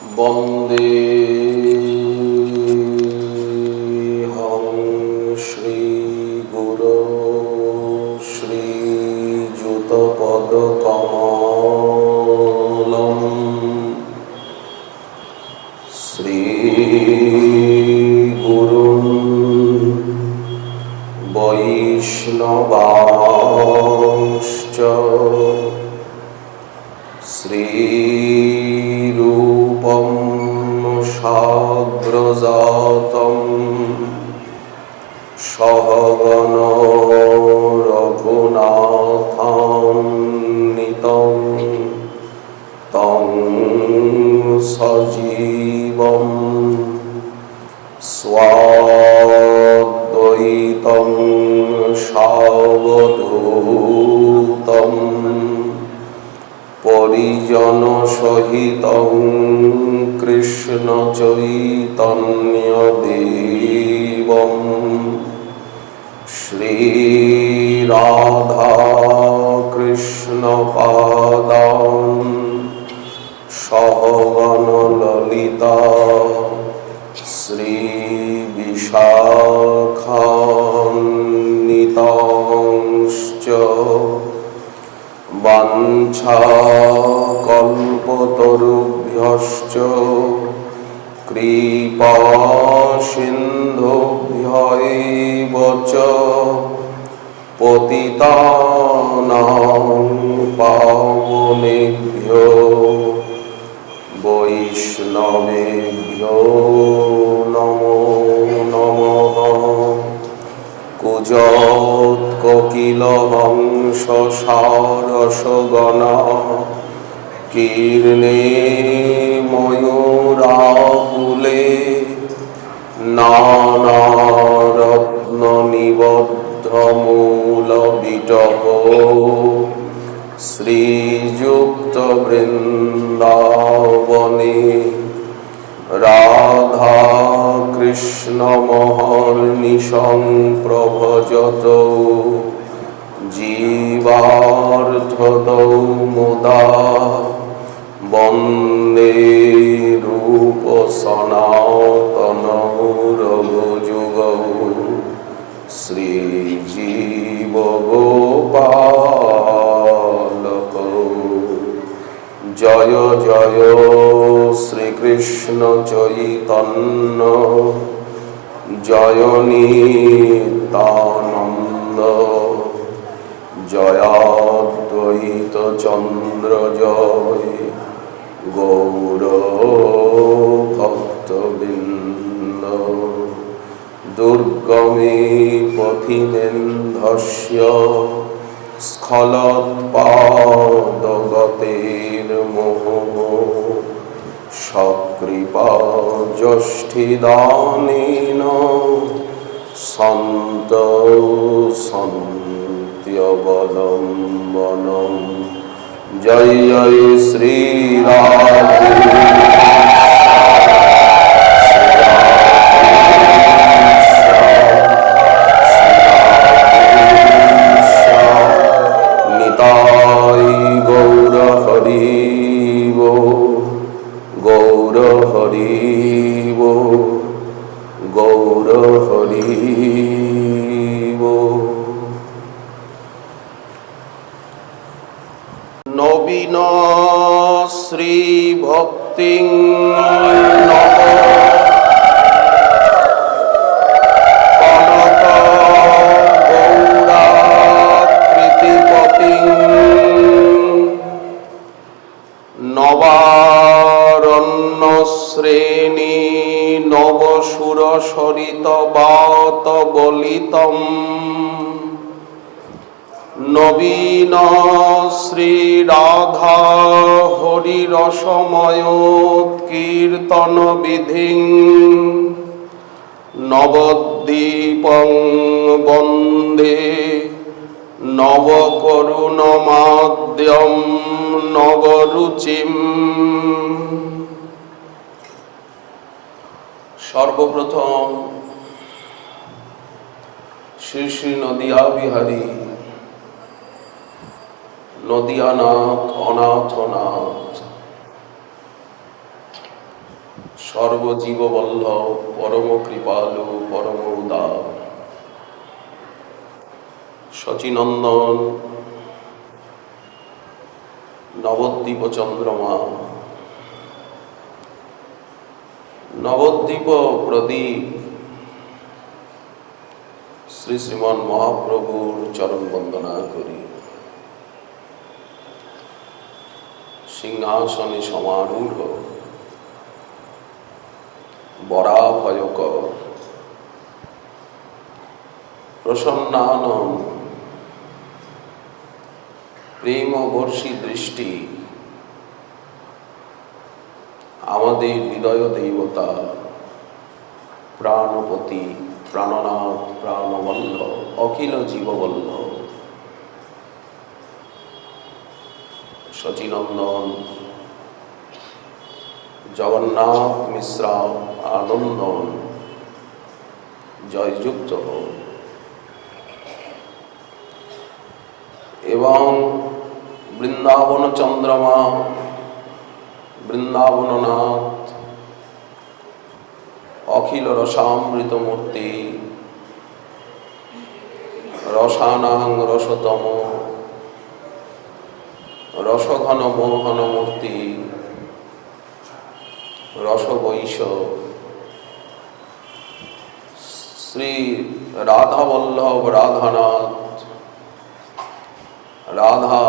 वन्देऽहं श्रीगुरो श्रीयुतपदकमलं श्रीगुरुं वैष्णवांश्च श्रीरूपं साग्रजातं सहगणो रघुनाथान्वितं तं सजीवं स्वाद्वैतं सावधूतं परिजनसहितं कृष्णचैतन्यदेवं श्रीराधाकृष्णपादान् सहगणललिता श्रीविशाखान्वितांश्च वाञ्छाकल्पतरुभ्यश्च कृपासिन्धुभ्यैव च पतितानां पावनेभ्यो वैष्णवेभ्यो नमो नमः। कुजोत्कोकिलहंससारसगणा कीर्णे मयूराकुले नानारत्ननिबद्धमूलविटपो श्रीयुक्तवृन्दावने राधाकृष्णमहर्निशं प्रभजतो जीवार्थदौ मुदा वन्दे रूपसनातनौ रघुजुगौ श्रीजीवगोपालकौ। जय जय श्रीकृष्ण चैतन्य जय नित्यानन्द जयाद्वैत चन्द्र जय गौर भक्तवृन्द। दुर्गमे पथिमेन्धस्य स्खलत्पादगतेर्मोह सकृपा ज्येष्ठदानेन सन्त्यवलम्बनम्। जय जय श्री राधे नवीन श्री भक्ति कनक गौराकृतिपति नवारण्य श्रेणी नवसुरसरित बात बलितम नवीन श्री राधा हरिरसमय कीर्तन विधि नवद्वीपं वन्दे नवकरुणमाद्यं नवरुचिम्। सर्वप्रथम श्री श्री नदिया बिहारी नदियानाथ अनाथनाथ সর্বজীববল্লভ পরম কৃপালু পরম উদার শচীনন্দন নবদ্বীপ চন্দ্রমা নবদ্বীপ প্রদীপ শ্রী শ্রীমন মহাপ্রভুর চরণ বন্দনা করি। সিংহাসনে সমারূঢ় বরাভয়কর প্রসন্নানন প্রেমবর্ষী দৃষ্টি আমাদের হৃদয় দেবতা প্রাণপতি প্রাণনাথ প্রাণবল্লভ অখিল জীববল্লভ শচীনন্দন জগন্নাথ মিশ্রা আনন্দন জয়যুক্ত হোক এবং বৃন্দাবন চন্দ্রমা বৃন্দাবননাথ অখিল রসামৃত মূর্তি রসানাং রসতম রসঘন মোহন মূর্তি রসবৈশ শ্রী রাধাবল্লভ রাধানাথ রাধা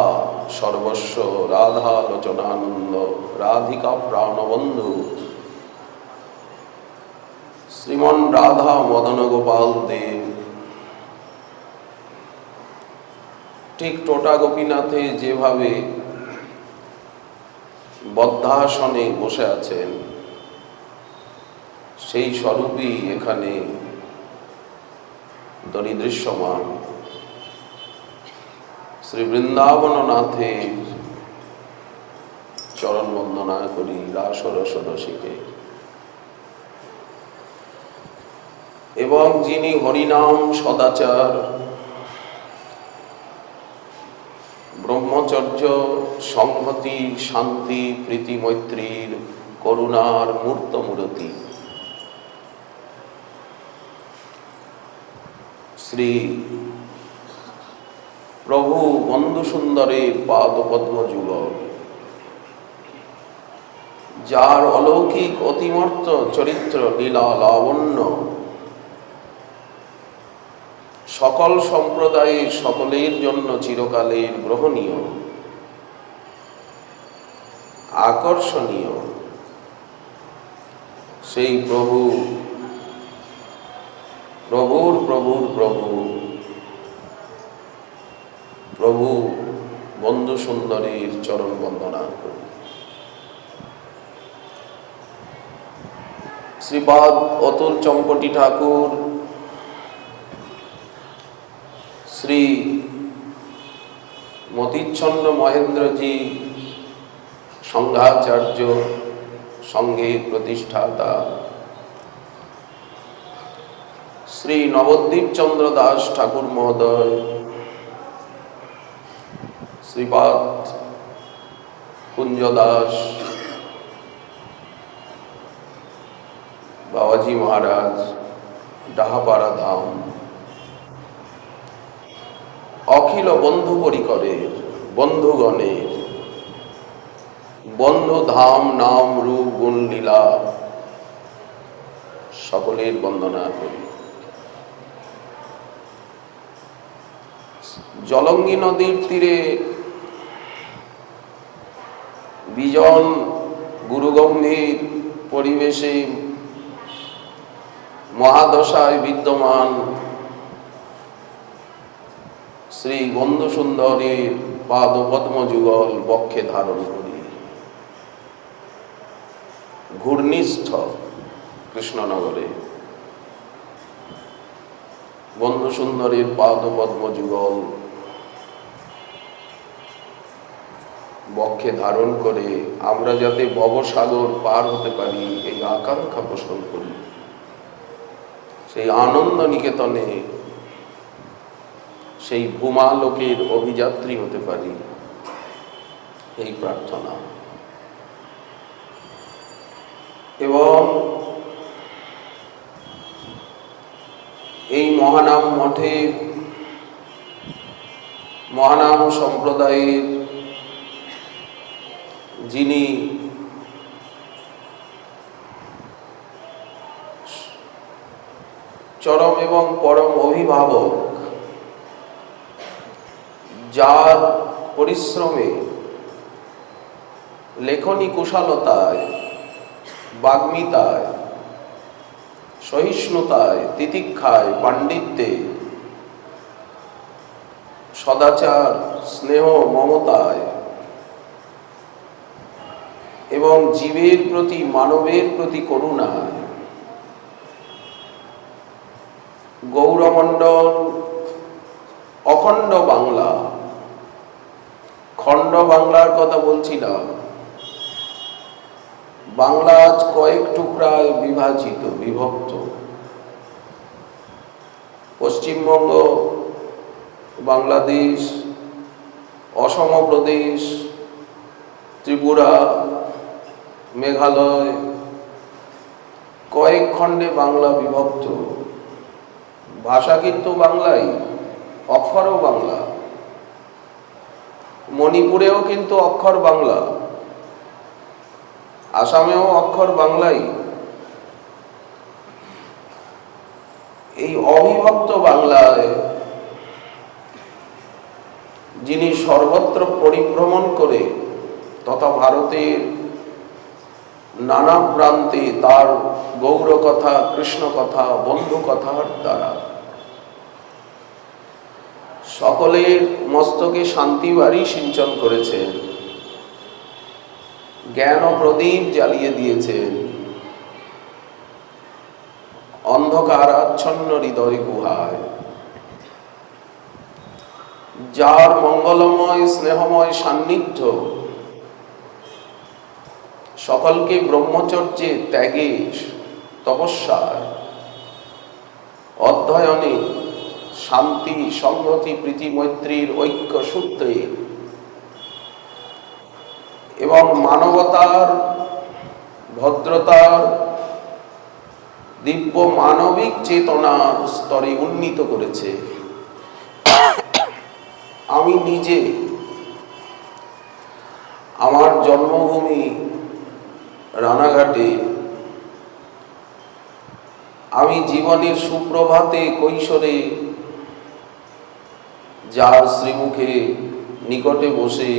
সর্বস্ব রাধা লোচনানন্দ রাধিকা প্রাণবন্ধু শ্রীমন রাধা মদন গোপাল দেব ঠিক টোটা গোপীনাথে যেভাবে বদ্ধাসনে বসে আছেন সেই স্বরূপই এখানে দরিদৃশ্যমান। শ্রী বৃন্দাবননাথের চরণ বন্দনা করি রাসরস রসিকে এবং যিনি হরিনাম সদাচার ব্রহ্মচর্য সংহতি শান্তি প্রীতি মৈত্রীর করুণার মূর্ত মূরতি শ্রী প্রভু বন্ধু সুন্দরের পাদ পদ্ম যুগল, যার অলৌকিক অতিমর্ত চরিত্র লীলা লাবণ্য সকল সম্প্রদায়ের সকলের জন্য চিরকালের গ্রহণীয় আকর্ষণীয় সেই প্রভুর প্রভু বন্ধু সুন্দরের চরণ বন্দনা করি। শ্রীপাদ অতুল চম্পটি ঠাকুর শ্রী মতিচ্ছন্ন মহেন্দ্রজি সংঘাচার্য সংঘের প্রতিষ্ঠাতা শ্রী নবদ্বীপ চন্দ্র দাস ঠাকুর মহোদয়, শ্রীপাদ কুঞ্জ দাস বাবাজি মহারাজ ডাহাপাড়া ধাম, অখিল বন্ধু পরিকরের বন্ধুগণের বন্ধু ধাম নাম রূপ গুণ লীলা সকলের বন্দনা করি। জলঙ্গি নদীর তীরে বিজন গুরুগম্ভীর পরিবেশে মহাদশায় বিদ্যমান শ্রী বন্ধু সুন্দরের পাদ পদ্ম যুগল বক্ষে ধারণ করি। ঘূর্ণিষ্ঠ কৃষ্ণনগরে বন্ধু সুন্দরের পাদ পদ্ম যুগল বক্ষে ধারণ করে আমরা যাতে ভবসাগর পার হতে পারি এই আকাঙ্ক্ষা পোষণ করি, সেই আনন্দ নিকেতনে সেই ভূমালোকের অভিযাত্রী হতে পারি এই প্রার্থনা। এবং এই মহানাম মঠে মহানাম সম্প্রদায়ের যিনি চরম এবং পরম অভিভাবক, যার পরিশ্রমে, লেখনী কুশলতায়, বাগ্মিতায়, সহিষ্ণুতায়, তিতিক্ষায়, পাণ্ডিত্যে, সদাচার, স্নেহ, মমতায় এবং জীবের প্রতি, মানবের প্রতি করুণায় গৌরমণ্ডল অখণ্ড বাংলা, খণ্ড বাংলার কথা বলছি না, বাংলা আজ কয়েক টুকরায় বিভাজিত, বিভক্ত। পশ্চিমবঙ্গ, বাংলাদেশ, অসম প্রদেশ, ত্রিপুরা, মেঘালয়, কয়েক খণ্ডে বাংলা বিভক্ত। ভাষা কিন্তু বাংলাই, অক্ষরও বাংলা। মণিপুরেও কিন্তু অক্ষর বাংলা, আসামেও অক্ষর বাংলাই। এই অবিভক্ত বাংলায় যিনি সর্বত্র পরিভ্রমণ করে তথা ভারতের নানা প্রান্তে তার গৌর কথা, কৃষ্ণ কথা, বন্ধু কথার দ্বারা সকলের মস্তকে শান্তি বাড়ি সিঞ্চন করেছেন, জ্ঞান ও প্রদীপ জ্বালিয়ে দিয়েছেন অন্ধকারাচ্ছন্ন হৃদয় গুহায়। যার মঙ্গলময় স্নেহময় সান্নিধ্য সকলকে ব্রহ্মচর্যে, ত্যাগে, তপস্যায়, অধ্যয়নে, শান্তি, সংহতি, প্রীতি, মৈত্রীর ঐক্য সূত্রে এবং মানবতার, ভদ্রতার দিব্য মানবিক চেতনার স্তরে উন্নীত করেছে। আমি নিজে আমার জন্মভূমি রানাঘাটে আমি জীবনের সুপ্রভাতে, কৈশোরে যার শ্রীমুখে নিকটে বসে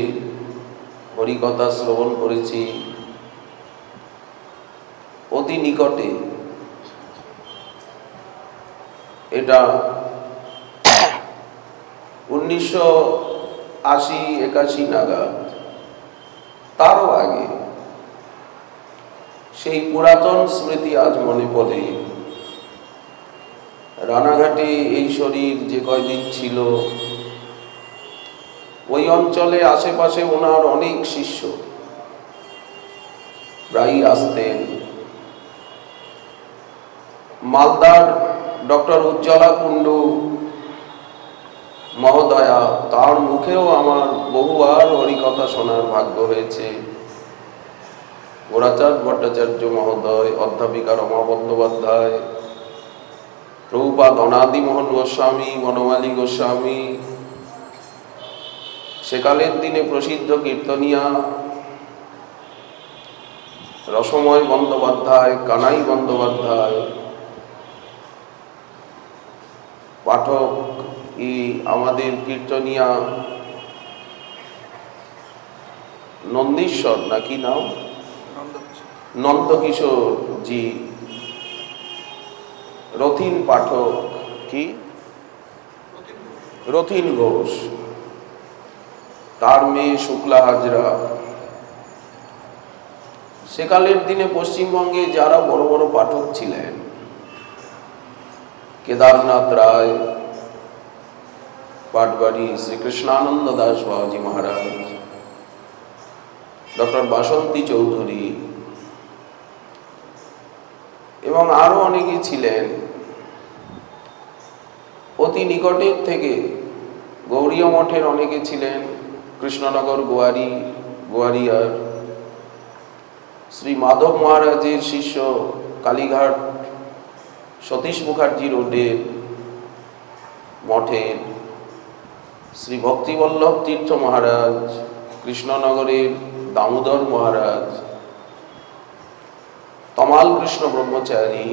হরিকথা শ্রবণ করেছি, অতি নিকটে, এটা 1980-81 নাগাদ, তারও আগে। সেই পুরাতন স্মৃতি আজ মনে পড়ে। রানাঘাটে এই শরীর যে কয়দিন ছিল, ওই অঞ্চলে আশেপাশে ওনার অনেক শিষ্য প্রায়ই আসতেন। মালদার ডক্টর উজ্জ্বলা কুণ্ডু মহোদয়া, তার মুখেও আমার বহুবার হরিকথা শোনার ভাগ্য হয়েছে। গোরাচাঁদ ভট্টাচার্য মহোদয়, অধ্যাপিকা রমা বন্দ্যোপাধ্যায়, প্রভুপাদ অনাদি মোহন গোস্বামী, বনমালী গোস্বামী, সেকালের দিনে প্রসিদ্ধ কীর্তনিয়া রসময় বন্দ্যোপাধ্যায়, কানাই বন্দ্যোপাধ্যায়, পাঠক আমাদের কীর্তনিয়া নন্দীশ্বর, নাকি নাম নন্দকিশোর জি, রথিন পাঠক, কি রথিন ঘোষ, তার মেয়ে শুক্লা হাজরা। সেকালের দিনে পশ্চিমবঙ্গে যারা বড় বড় পাঠক ছিলেন, কেদারনাথ রায়, পাটবাড়ি শ্রীকৃষ্ণানন্দ দাস বাবাজি মহারাজ, ডক্টর বাসন্তী চৌধুরী এবং আরো অনেকে ছিলেন। অতি নিকটের থেকে গৌরীয় মঠের অনেকে ছিলেন, কৃষ্ণনগর, গোয়ারিয়ার, শ্রী মাধব মহারাজের শিষ্য কালীঘাট সতীশ মুখার্জি রোডের মঠের শ্রী ভক্তিবল্লভ তীর্থ মহারাজ, কৃষ্ণনগরের দামোদর মহারাজ, তমাল কৃষ্ণ ব্রহ্মচারী,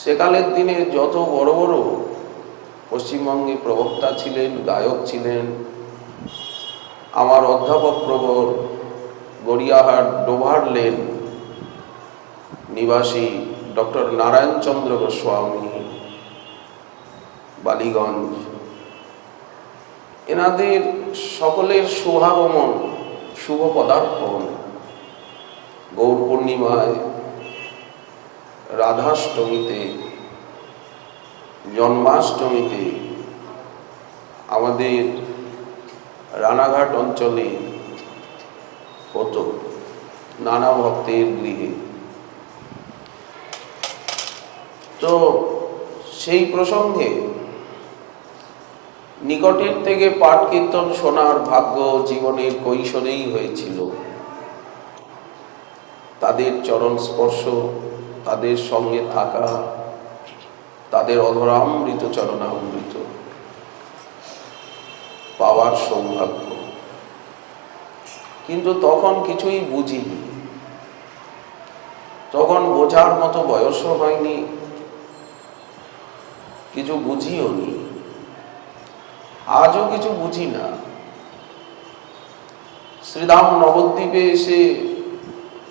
সেকালের দিনে যত বড় বড় পশ্চিমবঙ্গে প্রবক্তা ছিলেন, গায়ক ছিলেন, আমার অধ্যাপক প্রবর গড়িয়াহাট ডোভার লেন নিবাসী ডক্টর নারায়ণচন্দ্র গোস্বামী, বালিগঞ্জ, এনাদের সকলের শুভাগমন, শুভ পদার্পণ গৌর পূর্ণিমায়, রাধাষ্টমীতে, জন্মাষ্টমীতে আমাদের রানাঘাট অঞ্চলে হতো নানা ভক্তের গৃহে। তো সেই প্রসঙ্গে নিকটের থেকে পাঠ কীর্তন শোনার ভাগ্য জীবনের কৈশোরেই হয়েছিল। তাদের চরণ স্পর্শ, তাদের সঙ্গে থাকা, তাদের অধরামৃত চরণামৃত পাওয়ার সৌভাগ্য। কিন্তু তখন কিছুই বুঝিনি, তখন বোঝার মতো বয়সও হয়নি, কিছু বুঝিও নি, আজও কিছু বুঝি না। শ্রীধাম নবদ্বীপে এসে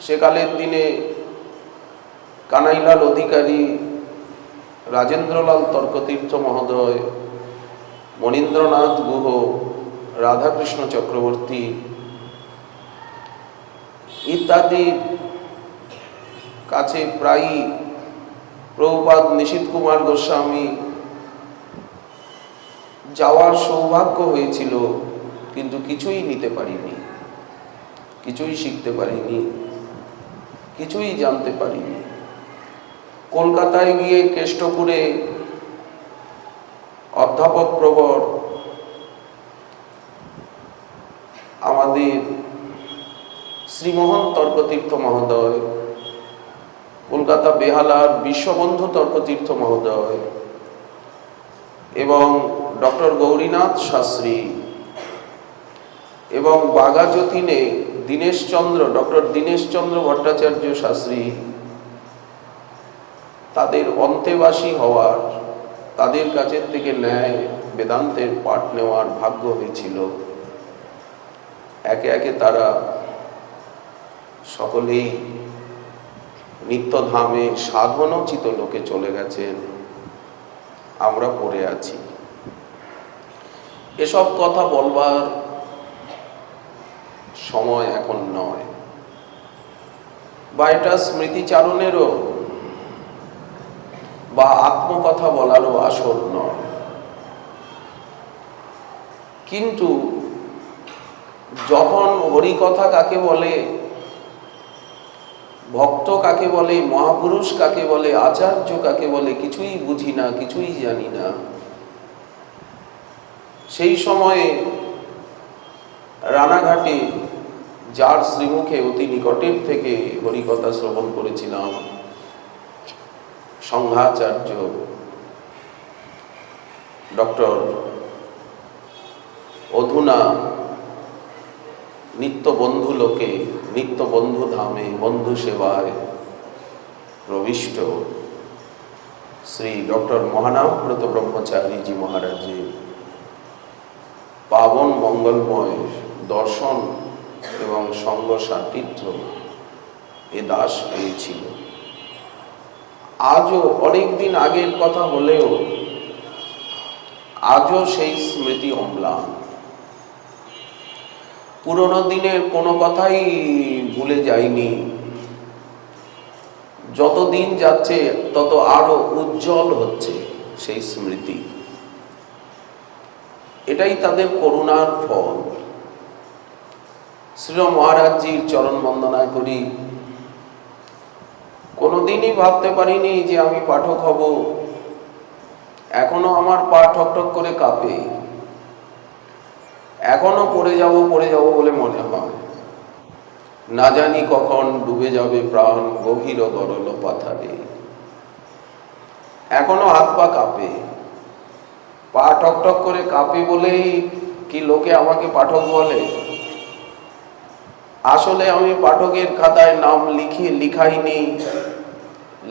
সেকালের দিনে কানাইলাল অধিকারী, রাজেন্দ্রলাল তর্কতীর্থ মহোদয়, মনীন্দ্রনাথ গুহ, রাধাকৃষ্ণ চক্রবর্তী ইত্যাদি কাছে প্রায়ই প্রভুপাদ নিশীথ কুমার গোস্বামী যাওয়ার সৌভাগ্য হয়েছিল, কিন্তু কিছুই নিতে পারিনি, কিছুই শিখতে পারিনি, কিছুই জানতে পারিনি। কলকাতায় গিয়ে কেষ্টপুরে অধ্যাপক প্রবর আমাদের শ্রীমোহন তর্কতীর্থ মহোদয়, কলকাতা বেহালার বিশ্ববন্ধু তর্কতীর্থ মহোদয় এবং ডক্টর গৌরীনাথ শাস্ত্রী এবং বাঘাযতীনে ডক্টর দীনেশচন্দ্র ভট্টাচার্য শাস্ত্রী, তাদের অন্তেবাসী হওয়ার, তাদের কাছের থেকে ন্যায় বেদান্তের পাঠ নেওয়ার ভাগ্য হয়েছিল। একে একে তারা সকলেই নিত্যধামে সাধনোচিত লোকে চলে গেছেন, আমরা পড়ে আছি। এসব কথা বলবার সময় এখন নয়, বা এটা স্মৃতিচারণেরও বা আত্মকথা বলারও আসর নয়। কিন্তু যখন হরিকথা কাকে বলে, ভক্ত কাকে বলে, মহাপুরুষ কাকে বলে, আচার্য কাকে বলে কিছুই বুঝি না, কিছুই জানি না, সেই সময়ে রানাঘাটে যার শ্রীমুখে অতি নিকটের থেকে হরিকথা শ্রবণ করেছিলাম, সংঘাচার্য ডক্টর অধুনা নিত্য বন্ধু লোকে, নিত্য বন্ধু ধামে, বন্ধু সেবায় প্রবিষ্ট শ্রী ডক্টর মহানামব্রত ব্রহ্মচারীজি মহারাজের পাবন মঙ্গলময় দর্শন এবং সঙ্গ সান্নিধ্য এ দাস পেয়েছিল। আজও অনেকদিন আগের কথা হলেও আজও সেই স্মৃতি অম্লান। পুরনো দিনের কোনো কথাই ভুলে যায়নি। যত দিন যাচ্ছে তত আরো উজ্জ্বল হচ্ছে সেই স্মৃতি। এটাই তাদের করুণার ফল। শ্রী মহারাজজির চরণ বন্দনা করি। কোনোদিনই ভাবতে পারিনি যে আমি পাঠক হব। এখনো আমার পা ঠকঠক করে কাঁপে, এখনো পড়ে যাব বলে মনে হয়। না জানি কখন ডুবে যাবে প্রাণ গভীর গরল পাথারে। এখনো হাত পা কাঁপে, পা টকটক করে কাঁপে বলেই কি লোকে আমাকে পাঠক বলে? আসলে আমি পাঠকের খাতায় নাম লিখাইনি,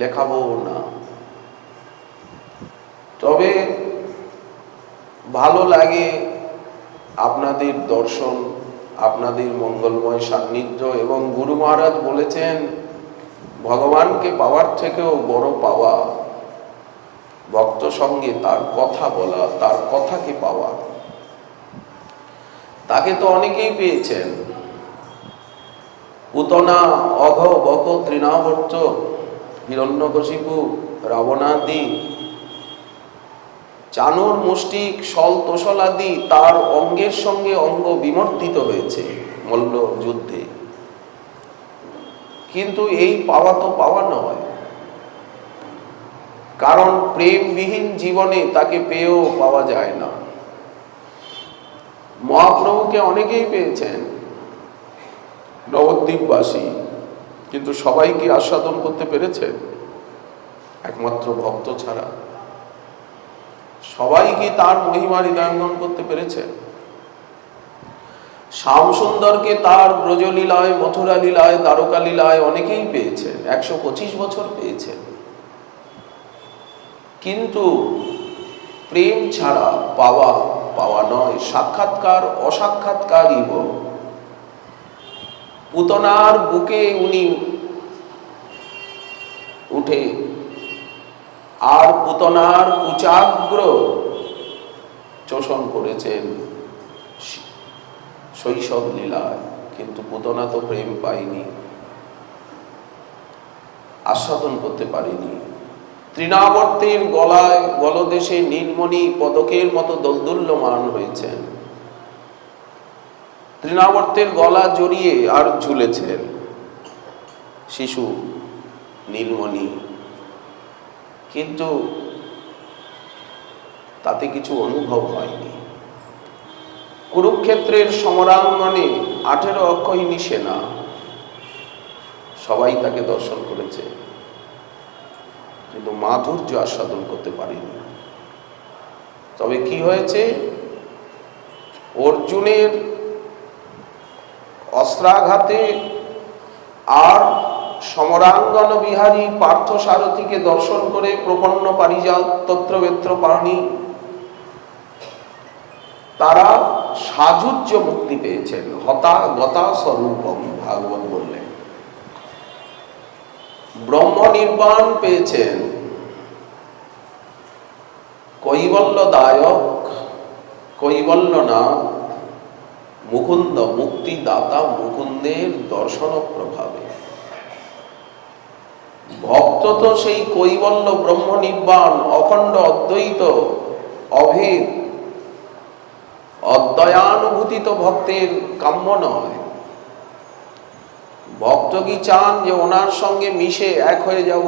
লেখাবো না। তবে ভালো লাগে আপনাদের দর্শন, আপনাদের মঙ্গলময় সান্নিধ্য। এবং গুরু মহারাজ বলেছেন, ভগবানকে পাওয়ার থেকেও বড় পাওয়া ভক্ত সঙ্গে তার কথা বলা, তার কথাকে পাওয়া। তাকে তো অনেকেই পেয়েছেন, পুতনা, অঘ, বক, তৃণাবর্ত, হিরণ্যকশিপু, রাবণাদি, চানুর, মুষ্টিক, সল, তোষলাদি তার অঙ্গের সঙ্গে অঙ্গ বিমর্দিত হয়েছে মল্ল যুদ্ধে। কিন্তু এই পাওয়া তো পাওয়া নয়, কারণ প্রেমবিহীন জীবনে তাকে পেয়েও পাওয়া যায় না। মহাপ্রভুকে অনেকেই পেয়েছেন, নবদ্বীপবাসী, কিন্তু সবাই কি আস্বাদন করতে পেরেছেন? একমাত্র ভক্ত ছাড়া সবাই কি তার মহিমা হৃদয়ঙ্গম করতে পেরেছেন? শ্যামসুন্দরকে তার ব্রজলীলায়, মথুরা লীলায়, দ্বারকা লীলায় অনেকেই পেয়েছেন, 125 বছর পেয়েছেন। কিন্তু প্রেম ছাড়া পাওয়া পাওয়া নয়, সাক্ষাৎকার অসাক্ষাৎকারই। পুতনার বুকে উনি উঠে আর পুতনার কুচাগ্র চোষণ করেছেন শৈশব লীলায়, কিন্তু পুতনা তো প্রেম পায়নি, আস্বাদন করতে পারেনি। তৃণাবর্তের গলায় গলদেশে নীলমণি পদকের মতো দোলদুল্যমান হয়েছেন, তৃণাবর্তের গলা জড়িয়ে আর ঝুলেছেন শিশু নীলমণি, কিন্তু তাতে কিছু অনুভব হয়নি। কুরুক্ষেত্রের সমরাঙ্গনে 18 অক্ষয়িনী সেনা, সবাই তাকে দর্শন করেছে, কিন্তু মাধুর্য আস্বাদন করতে পারেনি। তবে কি হয়েছে? অর্জুনের অস্ত্রাঘাতে আর সমরাঙ্গন বিহারী পার্থ সারথীকে দর্শন করে প্রপন্ন পারিজাত তত্রবেত্র পাণি তারা সাযুজ্য মুক্তি পেয়েছেন, হতা গতা স্বরূপম, ভাগবত বললেন। ব্রহ্ম নির্বাণ পেয়েছেন, কৈবল্যদায়ক, কৈবল্যনাথ মুকুন্দ, মুক্তিদাতা মুকুন্দের দর্শন প্রভাবে। ভক্ত তো সেই কৈবল্য ব্রহ্ম নির্বাণ, অখণ্ড অদ্বৈত অভেদ অদ্বয়ানুভূতি তো ভক্তের কাম্য নয়। ভক্ত কি চান যে ওনার সঙ্গে মিশে এক হয়ে যাব?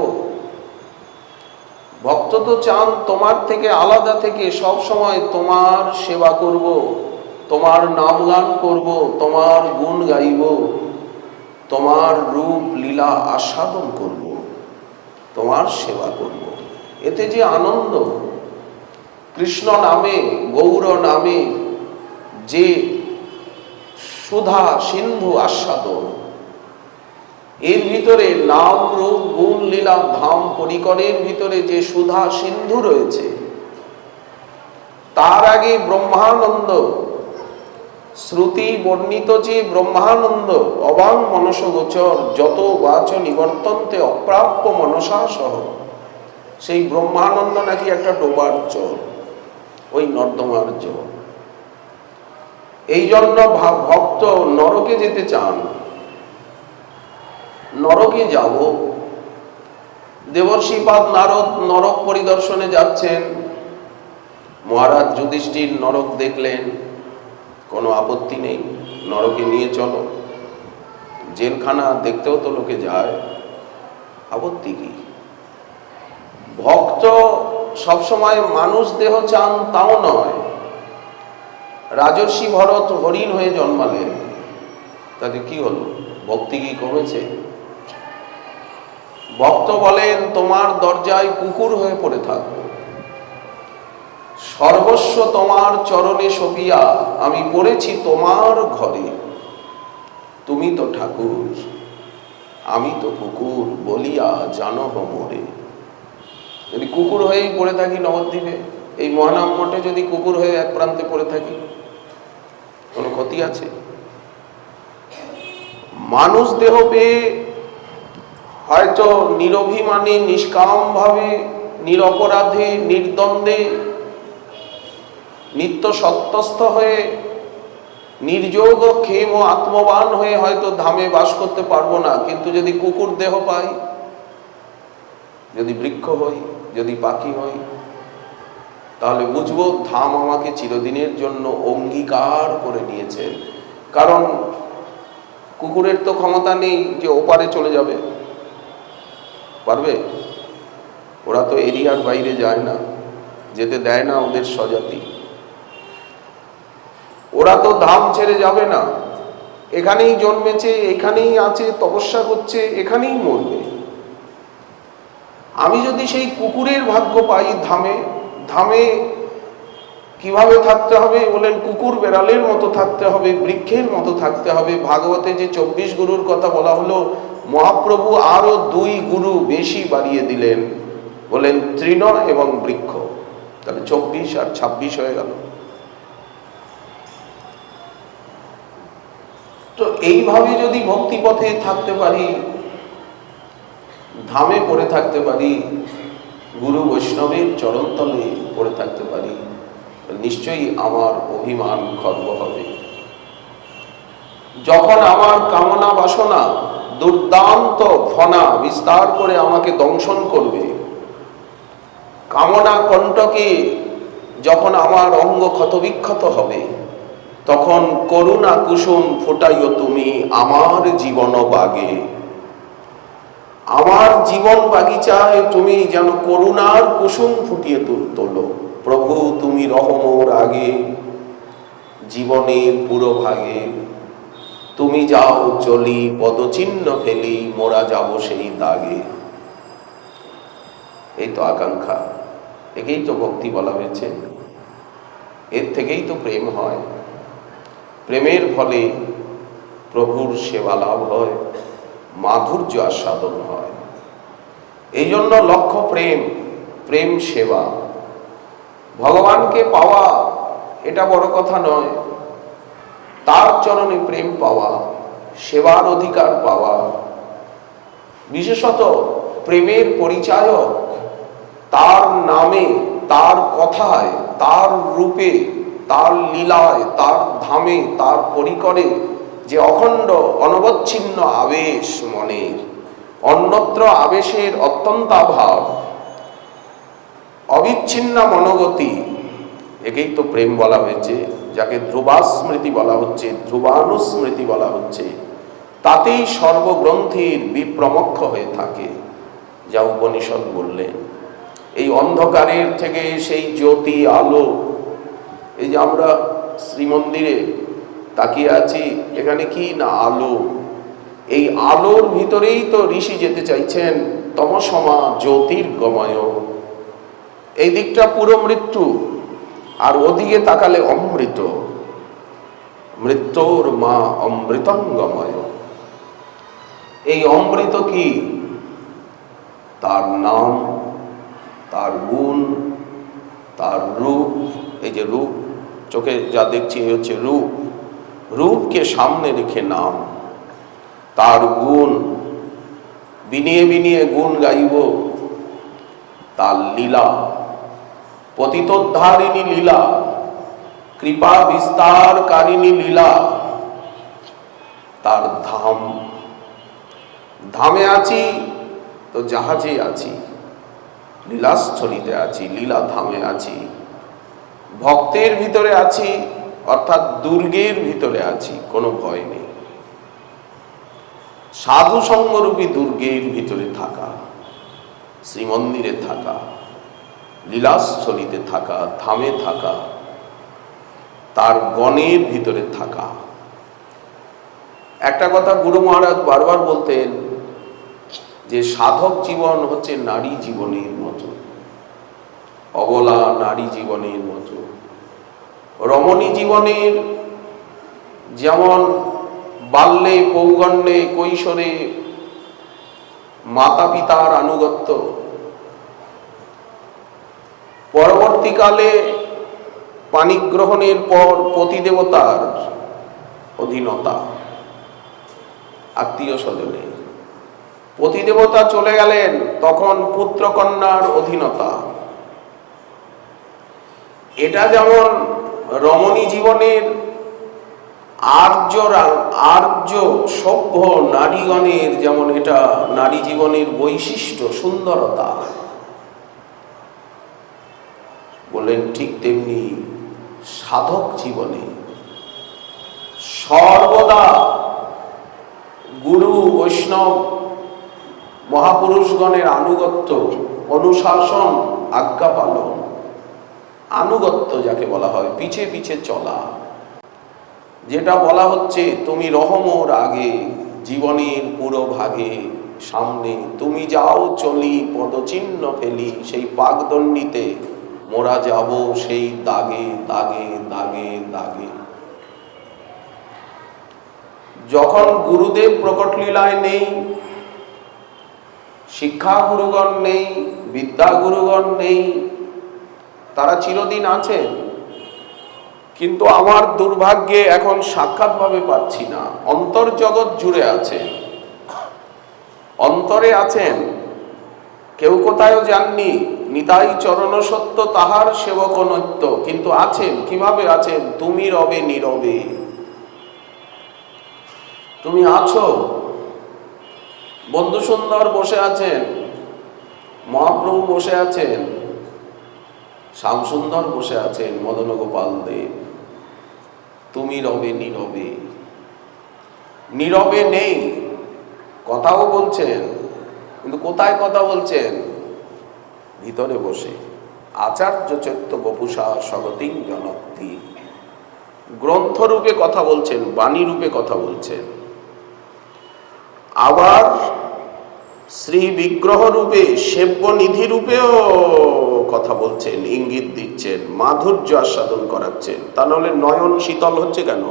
ভক্ত তো চান তোমার থেকে আলাদা থেকে সব সময় তোমার সেবা করব, তোমার নাম গান করব, তোমার গুণ গাইব, তোমার রূপ লীলা আস্বাদন করব, তোমার সেবা করব। এতে যে আনন্দ, কৃষ্ণ নামে, গৌর নামে যে সুধা সিন্ধু আস্বাদন, এর ভিতরে নাম রূপ গুণ লীলা ধাম পরিকরের ভিতরে যে সুধা সিন্ধু রয়েছে, তার আগে ব্রহ্মানন্দ, শ্রুতি বর্ণিত যে ব্রহ্মানন্দ, অবাং মনস গোচর, যত বাচ নিবর্তন্তে অপ্রাপ্য মনসা সহ, সেই ব্রহ্মানন্দ নাকি একটা ডোবার চর, ওই নর্দমার জল। এই জন্য ভক্ত নরকে যেতে চান। নরকে যাব, দেবর্ষিপাদ নারদ নরক পরিদর্শনে যাচ্ছেন। মহারাজ যুধিষ্ঠির নরক দেখলেন, কোনো আপত্তি নেই, নরকে নিয়ে চলো। জেলখানা দেখতেও তো লোকে যায়, আপত্তি কি? ভক্ত সবসময় মানুষ দেহ চান তাও নয়। রাজর্ষি ভরত হরিণ হয়ে জন্মালেন, তাতে কি হলো? ভক্তি কি কমেছে? ভক্ত বলেন, তোমার দরজায় কুকুর হয়ে পড়ে থাকবো, সর্বস্ব তোমার চরণে সপিয়া আমি পড়েছি তোমার ঘরে। তুমি তো ঠাকুর, আমি তো কুকুর বলিয়া জানো মোরে। যদি কুকুর হয়েই পড়ে থাকি নবদ্বীপে, এই মহানাম মঠে যদি কুকুর হয়ে এক প্রান্তে পড়ে থাকি, কোনো ক্ষতি আছে? মানুষ দেহ পেয়ে হয়তো নিরভিমানে, নিষ্কাম ভাবে, নিরপরাধে, নির্দ্বন্দ্বে, নিত্য সত্যস্থ হয়ে, নির্যোগ ক্ষেম ও আত্মবান হয়ে হয়তো ধামে বাস করতে পারবো না, কিন্তু যদি কুকুর দেহ পাই, যদি বৃক্ষ হই, যদি পাখি হই, তাহলে বুঝবো ধাম আমাকে চিরদিনের জন্য অঙ্গীকার করে নিয়েছেন। কারণ কুকুরের তো ক্ষমতা নেই যে ওপারে চলে যাবে, পারবে? ওরা তো এরিয়ার বাইরে যায় না, যেতে দেয় না ওদের স্বজাতি। ওরা তো ধাম ছেড়ে যাবে না, এখানেই জন্মেছে, এখানেই আছে, তপস্যা করছে, এখানেই মরবে। আমি যদি সেই কুকুরের ভাগ্য পাই ধামে, ধামে কিভাবে থাকতে হবে বলেন? কুকুর বেড়ালের মতো থাকতে হবে, বৃক্ষের মতো থাকতে হবে। ভাগবতে যে 24 গুরুর কথা বলা হলো, মহাপ্রভু আরো 2 গুরু বেশি বাড়িয়ে দিলেন, বলেন তৃণ এবং বৃক্ষ। তাহলে 24 আর 26 হয়ে গেল। তো এইভাবে যদি ভক্তিপথে থাকতে পারি, ধামে পড়ে থাকতে পারি, গুরু বৈষ্ণবের চরণতলে পড়ে থাকতে পারি, নিশ্চয়ই আমার অভিমান খর্ব হবে। যখন আমার কামনা বাসনা দুর্দান্ত ফনা বিস্তার করে আমাকে দংশন করবে, কামনা কণ্টকে যখন আমার অঙ্গ ক্ষতবিক্ষত হবে, তখন করুণা কুসুম ফোটাইও তুমি আমার জীবন বাগে। আমার জীবন বাগিচায় তুমি যেন করুণার কুসুম ফুটিয়ে তোলো। প্রভু তুমি রহমোর আগে, জীবনের পুরো ভাগে। তুমি যাও চলি, পদচিহ্ন ফেলি, মোরা যাব সেই দাগে। এই তো আকাঙ্ক্ষা, একেই তো ভক্তি বলা হয়েছে। এর থেকেই তো প্রেম হয়। প্রেমের ফলে প্রভুর সেবা লাভ হয়, মাধুর্য আস্বাদন হয়। এই জন্য লক্ষ্য প্রেম, প্রেম সেবা। ভগবানকে পাওয়া এটা বড় কথা নয়, তার চরণে প্রেম পাওয়া, সেবার অধিকার পাওয়া, বিশেষত প্রেমের পরিচায়ক তার নামে, তার কথায়, তার রূপে, তার লীলায়, তার ধামে, তার পরিকরে যে অখণ্ড অনবচ্ছিন্ন আবেশ মনের, অন্যত্র আবেশের অত্যন্তাভাব, অবিচ্ছিন্ন মনোগতি, একেই তো প্রেম বলা হয়েছে। যাকে ধ্রুবাস্মৃতি বলা হচ্ছে, ধ্রুবানুস্মৃতি বলা হচ্ছে, তাতেই সর্বগ্রন্থির বিপ্রমক্ষ হয়ে থাকে, যা উপনিষদ বললেন। এই অন্ধকারের থেকে সেই জ্যোতি, আলো, এই যে আমরা শ্রীমন্দিরে তাকিয়ে আছি, এখানে কি না আলো। এই আলোর ভিতরেই তো ঋষি যেতে চাইছেন, তমসমা জ্যোতির্গময়। এই দিকটা পুরো মৃত্যু, আর ওদিকে তাকালে অমৃত। মৃত্যুর মা অমৃতঙ্গময়। এই অমৃত কি? তার নাম, তার গুণ, তার রূপ। এই যে রূপ, চোখে যা দেখছি এই হচ্ছে রূপ। রূপকে সামনে রেখে নাম, তার গুণ, বিনিয়ে বিনিয়ে গুণ গাইব। তার লীলা, পতিতোদ্ধারিণী লীলা, কৃপা বিস্তারকারিণী লীলা। তার ধাম, ধামে আছি তো জাহাজে আছি, লীলাস্থলিতে আছি, লীলা ধামে আছি। ভক্তের ভিতরে আছি, অর্থাৎ দুর্গের ভিতরে আছি, কোনো ভয় নেই। সাধু সঙ্গরূপী দুর্গের ভিতরে থাকা, শ্রীমন্দিরে থাকা, লীলাস্থলিতে থাকা, ধামে থাকা, তার গণের ভিতরে থাকা। একটা কথা গুরু মহারাজ বারবার বলতেন যে সাধক জীবন হচ্ছে নারী জীবনের মতো, অবলা নারী জীবনের মতো। রমণী জীবনের যেমন বাল্যে, পৌগণ্ডে, কৈশোরে মাতা পিতার আনুগত্য, পরবর্তীকালে পাণিগ্রহণের পর পতিদেবতার অধীনতা, আত্মীয় স্বজনের, পতিদেবতা চলে গেলেন তখন পুত্রকন্যার অধীনতা। এটা যেমন রমণী জীবনের আর্য সভ্য নারীগণের যেমন এটা নারী জীবনের বৈশিষ্ট্য, সুন্দরতা, বললেন ঠিক তেমনি সাধক জীবনে সর্বদা গুরু বৈষ্ণব মহাপুরুষগণের আনুগত্য, অনুশাসন, আজ্ঞা পালন, আনুগত্য যাকে বলা হয়, পিছে পিছে চলা। যেটা বলা হচ্ছে তুমি রহ মোর আগে, জীবনের পুরো ভাগে সামনে, তুমি যাও চলি পদচিহ্ন ফেলি, সেই পাকদণ্ডিতে মোরা যাব সেই দাগে দাগে দাগে দাগে। যখন গুরুদেব প্রকট লীলায় নেই, শিক্ষা গুরুগণ নেই, বিদ্যা গুরুগণ নেই, তারা চিরদিন আছেন, কিন্তু আমার দুর্ভাগ্যে এখন সাক্ষাৎভাবে পাচ্ছি না। অন্তর্জগৎ জুড়ে আছেন, অন্তরে আছেন, কেউ কোথায়ও যাননি। নিতাই চরণ সত্য তাহার সেবক নৈত্য, কিন্তু আছেন। কিভাবে আছেন? তুমি রবে নীরবে। তুমি আছো। বন্ধু সুন্দর বসে আছেন, মহাপ্রভু বসে আছেন, শ্যামসুন্দর বসে আছেন, মদন গোপাল দেব। তুমি রবে নীরবে। নীরবে নেই, কথাও বলছেন, কিন্তু কোথায় কথা বলছেন? ভিতরে বসে। আচার্য চৈত্য বপুষা স্বগতিং জনত্তি, গ্রন্থরূপে কথা বলছেন, বাণী রূপে কথা বলছেন। আবার শ্রী বিগ্রহ রূপে, সেব্য নিধি রূপেও কথা বলছেন, ইঙ্গিত দিচ্ছেন, মাধুর্য আস্বাদন করাচ্ছেন। তা নাহলে নয়ন শীতল হচ্ছে কেন?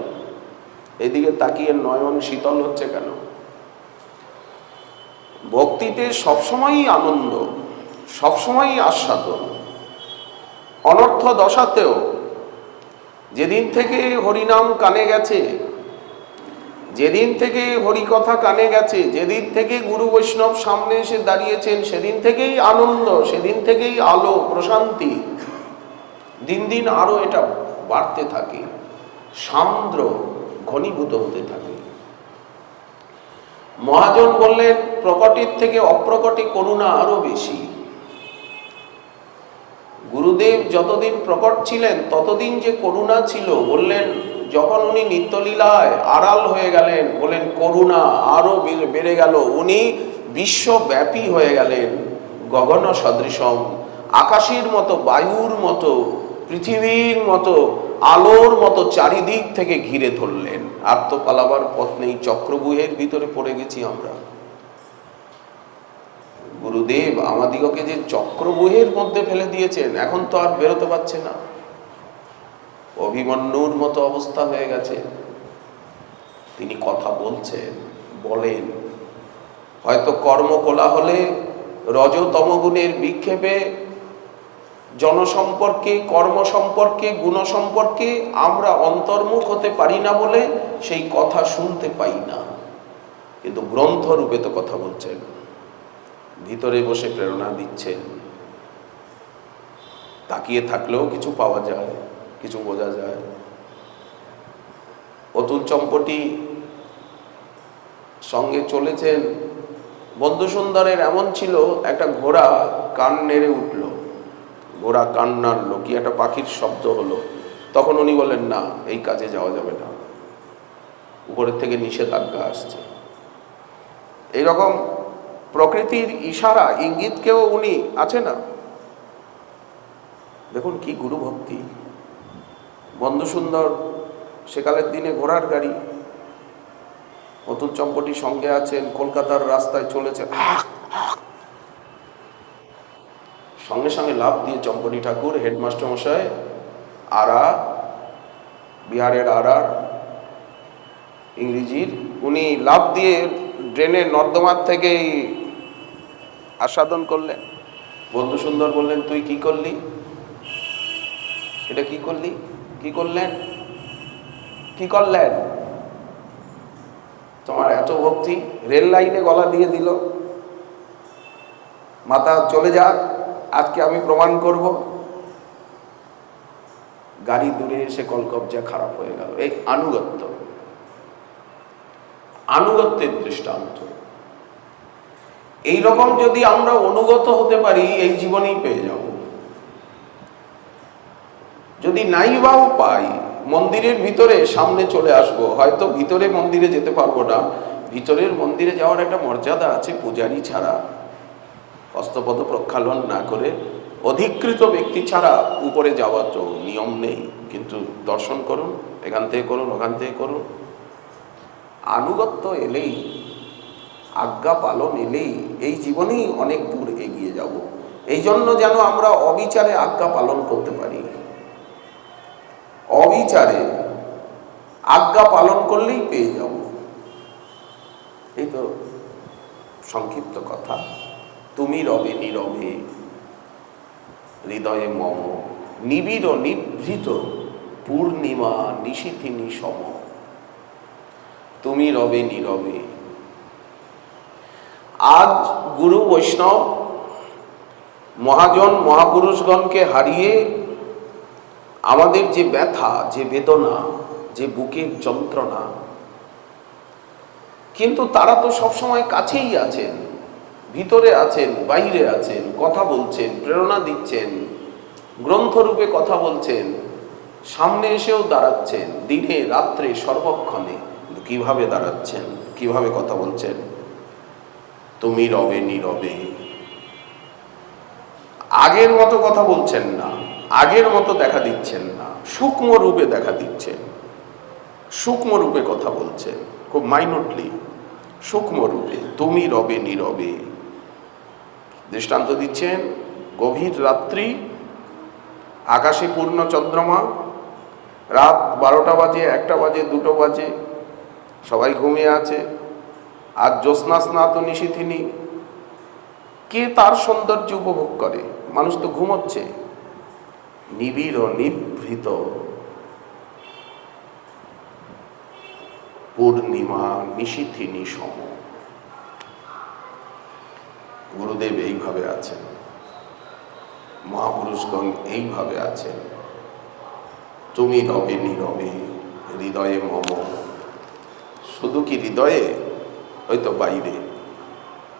এদিকে তাকিয়ে নয়ন শীতল হচ্ছে কেন? ভক্তিতে সবসময়ই আনন্দ, সবসময়ই আস্বাদন। অনর্থ দশাতেও যেদিন থেকে হরিনাম কানে গেছে, যেদিন থেকে হরিকথা কানে গেছে, যেদিন থেকে গুরু বৈষ্ণব সামনে এসে দাঁড়িয়েছেন, সেদিন থেকেই আনন্দ, সেদিন থেকেই আলো, প্রশান্তি। দিন দিন আরো এটা বাড়তে থাকে, সান্দ্র, ঘনীভূত হতে থাকে। মহাজন বললেন প্রকটের থেকে অপ্রকটে করুণা আরো বেশি। গুরুদেব যতদিন প্রকট ছিলেন ততদিন যে করুণা ছিল, বললেন যখন উনি নিত্যলীলায় আড়াল হয়ে গেলেন, বলেন করুণা আরো বেড়ে গেল। উনি বিশ্বব্যাপী হয়ে গেলেন, গগন সদৃশম, আকাশের মতো, বায়ুর মতো, পৃথিবীর মতো, আলোর মতো চারিদিক থেকে ঘিরে ধরলেন। আর তো পালাবার পথ নেই, চক্রব্যূহের ভিতরে পড়ে গেছি আমরা। গুরুদেব আমাদিগকে যে চক্রব্যূহের মধ্যে ফেলে দিয়েছেন, এখন তো আর বেরোতে পারছে না। অভিমন্যুর মতো অবস্থা হয়ে গেছে। তিনি কথা বলছেন, বলেন, হয়তো কর্মকোলাহলে, রজতমগুণের বিক্ষেপে, জনসম্পর্কে, কর্ম সম্পর্কে, গুণ সম্পর্কে আমরা অন্তর্মুখ হতে পারি না বলে সেই কথা শুনতে পাই না। কিন্তু গ্রন্থ রূপে তো কথা বলছেন, ভিতরে বসে প্রেরণা দিচ্ছেন। তাকিয়ে থাকলেও কিছু পাওয়া যায়, কিছু বোঝা যায়। অতুল চম্পটি সঙ্গে চলেছেন। বন্ধু সুন্দরের এমন ছিল, একটা ঘোড়া কান নেড়ে উঠল, ঘোড়া কান নাড়লো, কি একটা পাখির শব্দ হলো। তখন উনি বললেন না, এই কাজে যাওয়া যাবে না, উপরের থেকে নিষেধাজ্ঞা আসছে। এইরকম প্রকৃতির ইশারা, ইঙ্গিতকেও উনি আছে না। দেখুন কি গুরু ভক্তি। বন্ধু সুন্দর সেকালের দিনে ঘোড়ার গাড়ি, অতুল চম্পটি সঙ্গে আছেন, কলকাতার রাস্তায় চলেছে, সঙ্গে সঙ্গে লাফ দিয়ে চম্পটি ঠাকুর হেডমাস্টার মশাই বিহারের ইংরেজির, উনি লাফ দিয়ে ড্রেনের নর্দমার থেকে আস্বাদন করলেন। বন্ধু সুন্দর বললেন, তুই কি করলি, এটা কি করলি, কি করলেন, কি করলেন? তোমার এত ভক্তি, রেল লাইনে গলা দিয়ে দিল, মাথা চলে যাক, আজকে আমি প্রমাণ করব। গাড়ি দূরে এসে কলকবজা খারাপ হয়ে গেল। এই আনুগত্যের দৃষ্টান্ত। এইরকম যদি আমরা অনুগত হতে পারি, এই জীবনেই পেয়ে যাব। যদি নাই বাও পাই, মন্দিরের ভিতরে সামনে চলে আসব, হয়তো ভিতরে মন্দিরে যেতে পারবো না। ভিতরের মন্দিরে যাওয়ার একটা মর্যাদা আছে, পূজারী ছাড়া, হস্তপদ প্রক্ষালন না করে অধিকৃত ব্যক্তি ছাড়া উপরে যাওয়া তো নিয়ম নেই। কিন্তু দর্শন করুন, এখান থেকে করুন, ওখান থেকে করুন। আনুগত্য এলেই, আজ্ঞা পালন এলেই এই জীবনেই অনেক দূর এগিয়ে যাব। এই জন্য যেন আমরা অবিচারে আজ্ঞা পালন করতে পারি। অবিচারে আজ্ঞা পালন করলেই পেয়ে যাব। এই তো সংক্ষিপ্ত কথা। তুমি রবে নীরবে হৃদয়ে মম, নিবিড় নিভৃত পূর্ণিমা নিশীথিনী সম। তুমি রবে নীরবে। আজ গুরু বৈষ্ণব মহাজন মহাপুরুষগণকে হারিয়ে আমাদের যে ব্যথা, যে বেদনা, যে বুকের যন্ত্রণা, কিন্তু তারা তো সবসময় কাছেই আছেন, ভিতরে আছেন, বাইরে আছেন, কথা বলছেন, প্রেরণা দিচ্ছেন, গ্রন্থরূপে কথা বলছেন, সামনে এসেও দাঁড়াচ্ছেন, দিনে রাত্রে সর্বক্ষণে। কিভাবে দাঁড়াচ্ছেন, কিভাবে কথা বলছেন? তুমি রবে নীরবে। আগের মতো কথা বলছেন না, আগের মতো দেখা দিচ্ছেন না, সূক্ষ্ম রূপে দেখা দিচ্ছেন, সূক্ষ্ম রূপে কথা বলছেন, খুব মাইনটলি, সূক্ষ্ম রূপে। তুমি রবে নীরবে। দৃষ্টান্ত দিচ্ছেন, গভীর রাত্রি, আকাশে পূর্ণ চন্দ্রমা, রাত 12টা বাজে, 1টা বাজে, 2টো বাজে, সবাই ঘুমিয়ে আছে। আর জ্যোৎস্না স্নাত নিশীথিনী, কে তার সৌন্দর্য উপভোগ করে? মানুষ তো ঘুমোচ্ছে। নিবিড় নিভৃত পূর্ণিমা নিশীথিনী সম। গুরুদেব এইভাবে আছেন, মহাপুরুষগণ এইভাবে আছেন। তুমি রবে নীরবে হৃদয়ে মম। শুধু কি হৃদয়ে? হয়তো বাইরে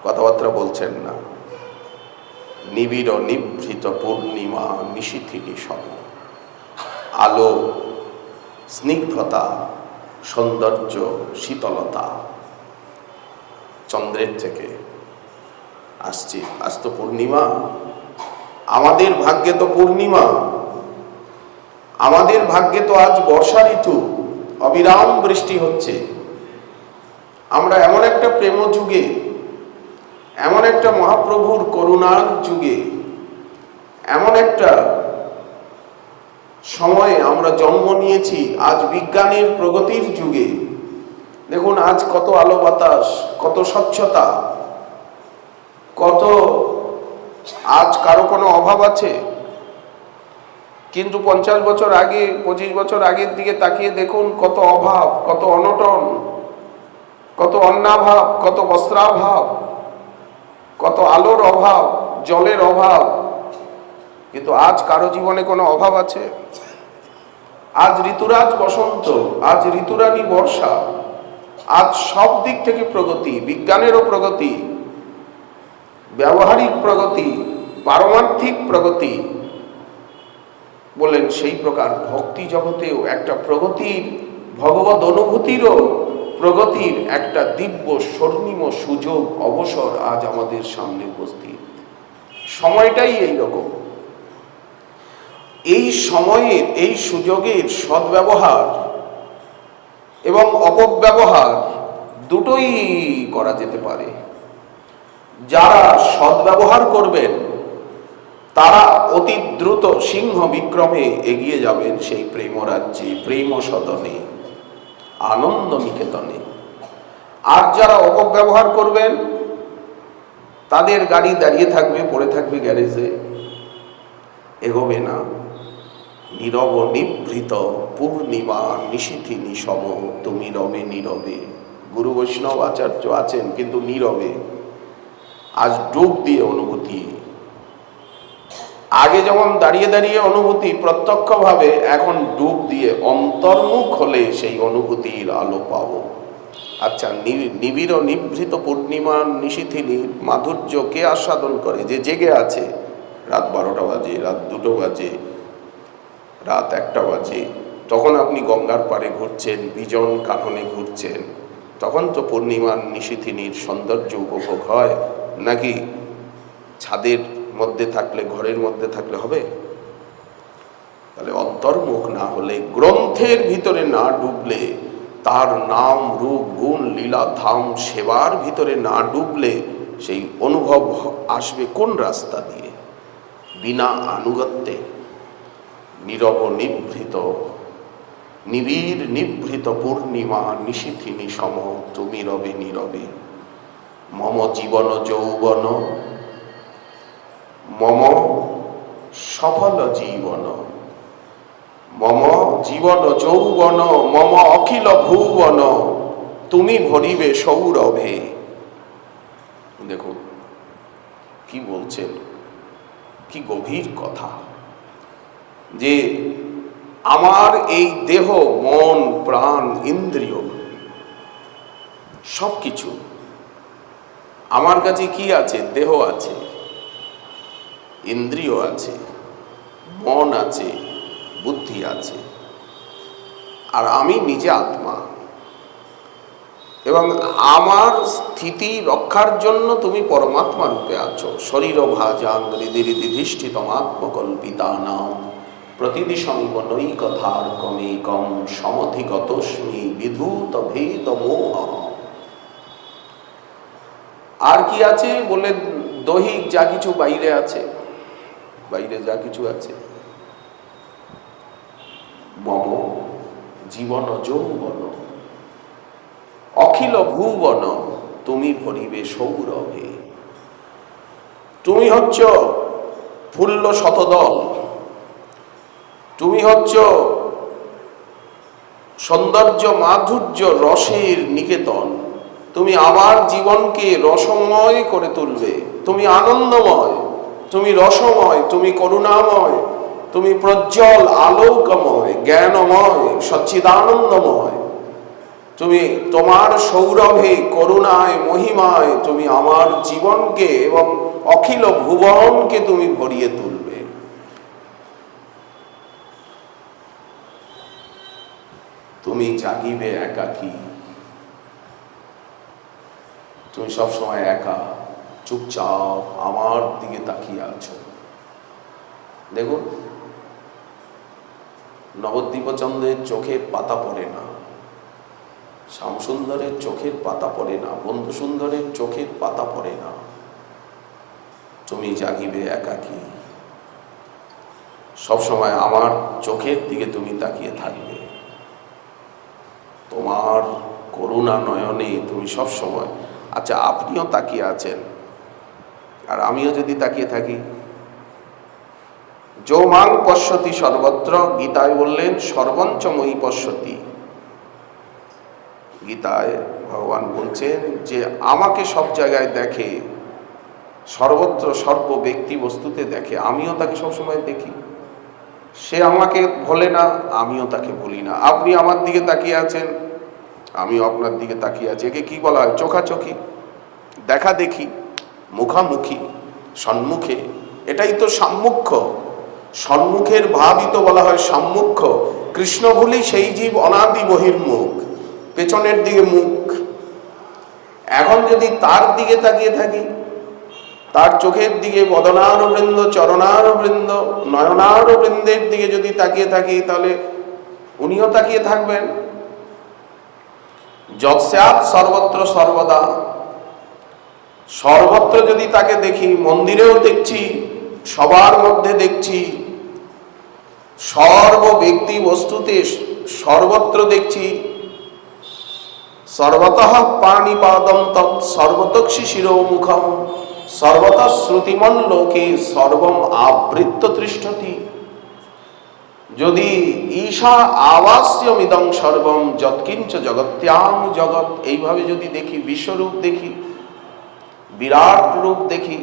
কথাবার্তা বলছেন না। নিবিড় নিভৃত পূর্ণিমা নিশীথিনী সম। আলো, স্নিগ্ধতা, সৌন্দর্য, শীতলতা চন্দ্রের থেকে আসছে। আজ তো পূর্ণিমা, আমাদের ভাগ্যে তো পূর্ণিমা, আমাদের ভাগ্যে তো আজ বর্ষা ঋতু, অবিরাম বৃষ্টি হচ্ছে। আমরা এমন একটা প্রেম যুগে, এমন একটা মহাপ্রভুর করুণার যুগে, এমন একটা সময়ে আমরা জন্ম নিয়েছি। আজ বিজ্ঞানের প্রগতির যুগে দেখুন, আজ কত আলো বাতাস, কত স্বচ্ছতা, কত, আজ কারো কোনো অভাব আছে? কিন্তু 50 বছর আগে, 25 বছর আগের দিকে তাকিয়ে দেখুন, কত অভাব, কত অনটন, কত অন্নাভাব, কত বস্ত্রাভাব, কত আলোর অভাব, জলের অভাব। কিন্তু আজ কারো জীবনে কোনো অভাব আছে? আজ ঋতুরাজ বসন্ত, আজ ঋতুরানী বর্ষা, আজ সব দিক থেকে প্রগতি, বিজ্ঞানেরও প্রগতি, ব্যবহারিক প্রগতি, পারমার্থিক প্রগতি। বললেন সেই প্রকার ভক্তি জগতেও একটা প্রগতির, ভগবত অনুভূতিরও প্রগতির একটা দিব্য স্বর্ণিম সুযোগ, অবসর আজ আমাদের সামনে উপস্থিত। সময়টাই এই রকম। এই সময়ের, এই সুযোগের সদ্ব্যবহার এবং অপব্যবহার দুটোই করা যেতে পারে। যারা সদ্ব্যবহার করবেন তারা অতি দ্রুত সিংহ বিক্রমে এগিয়ে যাবেন সেই প্রেম রাজ্যে, প্রেম সদনে, আনন্দ নিকেতনে। আর যারা অপব্যবহার করবেন তাদের গাড়ি দাঁড়িয়ে থাকবে, পড়ে থাকবে গ্যারেজে, এগোবে না। নীরব নিভৃত পূর্ণিমা নিশীথি নিশম তুমি রবে নীরবে। গুরু বৈষ্ণব আচার্য আছেন কিন্তু নীরবে। আজ ডুব দিয়ে অনুভূতি, আগে যেমন দাঁড়িয়ে দাঁড়িয়ে অনুভূতি প্রত্যক্ষভাবে, এখন ডুব দিয়ে অন্তর্মুখ হলে সেই অনুভূতির আলো পাবো। আচ্ছা, নিবিড় নিভৃত পূর্ণিমা নিশীথিনীর মাধুর্য কে আস্বাদন করে? যে জেগে আছে, রাত 12টা বাজে, রাত 2টো বাজে, রাত 1টা বাজে, তখন আপনি গঙ্গার পাড়ে ঘুরছেন, বিজন কাননে ঘুরছেন, তখন তো পূর্ণিমার নিশীথিনীর সৌন্দর্য উপভোগ হয়। নাকি ছাদের মধ্যে থাকলে, ঘরের মধ্যে থাকলে হবে? তাহলে অন্তর্মুখ না হলে, গ্রন্থের ভিতরে না ডুবলে, তার নাম রূপ গুণ লীলা ধাম সেবার ভিতরে না ডুবলে সেই অনুভব আসবে কোন রাস্তা দিয়ে? বিনা আনুগত্যে। নীরব নিভৃত, নিবিড় নিভৃত পূর্ণিমা নিশীথিনী সম তুমি রবে নীরবে। মম জীবন যৌবন মম সফল জীবন, মম জীবন যৌবন মম অখিল ভুবন তুমি ভরিবে সৌরভে। দেখুন কি বলছেন, কি গভীর কথা। যে আমার এই দেহ, মন, প্রাণ, ইন্দ্রিয় সবকিছু, আমার কাছে কি আছে? দেহ আছে, ইন্দ্রিয় আছে, মন আছে, বুদ্ধি আছে, আর আমি নিজে আত্মা। এবং আমার স্থিতি রক্ষার জন্য তুমি পরমাত্মা রূপে আছো। শরীর ভাজাং হৃদিধিষ্ঠিতম আত্মকল্পিতা নাম প্রতিদিশমিব নৈকথার্কমেকম সমধিগতস্মি বিধূত ভেদ মোহ। আর কি আছে বলে, দৈহিক যা কিছু বাইরে আছে, বাইরে যা কিছু আছে, মম জীবন যৌবন অখিল ভুবন তুমি ভরিবে সৌরভে। তুমি হচ্ছ ফুল্ল শতদল, তুমি হচ্ছ সৌন্দর্য মাধুর্য রসের নিকেতন। তুমি আমার জীবনকে রসময় করে তুলবে। তুমি আনন্দময়, তুমি রসময়, তুমি করুণাময়, তুমি প্রজ্জ্বল আলোকময়, জ্ঞানময়, সচ্চিদানন্দময়। তুমি তোমার সৌরভে, করুণায়, মহিমায় তুমি আমার জীবনকে এবং অখিল ভুবনকে তুমি ভরিয়ে তুলবে। তুমি জাগিবে একাকী, তুমি সবসময় একা, চুপচাপ আমার দিকে তাকিয়ে আছো। দেখুন, নবদ্বীপচন্দ্রের চোখের পাতা পড়ে না, শ্যামসুন্দরের চোখের পাতা পড়ে না, বন্ধু সুন্দরের চোখের পাতা পড়ে না। তুমি জাগিবে একাকী, সবসময় আমার চোখের দিকে তুমি তাকিয়ে থাকবে। তোমার করুণা নয়নে তুমি সবসময়, আচ্ছা আপনিও তাকিয়ে আছেন, আর আমিও যদি তাকিয়ে থাকি, যো মাং পশ্যতি সর্বত্র, গীতায় বললেন সর্বঞ্চময়ী পশ্যতি। গীতায় ভগবান বলছেন যে আমাকে সব জায়গায় দেখে, সর্বত্র সর্ব ব্যক্তি বস্তুতে দেখে, আমিও তাকে সবসময় দেখি। সে আমাকে ভোলে না, আমিও তাকে ভুলি না। আপনি আমার দিকে তাকিয়ে আছেন, আমিও আপনার দিকে তাকিয়ে আছি। একে কি বলা হয়? চোখাচোখি, দেখা দেখি, মুখামুখি, সম্মুখে। এটাই তো সাম্মুখ্য। সম্মুখের ভাবই তো বলা হয় সাম্মুখ্য। কৃষ্ণ ভুলি সেই জীব অনাদি বহির্মুখ, পেছনের দিকে মুখ। এখন যদি তার দিকে তাকিয়ে থাকি, তার চোখের দিকে, বদনার বৃন্দ, চরণার বৃন্দ, নয়নার বৃন্দের দিকে যদি তাকিয়ে থাকি, তাহলে উনিও তাকিয়ে থাকবেন। যৎস্যাৎ সর্বত্র সর্বদা, সর্বত্র যদি তাকে দেখি, মন্দিরেও দেখছি, সবার মধ্যে দেখছি, সর্ব ব্যক্তি বস্তুতে সর্বত্র দেখছি। সর্বতঃ পাণিপাদম তৎ সর্বতক্ষি শিরোমুখম সর্বতঃ শ্রুতিমন লোকে সর্বম আবৃত্ত তিষ্ঠতি। যদি ঈশা আবাস্যমিদং সর্বম যৎকিঞ্চ জগত্যাং জগৎ, এইভাবে যদি দেখি, বিশ্বরূপ দেখি, বিরাট রূপ দেখি,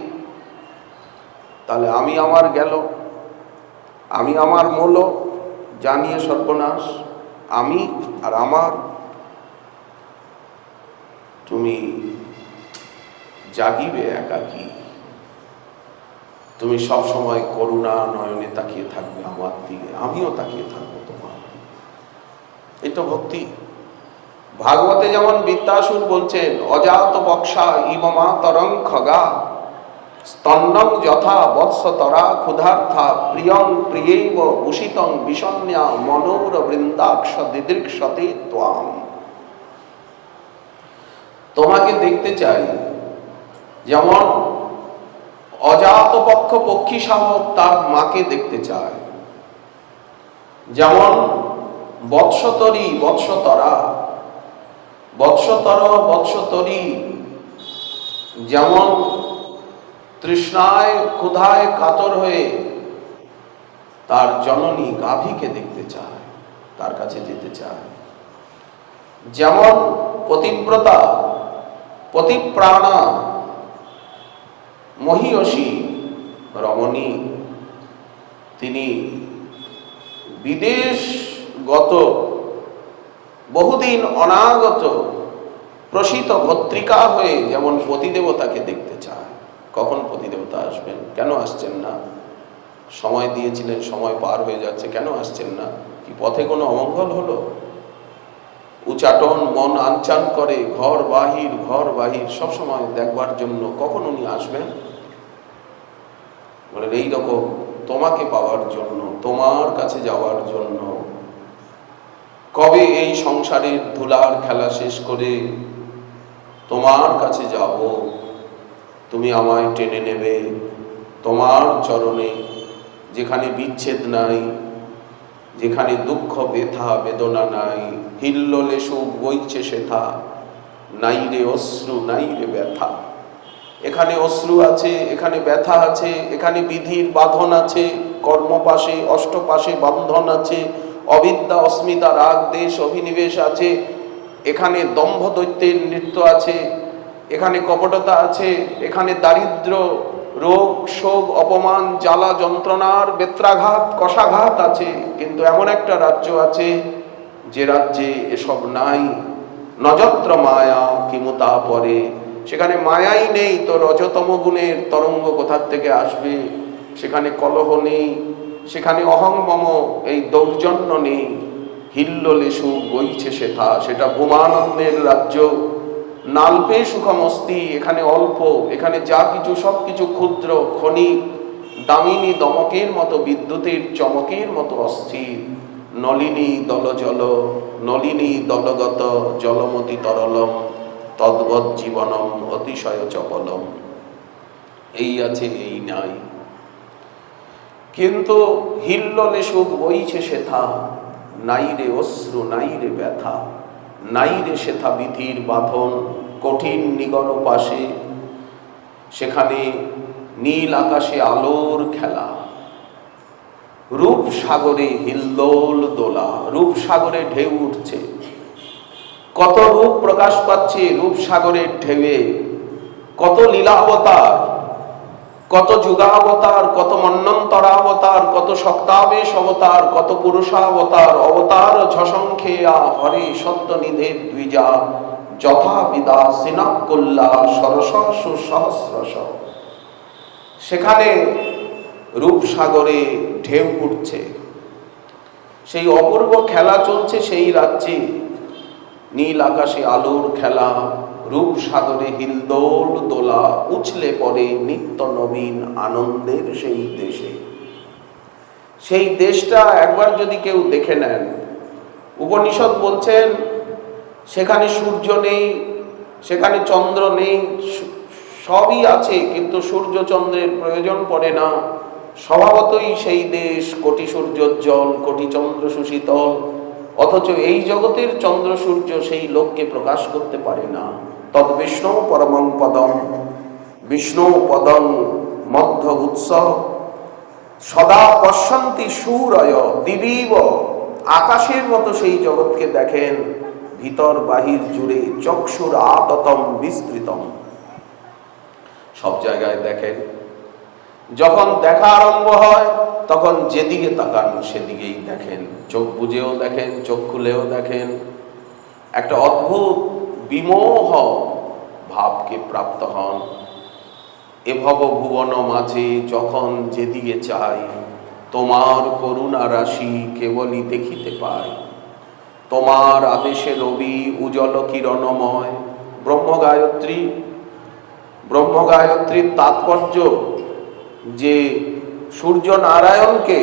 তাহলে আমি আমার গেল, আমি আমার মূল জানিয়ে সর্বনাশ, আমি আর আমার। তুমি জাগিবে একাকী, তুমি সব সময় করুণা নয়নে তাকিয়ে থাকবে আমার দিকে, আমিও তাকিয়ে থাকবো তোমার। এটা ভক্তি। ভাগবতে যেমন বিদ্যাসুর বলছেন, অজাত বক্ষা ইমমা তরং খগা স্তন্নং যথা বৎসতরা ক্ষুধার্থা প্রিয়ং প্রিয়ৈব উষিতং বিষণ্যা মনোর বৃন্দাক্ষ দিদৃক্ষতে ত্বাম। তোমাকে দেখতে চাই, যেমন অজাত পক্ষ পক্ষী শাবক তার মাকে দেখতে চায়, যেমন বৎসতরী বৎসতরা, বৎসতর বৎসতরী যেমন তৃষ্ণায় ক্ষুধায় কাতর হয়ে তার জননী গাভীকে দেখতে চায়, তার কাছে যেতে চায়, যেমন পতিব্রতা পতিপ্রাণা মহীয়সী রমণী, তিনি বিদেশগত বহুদিন অনাগত প্রসিত ভত্রিকা হয়ে যেমন পতিদেবতাকে দেখতে চায়। কখন পতিদেবতা আসবেন? কেন আসছেন না? সময় দিয়েছিলেন, সময় পার হয়ে যাচ্ছে, কেন আসছেন না? কি পথে কোনো অমঙ্গল হলো? উচাটন মন আনচান করে, ঘর বাহির সবসময় দেখবার জন্য কখন উনি আসবেন? বলেন এইরকম তোমাকে পাওয়ার জন্য, তোমার কাছে যাওয়ার জন্য। কবে এই সংসারের ধুলার খেলা শেষ করে তোমার কাছে যাব, তুমি আমায় টেনে নেবে তোমার চরণে, যেখানে বিচ্ছেদ নাই, যেখানে দুঃখ ব্যথা বেদনা নাই, হিল্লোলে সুখ বইছে সেথা, নাই রে অশ্রু নাই রে ব্যথা। এখানে অশ্রু আছে, এখানে ব্যথা আছে, এখানে বিধির বাঁধন আছে, কর্মপাশে অষ্টপাশে বন্ধন আছে, অবিদ্যা অস্মিতা রাগ দেশ অভিনিবেশ আছে, এখানে দম্ভ দৈত্যের নৃত্য আছে, এখানে কপটতা আছে, এখানে দারিদ্র রোগ শোক অপমান জ্বালা যন্ত্রণার বেত্রাঘাত কষাঘাত আছে। কিন্তু এমন একটা রাজ্য আছে যে রাজ্যে এসব নাই। নজত্র মায়া কিমুতা পরে, সেখানে মায়াই নেই তো রজতম গুণের তরঙ্গ কোথার থেকে আসবে? সেখানে কলহ নেই, সেখানে অহং মম এই দৌর্জন্য নেই। হিল্লোলে সুখ বইছে সেথা, সেটা ভূমানন্দের রাজ্য। নাল্পে সুখমস্তি, এখানে অল্প, এখানে যা কিছু সব কিছু ক্ষুদ্র ক্ষণিক, দামিনী দমকের মতো বিদ্যুতের চমকের মতো অস্থির। নলিনী দলজল নলিনী দলগত জলমতি তরলম তদ্বৎ জীবনম অতিশয় চপলম। এই আছে এই নাই। কিন্তু হিল্লোলে সুখ বইছে সেথা, নাই রে অশ্রু নাই রে ব্যথা, নাই রে সেথা বিধির বাঁধন কঠিন নিগর পাশে। সেখানে নীল আকাশে আলোর খেলা, রূপ সাগরে হিল্লোল দোলা, রূপ সাগরে ঢেউ উঠছে, কত রূপ প্রকাশ পাচ্ছে রূপ সাগরের ঢেউয়ে। কত লীলাবতার, কত যুগাবতার, কত মন্বন্তরাবতার, কত শক্তাবেশ অবতার, কত পুরুষাবতার অবতার ঝসংখ্যেয়া হরে সত্যনিধে দ্বিজা যথা বিদা সিনাকল্লা সরসু সহস্রশ। সেখানে রূপসাগরে ঢেউ উঠছে, সেই অপূর্ব খেলা চলছে সেই রাজ্যে। নীল আকাশে আলোর খেলা, রূপসাগরে হিলদোল দোলা, উছলে পড়ে নিত্য নবীন আনন্দের সেই দেশে। সেই দেশটা একবার যদি কেউ দেখে নেন, উপনিষদ বলছেন সেখানে সূর্য নেই, সেখানে চন্দ্র নেই, সবই আছে, কিন্তু সূর্য চন্দ্রের প্রয়োজন পড়ে না। স্বভাবতই সেই দেশ কোটি সূর্যোজ্জ্বল, কোটি চন্দ্র সুশীতল, অথচ এই জগতের চন্দ্র সূর্য সেই লোককে প্রকাশ করতে পারে না। তদ বিষ্ণু পরমং পদম, বিষ্ণু পদম মধ্য উৎস সদা পশ্যন্তি সূরয় দিবীব। আকাশের মতো সেই জগৎকে দেখেন, ভিতর বাহির জুড়ে চক্ষুর আততম বিস্তৃতম, সব জায়গায় দেখেন। যখন দেখা আরম্ভ হয় তখন যেদিকে তাকান সেদিকেই দেখেন, চোখ বুজেও দেখেন, চোখ খুলেও দেখেন। একটা অদ্ভুত বিমোহ ভাবকে প্রাপ্ত হন। এভব ভুবন মাঝে যখন যেদিকে চাই, তোমার করুণা রাশি কেবলই দেখিতে পাই। তোমার আদেশে রবি উজ্জ্বল কিরণময়। ব্রহ্মগায়ত্রী, ব্রহ্মগায়ত্রীর তাৎপর্য যে সূর্য নারায়ণকে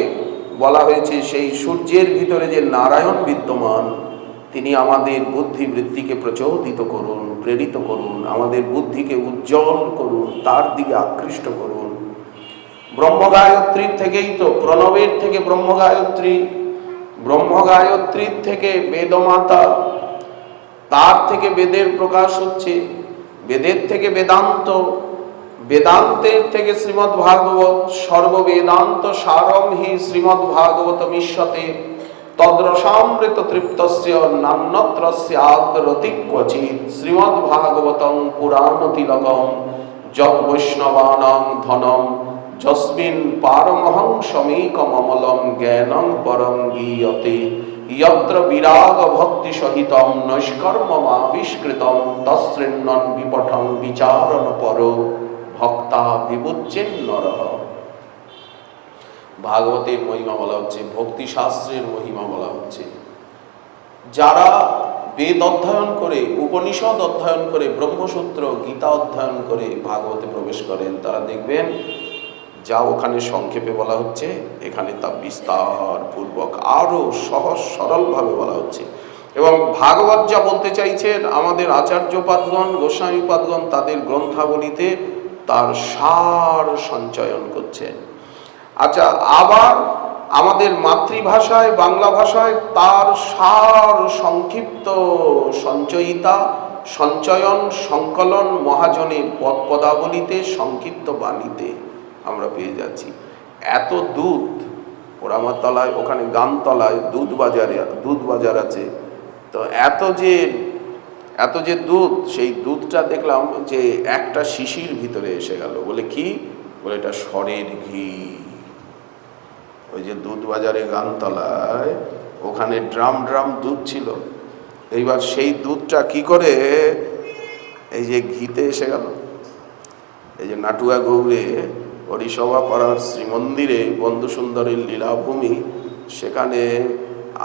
বলা হয়েছে, সেই সূর্যের ভিতরে যে নারায়ণ বিদ্যমান, তিনি আমাদের বুদ্ধিবৃত্তিকে প্রচোদিত করুন, প্রেরিত করুন, আমাদের বুদ্ধিকে উজ্জ্বল করুন, তার দিকে আকৃষ্ট করুন। ব্রহ্মগায়ত্রীর থেকেই তো, প্রণবের থেকে ব্রহ্মগায়ত্রী, ব্রহ্মগায়ত্রীর থেকে বেদমাতা, তার থেকে বেদের প্রকাশ হচ্ছে, বেদের থেকে বেদান্ত, বেদান্তের থেকে শ্রীমদ্ ভাগবত। সর্ববেদান্ত সারম হি শ্রীমদ্ ভাগবত মিষ্যতে তদ্রসামৃত তৃপ্তস্য নান্যত্রস্য আদ্রতি ক্বচিৎ। শ্রীমদ্ ভাগবতং পুরাণ তিলকম যৎ বৈষ্ণবানাং ধনম যস্মিন পারমহংসমীকম অমলম জ্ঞানং পরং গীয়তে। যত্র বিরাগ ভক্তি সহিতম নৈষ্কর্মমাবিষ্কৃতম তৎশৃণ্বন বিপঠং বিচারণ পরো ভক্তা বিবুচ্ছেন নরঃ। ভাগবতের মহিমা বলা হচ্ছে, ভক্তি শাস্ত্রের মহিমা বলা হচ্ছে। যারা বেদ অধ্যয়ন করে, উপনিষদ অধ্যয়ন করে, ব্রহ্মসূত্র গীতা অধ্যয়ন করে ভাগবতে প্রবেশ করেন, তারা দেখবেন যা ওখানে সংক্ষেপে বলা হচ্ছে, এখানে তা বিস্তার পূর্বক আরো সহজ সরলভাবে বলা হচ্ছে। এবং ভাগবত যা বলতে চাইছেন, আমাদের আচার্যপাদগণ, গোস্বামীপাদগণ তাদের গ্রন্থাবলীতে তার সার সঞ্চয়ন করছেন। আচ্ছা, আবার আমাদের মাতৃভাষায় বাংলা ভাষায় তার সার সংক্ষিপ্ত সঞ্চয়িতা, সঞ্চয়ন, সংকলন মহাজনের পদাবলীতে, সংক্ষিপ্ত বাণীতে আমরা পেয়ে যাচ্ছি। এত দুধ পোড়ামাতলায়, ওখানে গামতলায় দুধ বাজার আছে, তো এত যে দুধ, সেই দুধটা দেখলাম যে একটা শিশির ভিতরে এসে গেল। বলে কি? বলে এটা সরের ঘি। ওই যে দুধ বাজারে গামতলায়, ওখানে ড্রাম ড্রাম দুধ ছিল, এইবার সেই দুধটা কি করে এই যে ঘিতে এসে গেল। এই যে নাটুয়া গৌড়ে হরিসভা পাড়ার শ্রীমন্দিরে বন্ধু সুন্দরের লীলাভূমি, সেখানে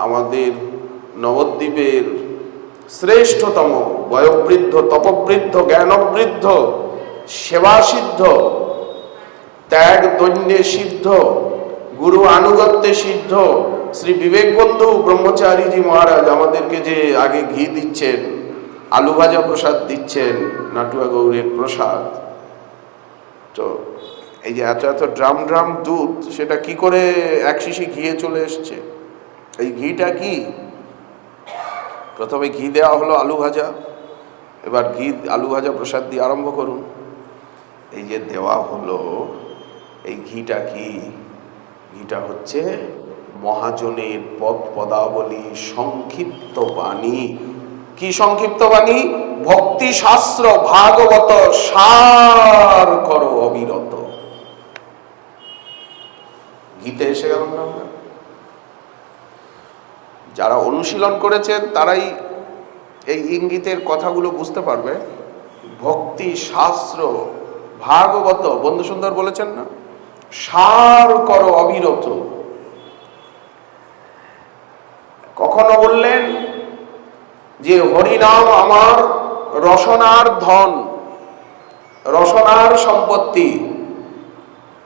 আমাদের নবদ্বীপের শ্রেষ্ঠতম বয়োবৃদ্ধ, তপবৃদ্ধ, জ্ঞানবৃদ্ধ, সেবাসিদ্ধ, ত্যাগ দৈন্যে সিদ্ধ, গুরু আনুগত্যে সিদ্ধ শ্রী বিবেকবন্ধু ব্রহ্মচারীজি মহারাজ আমাদেরকে যে আগে ঘি দিচ্ছেন, আলু ভাজা প্রসাদ দিচ্ছেন, নাটুয়া গৌড়ের প্রসাদ। তো এই যে এত এত ড্রাম ড্রাম দুধ, সেটা কি করে এক শিশি ঘিয়ে চলে এসছে? এই ঘিটা কি? প্রথমে ঘি দেওয়া হলো আলু ভাজা, এবার ঘি আলু ভাজা প্রসাদ দিয়ে আরম্ভ করুন। এই যে দেওয়া হলো, এই ঘিটা কি? ঘিটা হচ্ছে মহাজনের পদাবলী, সংক্ষিপ্ত বাণী। কি সংক্ষিপ্ত বাণী? ভক্তি শাস্ত্র ভাগবত সার করো অবিরত। গীতে এসে গেল না? যারা অনুশীলন করেছেন তারাই এই ইঙ্গিতের কথাগুলো বুঝতে পারবে। ভক্তি শাস্ত্র ভাগবত, বন্ধু সুন্দর বলেছেন না, সার করো অবিরত। কখনো বললেন যে হরিনাম আমার রসনার ধন, রসনার সম্পত্তি।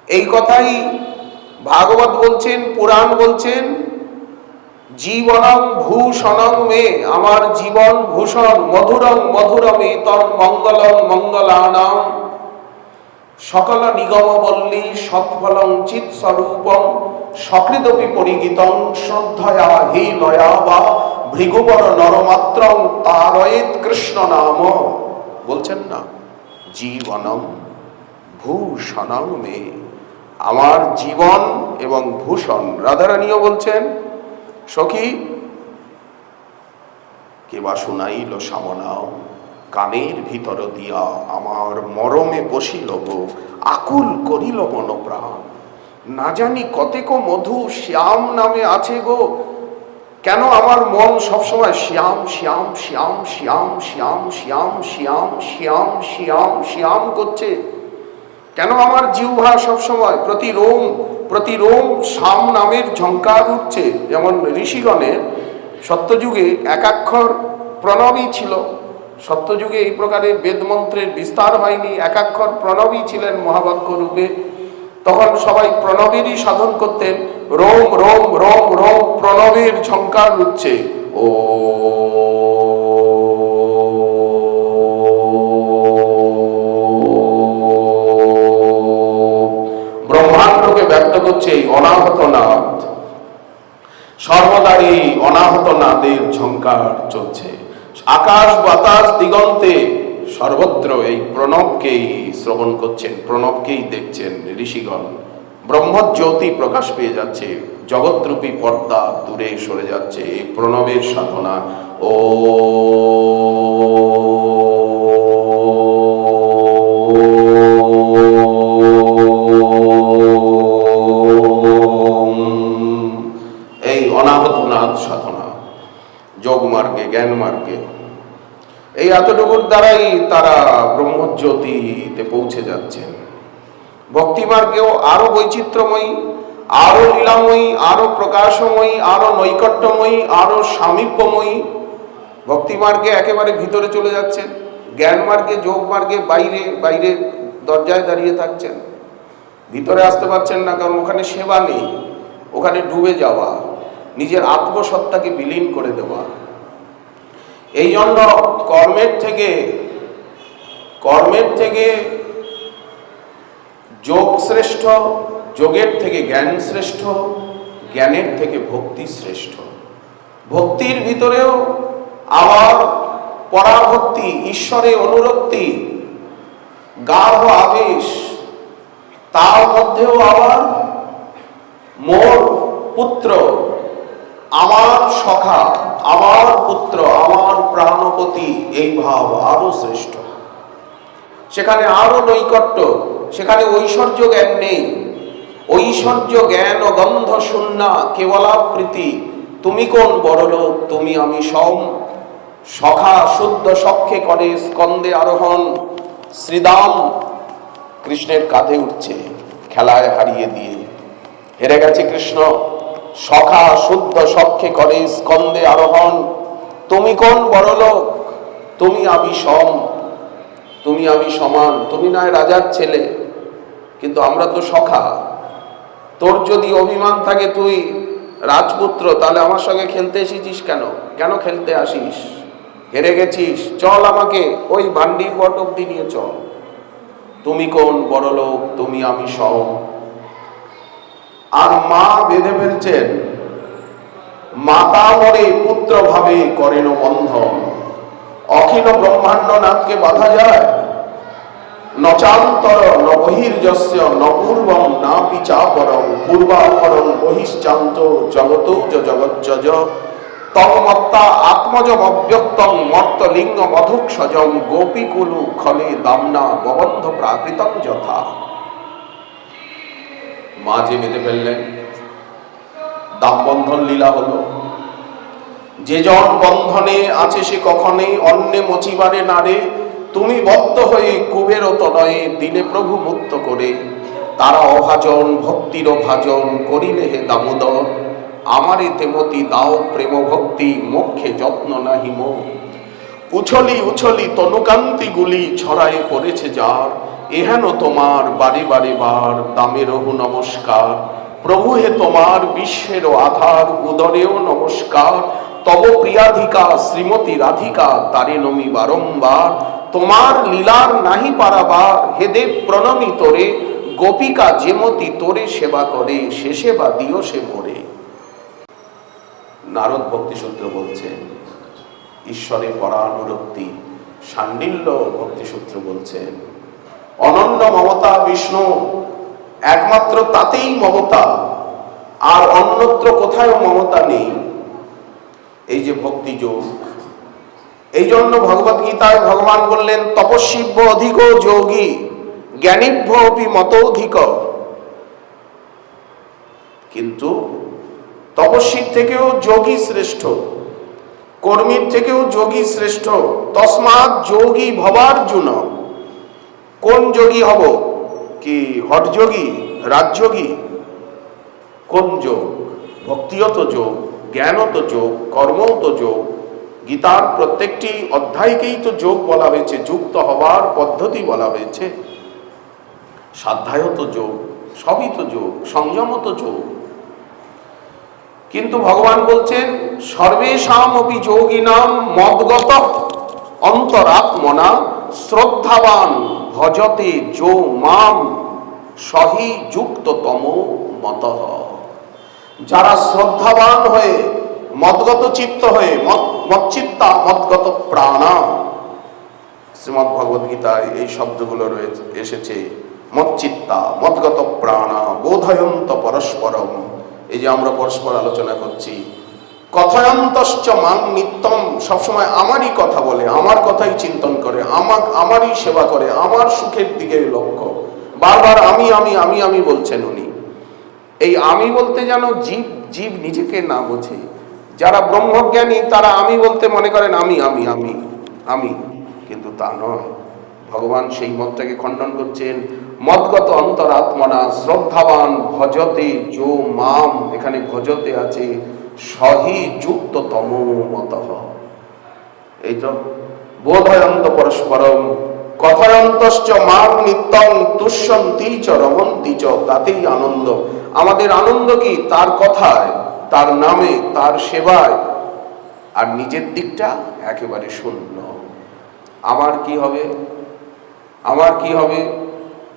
এই কথাই ভাগবত বলছেন, পুরাণ বলছেন, জীবনং ভূষণং মে, আমার জীবন ভূষণ, মধুরং মধুরমে তৎ মঙ্গলং মঙ্গলানাম, সকল নিগম বল্লী সৎফলং চিৎ স্বরূপং সকৃদপি পরিগীতং শ্রদ্ধয়া হি লয়া বা ভৃগুবর নরমাত্রং তারয়েৎ কৃষ্ণ নাম। বলছেন না, জীবনম ভূষণং মে, আমার জীবন এবং ভূষণ। রাধারানীও বলছেন, সখী কেবা শুনাইল সামনাও, কানের ভিতর দিয়া আমার মরমে বসিল গো, আকুল করিল মন প্রাণ। না জানি কতেক মধু শ্যাম নামে আছে গো, কেন আমার মন সবসময় শ্যাম শ্যাম শ্যাম শ্যাম শ্যাম শ্যাম শ্যাম শ্যাম শ্যাম শ্যাম করছে? কেন আমার জিহ্বা সবসময় প্রতি রোম শ্যাম নামের ঝঙ্কার উঠছে? যেমন ঋষিগণের সত্যযুগে একাক্ষর প্রণবই ছিল। সত্যযুগে এই প্রকারে বেদমন্ত্রের বিস্তার হয়নি, একাক্ষর প্রণবই ছিলেন মহাবাক্য রূপে। তখন সবাই প্রণবেরই সাধন করতেন। রোম রোম রোম রোম প্রণবের ঝঙ্কার উঠছে। ও ব্রহ্মাণ্ডকে ব্যক্ত করছে এই অনাহত নাদ, সর্বদাই অনাহত নাদের ঝঙ্কার চলছে। আকাশ বাতাস দিগন্তে সর্বত্র এই প্রণবকেই শ্রবণ করছেন, প্রণবকেই দেখছেন ঋষিগণ। ব্রহ্মজ্যোতি প্রকাশ পেয়ে যাচ্ছে, জগৎরূপী পর্দা দূরে সরে যাচ্ছে এই প্রণবের সাধনা। ও এই অনাহত নাদ সাধনা যোগ মার্গে, জ্ঞান মার্গে, এই এতটুকুর দ্বারাই তারা ব্রহ্মজ্যোতিতে পৌঁছে যাচ্ছেন। ভক্তি মার্গেও আরো বৈচিত্র্যময়ী, আরো লীলাময়ী, আরো প্রকাশময়ী, আরো নৈকট্যময়ী, আরো সামীপ্যময়ী। ভক্তি মার্গে একেবারে ভিতরে চলে যাচ্ছেন, জ্ঞান মার্গে, যোগ মার্গে বাইরে বাইরে দরজায় দাঁড়িয়ে থাকছেন, ভিতরে আসতে পারছেন না, কারণ ওখানে সেবা নেই। ওখানে ডুবে যাওয়া, নিজের আত্মসত্তাকে বিলীন করে দেওয়া। এই জন্য কর্মের থেকে যোগ শ্রেষ্ঠ, যোগের থেকে জ্ঞান শ্রেষ্ঠ, জ্ঞানের থেকে ভক্তি শ্রেষ্ঠ। ভক্তির ভিতরেও আবার পরাভক্তি, ঈশ্বরে অনুরক্তি, গাঢ় আবেশ, তার মধ্যেও আবার মোর পুত্র, আমার সখা, আমার পুত্র, আমার প্রাণপতি, এই ভাব আরো শ্রেষ্ঠ। সেখানে আরো নৈকট্য, সেখানে ঐশ্বর্য জ্ঞান নেই। ঐশ্বর্য জ্ঞান ও গন্ধ শূন্যা কেবলাবৃতি, তুমি কোন বড়লোক, তুমি আমি সম। সখা শুদ্ধ সখ্যে করে স্কন্দে আরোহণ, শ্রীদাম কৃষ্ণের কাঁধে উঠছে খেলায় হারিয়ে দিয়ে, হেরে গেছে কৃষ্ণ। সখা শুদ্ধ সখ্যে করে স্কন্দে আরোহণ, তুমি কোন বড়লোক, তুমি আমি সম, তুমি আমি সমান। তুমি নয় রাজার ছেলে, কিন্তু আমরা তো সখা। তোর যদি অভিমান থাকে তুই রাজপুত্র, তাহলে আমার সঙ্গে খেলতে এসেছিস কেন? কেন খেলতে আসিস? হেরে গেছিস, চল আমাকে ওই ভান্ডির বট অব্দি নিয়ে চল। তুমি কোন বড়লোক, তুমি আমি সম। আর মা বেঁধে ফেলছেন, মাতা মরে পুত্র ভাবে করেন বন্ধন। অখিল ব্রহ্মাণ্ড নাথকে বাধা যায়? নচান্তর ন বহির্যস্য ন পূর্বং না পিচাপরং পূর্বাপরং বহিশ্চান্ত জগতো জগজ্জজ তমত্তা আত্মজম অব্যক্তং মর্তলিঙ্গ মধুক্ষজং গোপীকুলু খলে দামনা ববন্ধ প্রাকৃতং যথা। মা যে বেঁধে ফেললেন, দামবন্ধন লীলা হলো। যে জন বন্ধনে আছে সে কখনোই অন্যে মচিবারে নারে। তুমি বদ্ধ হয়ে কুবের তনয়ে দিলে প্রভু মুক্ত করে। তারা অভাজন ভক্তির ভাজন করিলে হে দামোদর। আমারে তেমতি দাও প্রেম ভক্তি মোক্ষে যত্ন নাহি মো। উছলি উছলি তনুকান্তি গুলি ছড়ায় পড়েছে যার। এহেন তোমার বারে বারে বার দামে রহু নমস্কার। প্রভু হে তোমার বিশ্বের আধার, উদরেও নমস্কার। তব প্রিয়াধিকা শ্রীমতী রাধিকা, তারে নমি বারম্বার। তোমার লীলার নাহি পারাবার, হে দেব প্রণমী তোরে। গোপিকা যেমতি তোরে সেবা করে, সে সেবা দিও সে মোরে। নারদ ভক্তিসূত্র বলছেন, ঈশ্বরে পরানুরক্তি। শাণ্ডিল্য ভক্তিসূত্র বলছেন, অনন্য মমতা বিষ্ণু, একমাত্র তাতেই মমতা, আর অন্যত্র কোথায় মমতা নেই। এই যে ভক্তি যোগ, এই জন্য ভগবত গীতায় ভগবান বললেন, তপস্বীভ্য অধিক যোগী, জ্ঞানীভ্য অপি মতোধিক। কিন্তু তপস্বীর থেকেও যোগী শ্রেষ্ঠ, কর্মীর থেকেও যোগী শ্রেষ্ঠ। তসমাৎ যোগী ভবার্জুন। কোন যোগী হব? কি হট যোগী, রাজযোগী? কোন যোগ? ভক্তিও তো যোগ, জ্ঞানও তো যোগ, কর্মও তো যোগ। গীতার প্রত্যেকটি অধ্যায়কেই তো যোগ বলা হয়েছে, যুক্ত হবার পদ্ধতি বলা হয়েছে। সাধ্যায়ও তো যোগ, সবই তো যোগ, সংযমও তো যোগ। কিন্তু ভগবান বলছেন, সর্বেষাম অপি যোগিনাম মদ্গত অন্তরাত্মনা শ্রদ্ধাবান ভজতে যো মাম সহি যুক্ততম মতঃ। যারা শ্রদ্ধাবান হয়ে, মদগত চিত্ত হয়ে, মচ্চিত্তা মদগত প্রাণা, শ্রীমদ্ ভগবদ গীতায় এই শব্দগুলো রয়েছে, এসেছে। মচ্চিত্তা মদগত প্রাণা বোধয়ন্ত পরস্পরম। এই যে আমরা পরস্পর আলোচনা করছি, কথয়ন্তশ্চ মাং নিত্যম, সবসময় আমারই কথা বলে, আমার কথাই চিন্তন করে, আমারই সেবা করে, আমার সুখের দিকে লক্ষ্য। বারবার আমি আমি আমি আমি বলছেন উনি। এই আমি বলতে যেন জীব নিজেকে না বোঝে। যারা ব্রহ্মজ্ঞানী তারা আমি বলতে মনে করেন আমি আমি আমি আমি, কিন্তু তা নয়। ভগবান সেই মতটাকে খণ্ডন করছেন। মদগত অন্তরাত্মনা শ্রদ্ধাবান ভজতে যো মাম, এখানে ভজতে আছে সহি যুক্ততম মতঃ। এই তো বোধয়ন্ত পরস্পরম কথয়ন্তশ্চ মাম নিত্যং তুষ্যন্তি চ রমন্তি চ, তাতেই আনন্দ। আমাদের আনন্দ কি? তার কথায়, তার নামে, তার সেবায়। আর নিজের দিকটা একেবারে শূন্য। আমার কি হবে, আমার কি হবে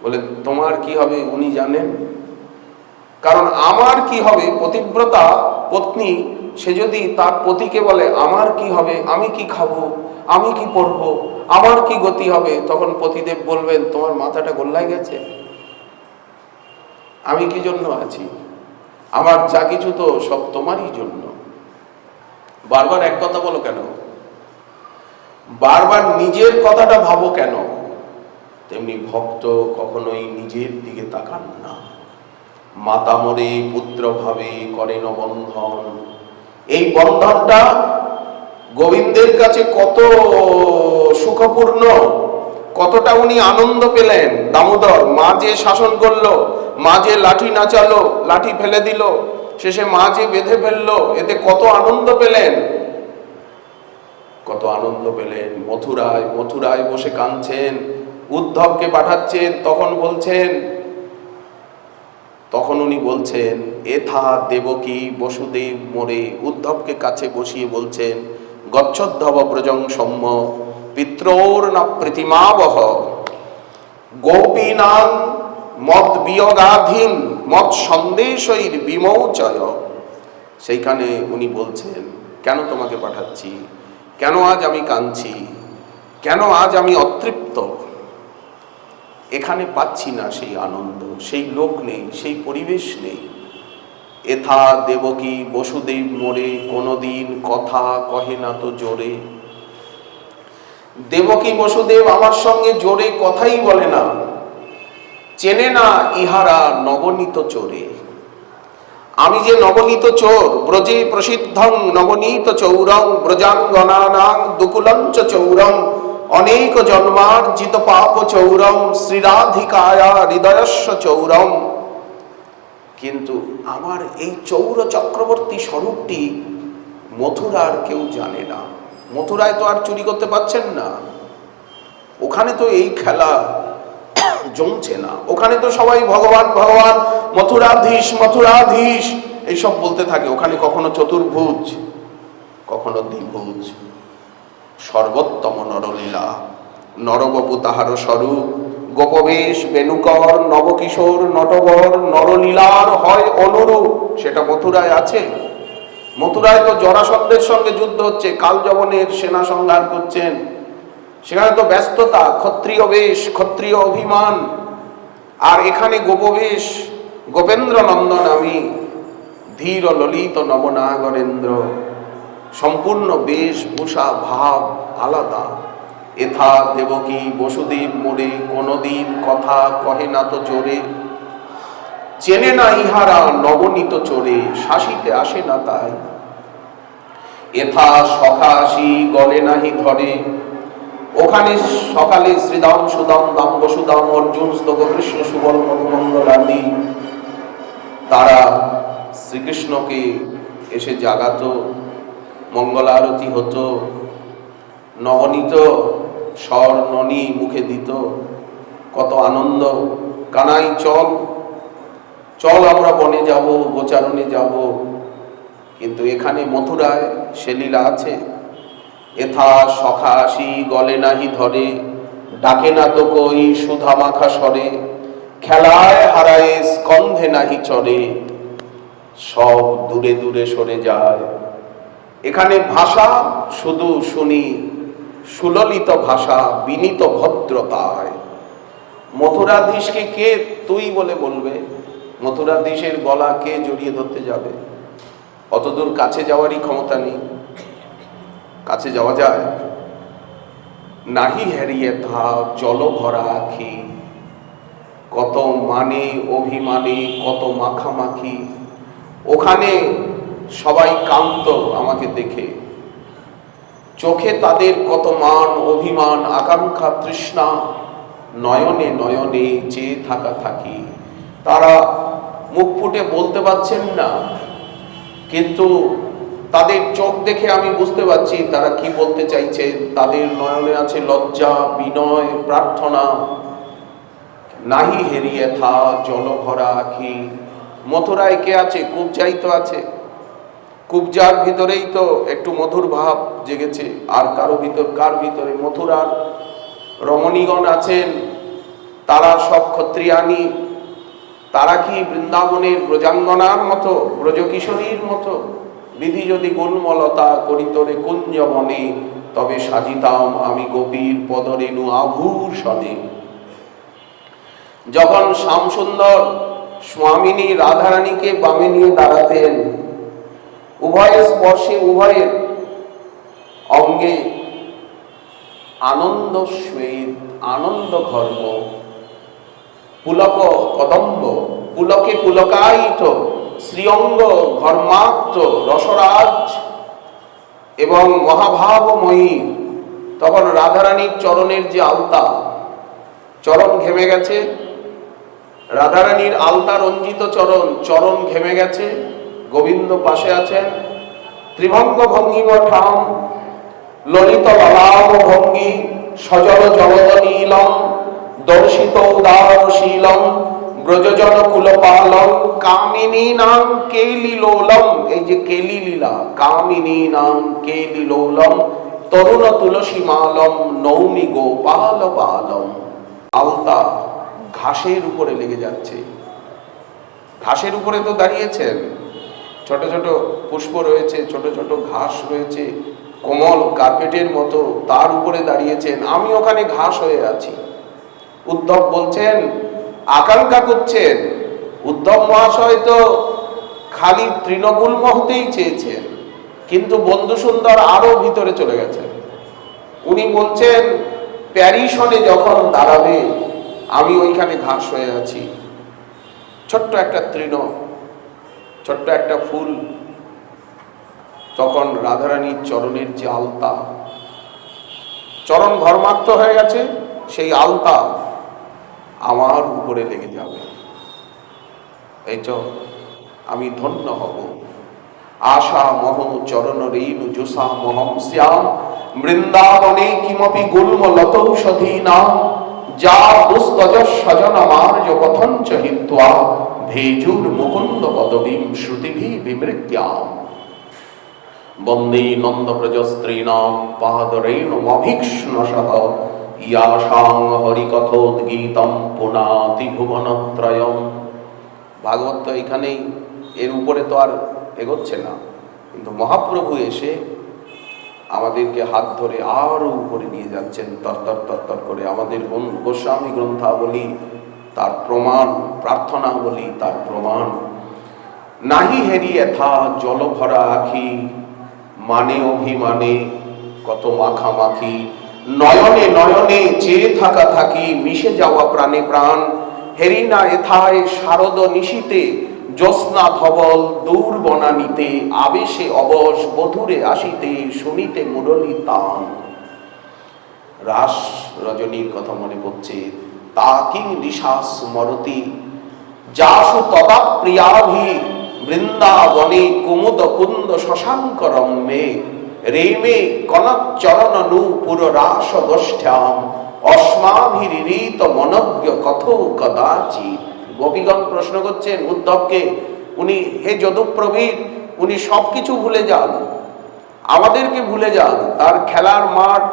বলে, তোমার কি হবে উনি জানেন। কারণ আমার কি হবে, পতিব্রতা পত্নী সে যদি তার পতিকে বলে আমার কি হবে, আমি কি খাবো, আমি কি পরবো, আমার কি গতি হবে, তখন পতিদেব বলবেন তোমার মাথাটা গোল্লায় গেছে, আমি কি জন্য আছি, আমার যা কিছু তো সব তোমারই জন্য। বারবার এক কথা বলো কেন, বারবার নিজের কথাটা ভাবো কেন? তেমনি ভক্ত কখনোই নিজের দিকে তাকান না। মাতা মরে পুত্র ভাবে করেন বন্ধন। এই বন্ধনটা গোবিন্দের কাছে কত সুখপূর্ণ, কতটা উনি আনন্দ পেলেন। দামোদর মা যে শাসন করলো, মা যে লাঠি নাচালো, লাঠি ফেলে দিল, শেষে মা যে বেঁধে ফেললো, এতে কত আনন্দ পেলেন, কত আনন্দ পেলেন। মথুরায়, মথুরায় বসে কাঁদছেন, উদ্ধবকে পাঠাচ্ছেন, তখন উনি বলছেন এথা দেবকী বসুদেব মোরে। উদ্ধবকে কাছে বসিয়ে বলছেন গচ্ছদ্ধব ব্রজং সৌম্য পিত্রোর না প্রীতিমাবহ গোপীনাং মদ বিয়োগাধীন মদ সন্দেশৈর বিমোচয়। সেইখানে উনি বলছেন কেন তোমাকে পাঠাচ্ছি, কেন আজ আমি কাঁদছি, কেন আজ আমি অতৃপ্ত, এখানে পাচ্ছি না সেই আনন্দ, সেই লোক নেই, সেই পরিবেশ নেই। এথা দেবকী বসুদেব মোরে কোনদিন কথা কহে না তো জোরে। দেবকী বসুদেব আমার সঙ্গে জোরে কথাই বলে না, চেনে না ইহারা নবনীত চোরে। আমি যে নবনীত চোর, ব্রজে প্রসিদ্ধং নবনীত চৌরং ব্রজাঙ্গনানাং দুকুলঞ্চ চৌরং অনেক জন্মার্জিত পাপ চৌরম শ্রীরাধিকায়া হৃদয়স্ব চৌরম। কিন্তু আমার এই চৌর চক্রবর্তী স্বরূপটি মথুরার কেউ জানে না। মথুরায় তো আর চুরি করতে পারছেন না, ওখানে তো এই খেলা, জমছে না। ওখানে তো সবাই ভগবান ভগবান, মথুরাধীশ মথুরাধীশ এইসব বলতে থাকে। ওখানে কখনো চতুর্ভুজ, কখনো দ্বিভুজ। সর্বোত্তম নরলীলা, নরবপু তাহার স্বরূপ, গোপবেশ বেণুকর নবকিশোর নটবর, নরলীলার হয় অনুরূপ। সেটা মথুরায় আছে। মথুরায় তো জরাসন্ধের সঙ্গে যুদ্ধ হচ্ছে, কালযবনের সেনা সংহার করছেন, সেখানে তো ব্যস্ততা, ক্ষত্রিয় বেশ, ক্ষত্রিয় অভিমান। আর এখানে গোপবেশ, গোপেন্দ্র নন্দন আমি, ধীর ললিত নবনাগরেন্দ্র। সম্পূর্ণ বেশভূষা ভাব আলাদা। এথা দেবকী বসুদেব মোরে, কোনদিন কথা কহে না তো জোরে। চেনে না ইহারা নবনীত চোরে, শাসিতে আসে না তাই। এথা সখা আসি গলে নাহি ধরে। ওখানে সকালে শ্রীদাম সুদাম দাম বসুদাম অর্জুন স্তব কৃষ্ণ সুবল মধুমঙ্গলাদি, তারা শ্রীকৃষ্ণকে এসে জাগাতো, মঙ্গল আরতি হতো, নবনীত স্বর ননি মুখে দিত, কত আনন্দ। কানাই চল চল আমরা বনে যাব, গোচারণে যাব। কিন্তু এখানে মথুরায় সে লীলা আছে। এথা সখা আসি গলে নাহি ধরে, ডাকে না তো কই সুধা মাখা স্বরে। খেলায় হারায় স্কন্ধে নাহি চড়ে, সব দূরে দূরে সরে যায়। এখানে ভাষা শুধু শুনি সুললিত ভাষা, বিনীত ভদ্রতায়। মথুরাধীশকে কে তুই বলে বলবে? মথুরাধীশের গলা কে জড়িয়ে ধরতে যাবে? অতদূর কাছে যাওয়ারই ক্ষমতা নেই। কাছে যাওয়া যায়? নাহি হারিয়ে থা জল ভরা আখি, কত মানে অভিমানে কত মাখামাখি। ওখানে সবাই কান্ত আমাকে দেখে, চোখে তাদের কত মান অভিমান আকাঙ্ক্ষা তৃষ্ণা, নয়নে নয়নে চেয়ে থাকা থাকি। তারা মুখ ফুটে বলতে পারছেন না, কিন্তু তাদের চোখ দেখে আমি বুঝতে পারছি তারা কি বলতে চাইছে। তাদের নয়নে আছে লজ্জা, বিনয়, প্রার্থনা। নাহি হেরিয়ে থা জল ভরা আখি। মথুরায় কে আছে? কুবজাই তো আছে। কুবজার ভিতরেই তো একটু মধুর ভাব জেগেছে। আর কার ভিতরে? মথুরার রমণীগণ আছেন, তারা সব ক্ষত্রিয়ানি। তারা কি বৃন্দাবনের ব্রজাঙ্গনার মতো, ব্রজকিশোরীর মতো? বিধি যদি গুণমলতা করিতরে কুঞ্জ বনে, তবে সাজিতাম আমি গোপীর পদরেণু আভূষণে। যখন শ্যামসুন্দর স্বামিনী রাধারানীকে বামে নিয়ে দাঁড়াতেন, উভয়ের স্পর্শে উভয়ের অঙ্গে আনন্দ শ্বেত, আনন্দ ঘর্ম, পুলক কদম্ব, পুলকে পুলকায়িত, শ্রীঅঙ্গ ঘর্মাক্ত রসরাজ এবং মহাভাবময়ী। তখন রাধারানীর চরণের যে আলতা, চরণ ঘেমে গেছে, রাধারানীর আলতা রঞ্জিত চরণ, চরণ ঘেমে গেছে। গোবিন্দ পাশে আছেন। ত্রিভঙ্গ ভঙ্গি ঠাম, ললিত ললাম ভঙ্গি, সজল জলদ নীলম, দর্শিত উদারশীলম, ব্রজজন কুলপালম, কামিনী নাম কেলিলোলম। এই যে কেলি লীলা, কামিনী নাম কেলিলোলম, তরুণ তুলসী মালম, নৌমি গোপাল পালম। আলতা ঘাসের উপরে লেগে যাচ্ছে। ঘাসের উপরে তো দাঁড়িয়েছেন, ছোট ছোট পুষ্প রয়েছে, ছোট ছোট ঘাস রয়েছে, কোমল কার্পেটের মতো, তার উপরে দাঁড়িয়েছেন। আমি ওখানে ঘাস হয়ে আছি। উদ্ধব বলছেন, আকাঙ্ক্ষা করছেন। উদ্ধব মহাশয় তো খালি তৃণগুল্ম হতেই চেয়েছেন, কিন্তু বন্ধু সুন্দর আরো ভিতরে চলে গেছেন। উনি বলছেন, প্যারিসনে যখন দাঁড়াবে আমি ওইখানে ঘাস হয়ে আছি। ছোট্ট একটা তৃণ, ছোট্ট একটা ফুল। তখন রাধারানীর চরণের যে আলতা, চরণ ঘর্মাক্ত হয়ে গেছে, সেই আলতা আমার উপরে লেগে যাবে। এই তো আমি ধন্য হব। আশা মহ চরণ রেণু জোসা মহম শ্যাম, বৃন্দাবনে কিমপি গুল্ম লতৌষধী নাম, যা দুস্তজ স্বজনমার্য কথঞ্চ হিত্বা ভেজুর মুকুন্দ পদবীম শ্রুতিভি বিমৃত্যাম বন্দে নন্দব্রজস্ত্রীণাম পাদরেণুমভীক্ষ্ণশঃ ইয়াসাং হরিকথোদ্গীতম পুনাতি ভুবনত্রয়ম। ভাগবত তো এখানেই, এর উপরে তো আর এগোচ্ছে না, কিন্তু মহাপ্রভু এসে আমাদেরকে হাত ধরে আরো উপরে নিয়ে যাচ্ছেন তরতর তরতর করে। আমাদের গোস্বামী গ্রন্থাবলী তার প্রমাণ, প্রার্থনা বলি তার প্রমাণ। নাহি হেরি এথা জল ভরা আখি, মানে অভিমানে কত মাখামাখি, নয়নে নয়নে চেয়ে থাকা থাকি, মিশে যাওয়া প্রাণে প্রাণ। হেরি না এথায় শারদ নিশীতে, জ্যোৎস্না ধবল দূর বনানীতে, আবেশে অবশ বধুরে আসিতে, শুনিতে মুরলী তান। রাস রজনীর কথা মনে পড়ছে। তাকিং নিশাস মরতি, যাসু তদা প্রিয়াভি, বৃন্দাবনে কুমুদ কুন্দ শশাঙ্ক রম্যে, রেমে কনচ্চরণ নূপুর রাস গোষ্ঠ্যাম, অস্মাভিরিত মনজ্ঞ কথো কদাচিৎ। গোপীগণ প্রশ্ন করছেন উদ্ধবকে, উনি হে যদুপ্রবীর, উনি সবকিছু ভুলে যান, আমাদেরকে ভুলে যান, তার খেলার মাঠ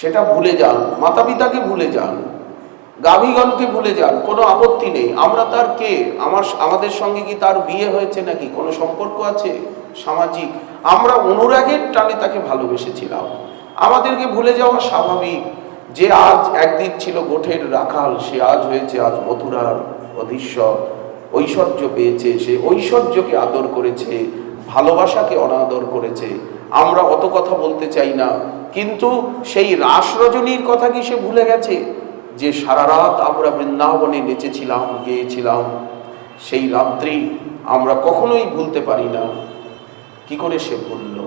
সেটা ভুলে যান, মাতা পিতাকে ভুলে যান, গাভীগণকে ভুলে যান, কোনো আপত্তি নেই। আমরা তার কে? আমাদের সঙ্গে কি তার বিয়ে হয়েছে নাকি? কোনো সম্পর্ক আছে সামাজিক? আমরা অনুরাগের টানে তাকে ভালোবেসেছিলাম, আমাদেরকে ভুলে যাওয়া স্বাভাবিক। যে আজ একদিন ছিল গোঠের রাখাল, সে আজ হয়েছে আজ মথুরার অধীশ্বর, ঐশ্বর্য পেয়েছে, সে ঐশ্বর্যকে আদর করেছে, ভালোবাসাকে অনাদর করেছে। আমরা অত কথা বলতে চাই না, কিন্তু সেই রাস রজনীর কথা কি সে ভুলে গেছে? যে সারা রাত আমরা বৃন্দাবনে নেচেছিলাম, গেয়েছিলাম, সেই রাত্রি আমরা কখনোই ভুলতে পারি না। কি করে সে ভুলল?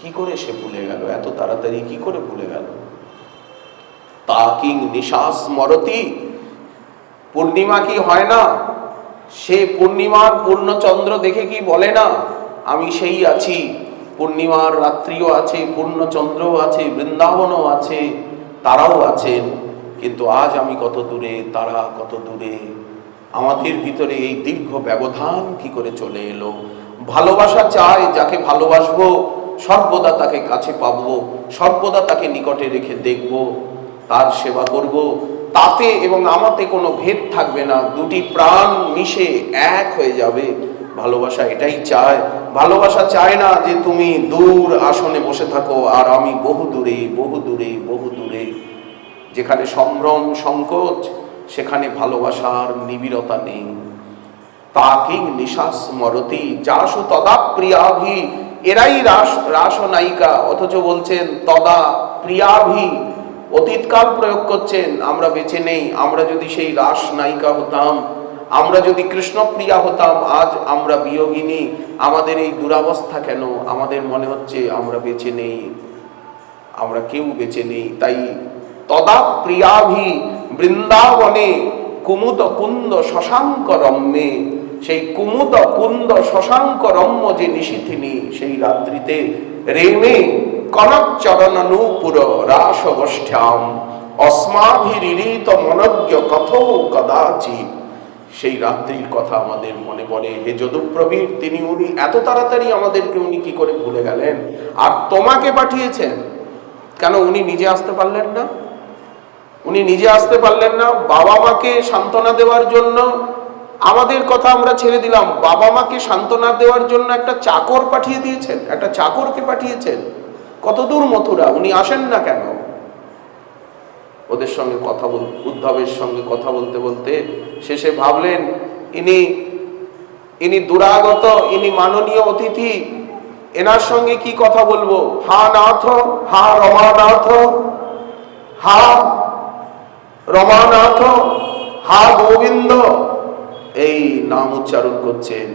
কি করে সে ভুলে গেল? এত তাড়াতাড়ি কি করে ভুলে গেল? তাকিং নিশাস মরতি, পূর্ণিমা কি হয় না? সে পূর্ণিমার পূর্ণচন্দ্র দেখে কি বলে না আমি সেই আছি? পূর্ণিমার রাত্রিও আছে, পূর্ণচন্দ্রও আছে, বৃন্দাবনও আছে, তারাও আছেন। কিন্তু আজ আমি কত দূরে, তারা কত দূরে, আমাদের ভিতরে এই দীর্ঘ ব্যবধান কি করে চলে এলো? ভালোবাসা চাই, যাকে ভালোবাসবো সর্বদা তাকে কাছে পাবো, সর্বদা তাকে নিকটে রেখে দেখব, তার সেবা করব, তাতে এবং আমাতে কোনো ভেদ থাকবে না, দুটি প্রাণ মিশে এক হয়ে যাবে। ভালোবাসা এটাই চায়। ভালোবাসা চায় না যে তুমি দূর আসনে বসে থাকো আর আমি বহু দূরে, বহু দূরে, বহু দূরে। যেখানে সম্ভ্রম সংকোচ, সেখানে ভালোবাসার নিবিড়তা নেই। তাকিং নিশাস মরতি, যাসু তদা প্রিয়াভি, এরাই রাস নায়িকা, অথচ বলছেন তদা প্রিয়াভি, অতীতকাল প্রয়োগ করছেন। আমরা বেঁচে নেই। আমরা যদি সেই রাস নায়িকা হতাম, আমরা যদি কৃষ্ণ প্রিয়া হতাম, আজ আমরা বিয়োগিনী। আমাদের এই দুরাবস্থা কেন? আমাদের মনে হচ্ছে আমরা বেঁচে নেই, আমরা কেউ বেঁচে নেই। তাই তদা প্রিয়াভি বৃন্দাবনে কুমুদ কুন্দ শশাঙ্ক রম্যে, সেই কুমুদ কুন্দ শশাঙ্ক রম্য যে নিশীথিনী, সেই রাত্রিতে রেমে কনকচরণ নূপুর রাস গোষ্ঠ্যাম, অস্মাভিরিত মনজ্ঞ কথো কদাচিৎ। সেই রাত্রির কথা আমাদের মনে পড়ে। হে যদুপ্রবীর, উনি এত তাড়াতাড়ি আমাদেরকে উনি কি করে ভুলে গেলেন? আর তোমাকে পাঠিয়েছেন কেন? উনি নিজে আসতে পারলেন না? উনি নিজে আসতে পারলেন না? বাবা মাকে সান্ত্বনা দেওয়ার জন্য আমাদের কথা আমরা ছেড়ে দিলাম, বাবা মাকে সান্ত্বনা দেওয়ার জন্য একটা চাকর পাঠিয়ে দিয়েছেন, একটা চাকরকে পাঠিয়েছেন। কত দূর মথুরা, উনি আসেন না কেন? ওদের সঙ্গে কথা উদ্ধবের সঙ্গে কথা বলতে বলতে শেষে ভাবলেন ইনি দুরাগত, ইনি মাননীয় অতিথি, এনার সঙ্গে কি কথা বলবো? হা নাথ, হা রমানাথ, হা রমানাথ, হা গোবিন্দ, এই নাম উচ্চারণ করছেন।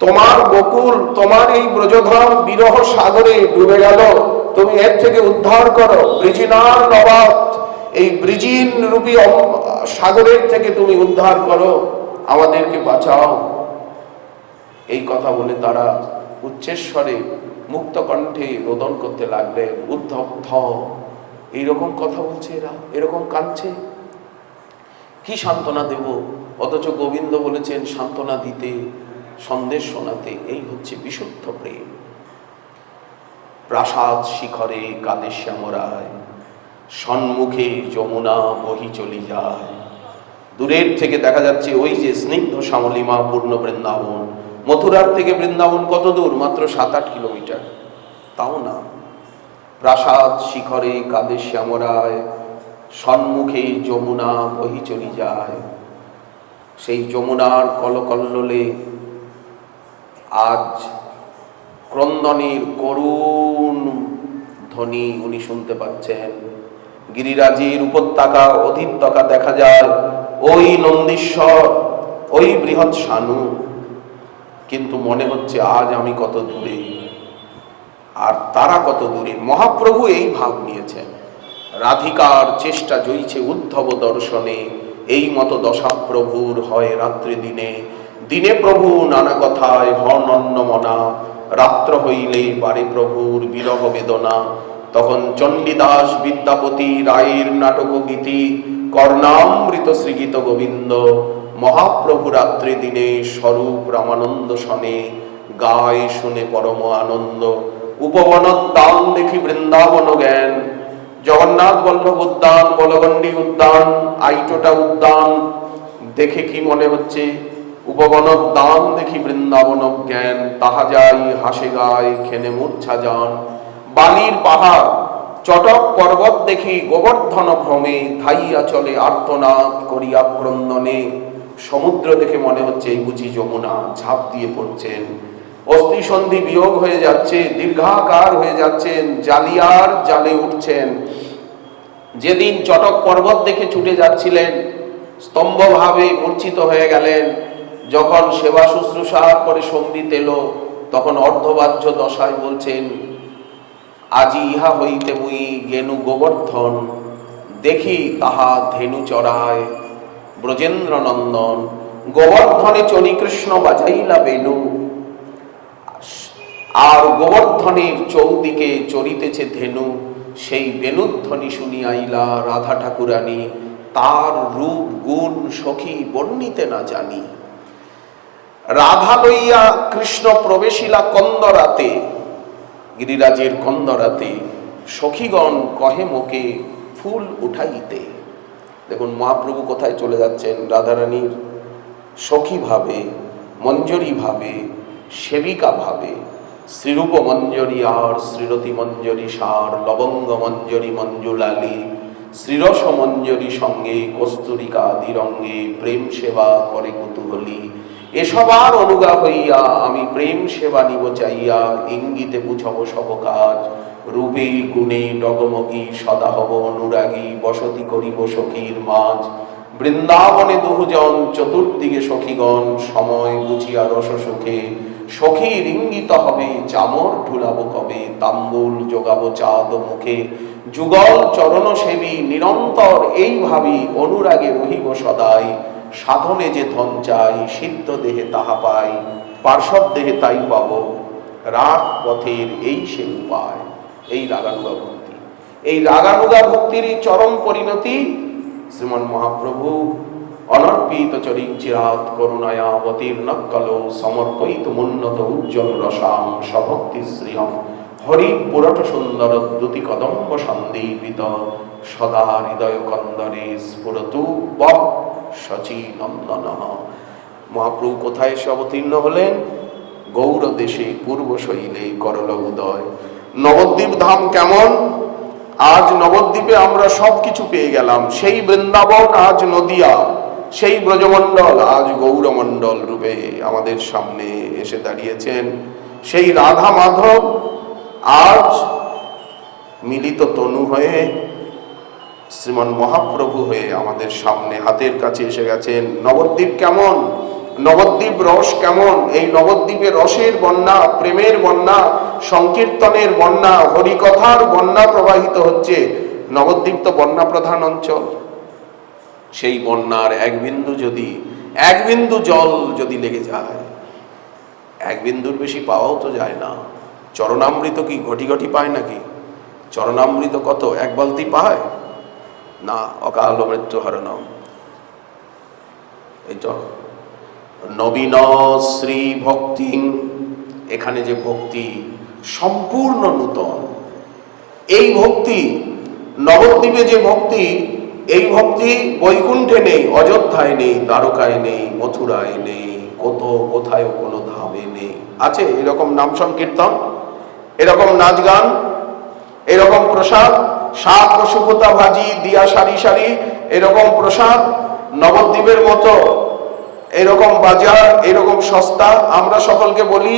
তোমার গোকুল, তোমার এই ব্রজধাম বিরহ সাগরে ডুবে গেল, তুমি এর থেকে উদ্ধার করো। ব্রিজিনার নবাব, এই ব্রিজিন রূপী সাগরের থেকে তুমি উদ্ধার করো, আমাদেরকে বাঁচাও। এই কথা বলে তারা উচ্চেস্বরে মুক্ত কণ্ঠে রোদন করতে লাগলেন, উদ্ধব থ, এইরকম কথা বলছে এরা, এরকম কাঁদছে। কি সান্ত্বনা দেব? অথচ গোবিন্দ বলেছেন সান্ত্বনা দিতে, সন্দেশ শোনাতে। এই হচ্ছে বিশুদ্ধ প্রেম। প্রাসাদ শিখরে কাঁদে শ্যামরায়, সম্মুখে যমুনা বহি চলি যায়। দূরের থেকে দেখা যাচ্ছে ওই যে স্নিগ্ধ শ্যামলিমা পূর্ণ বৃন্দাবন। মথুরার থেকে বৃন্দাবন কত দূর? মাত্র 7-8 কিলোমিটার, তাও না। প্রাসাদ শিখরে কাঁদে শ্যামরায়, সম্মুখে যমুনা বহি চলি যায়। সেই যমুনার কলকল্লোলে আজ ক্রন্দনের করুণ ধ্বনি উনি শুনতে পাচ্ছেন। গিরিরাজের উপত্যকা অধিত্যকা দেখা যায়, ওই নন্দীশ্বর, ওই বৃহৎ শানু। কিন্তু মনে হচ্ছে আজ আমি কত দূরে, আর তারা কত দূরে। মহাপ্রভু এই ভাব নিয়েছেন। রাধিকার চেষ্টা জইছে উদ্ধব দর্শনে, এই মতো দশা প্রভুর হয় রাত্রি দিনে। দিনে প্রভু নানা কথায় হন অন্নমনা, রাত্র হইলে বারে প্রভুর বিরহ বেদনা। তখন চণ্ডীদাস বিদ্যাপতি রায়ের নাটক গীতি, কর্ণামৃত শ্রীগীত গোবিন্দ। মহাপ্রভু রাত্রি দিনে স্বরূপ রামানন্দ শনে, গায় শুনে পরম আনন্দ। উপবনোদ্যান দেখি বৃন্দাবন জ্ঞান, জগন্নাথ বল্লভ উদ্যান, বলগণ্ডী উদ্যান, আইটোটা উদ্যান দেখে কি মনে হচ্ছে? উপবনোদ্যান দেখি বৃন্দাবন জ্ঞান, তাহা যাই হাসে গায় খেনে মূর্ছা যান। বালির পাহাড় চটক পর্বত দেখি গোবর্ধন ভ্রমে, ধাইয়া চলে আর্তনাদ করিয়া ক্রন্দনে। সমুদ্র দেখে মনে হচ্ছে এই বুঝি যমুনা, ঝাঁপ দিয়ে পড়ছেন। অস্থি সন্ধি বিয়োগ হয়ে যাচ্ছে, দীর্ঘাকার হয়ে যাচ্ছেন, জালিয়ার জালে উঠছেন। যেদিন চটক পর্বত দেখে ছুটে যাচ্ছিলেন, স্তম্ভভাবে মূর্ছিত হয়ে গেলেন। যখন সেবা শুশ্রূষার পরে সঙ্গীত এলো, তখন অর্ধবাহ্য দশায় বলছেন, আজি ইহা হইতে মুই গেনু গোবর্ধন, দেখি তাহা ধেনু চড়ায় ব্রজেন্দ্র নন্দন। গোবর্ধনে চলি কৃষ্ণ বাজাইলা বেনু, আর গোবর্ধনের চৌদিকে চড়িতেছে ধেনু। সেই বেনুধ্বনি শুনিয়াইলা রাধা ঠাকুরানী, তার রূপ গুণ সখী বর্ণিতে না জানি। রাধা লইয়া কৃষ্ণ প্রবেশিলা কন্দরাতে, গিরিরাজের কন্দরাতে। সখীগণ কহে মোকে ফুল উঠাইতে। দেখুন মহাপ্রভু কোথায় চলে যাচ্ছেন? রাধারানীর সখী ভাবে, মঞ্জরী ভাবে, সেবিকা ভাবে। শ্রীরূপ মঞ্জরী আর শ্রীরতি মঞ্জরী সার, লবঙ্গ মঞ্জরী মঞ্জুলালী, শ্রীরস মঞ্জরী সঙ্গে কস্তুরিকা দিরঙ্গে, প্রেম সেবা করে কুতুহলী। এসব আর অনুগা হইয়া আমি প্রেম সেবা নিব চাইয়া, ইঙ্গিতে বুঝব সব কাজ। রূপে গুণে ডগমগী সদা হব অনুরাগী, বসতি করিব সখীর মাঝ। বৃন্দাবনে দুজন চতুর্দিকে সখীগণ, সময় বুঝিয়া রস সুখে। সখীর ইঙ্গিত হবে চামর ঢুলাবো কবে, তাম্বুল যোগাবো চাঁদ মুখে। যুগল চরণ সেবী নিরন্তর এই ভাবি, অনুরাগে রহিব সদাই। সাধনে যে ধন চাই, সিদ্ধ দেহে তাহা পাই, পার্শ্বদ দেহে তাই পাব। রাগ পথের এই সে উপায়। এই রাগানুগা ভক্তি, এই রাগানুগা ভক্তিরই চরম পরিণতি শ্রীমন মহাপ্রভু অনর্পিত চরিচিরাত করুণায়া অবতীর্ণ কলো, সমর্পিত মুন্নত উজ্জ্বল রসাম সভক্তি শ্রিয়ম। হরি পুরট সুন্দর দ্যুতি কদম্ব সন্দীপিত, সদা হৃদয় কন্দরে স্ফুরতু বহ শচী নন্দন। মহাপ্রভু কোথায় এসে অবতীর্ণ হলেন? গৌর দেশে পূর্ব শৈলে করল উদয়। নবদ্বীপ ধাম কেমন? আজ নবদ্বীপে আমরা সবকিছু পেয়ে গেলাম। সেই বৃন্দাবন আজ নদিয়া, সেই ব্রজমণ্ডল আজ গৌরমণ্ডল রূপে আমাদের সামনে এসে দাঁড়িয়েছেন। সেই রাধা মাধব আজ মিলিত তনু হয়ে শ্রীমান মহাপ্রভু হয়ে আমাদের সামনে হাতের কাছে এসে গেছেন। নবদ্বীপ কেমন? নবদ্বীপ রস কেমন? এই নবদ্বীপে রসের বন্যা, প্রেমের বন্যা, সংকীর্তনের বন্যা, হরিকথার বন্যা প্রবাহিত হচ্ছে। নবদ্বীপ তো বন্যা প্রধান অঞ্চল। সেই বন্যার এক বিন্দু জল যদি লেগে যায়, এক বিন্দুর বেশি পাওয়াও তো যায় না। চরণামৃত কি ঘটি ঘটি পায় নাকি? চরণামৃত কত, এক বালতি পায় না, অকাল মৃত্যু হরণম। এই তো নবীন শ্রী ভক্তি, এখানে যে ভক্তি সম্পূর্ণ নূতন। এই ভক্তি নবদ্বীপে যে ভক্তি, এই ভক্তি বৈকুণ্ঠে নেই, অযোধ্যায় নেই, দ্বারকায় নেই, মথুরায় নেই, কোথায় কোনো ধামে নেই। আছে এরকম নাম সংকীর্তন, এরকম নাচ গান, এরকম প্রসাদ, শাক পশুপতা ভাজি দিয়া সারি সারি এরকম প্রসাদ, নবদ্বীপের মতো এরকম বাজার, এরকম সস্তা। আমরা সকলকে বলি,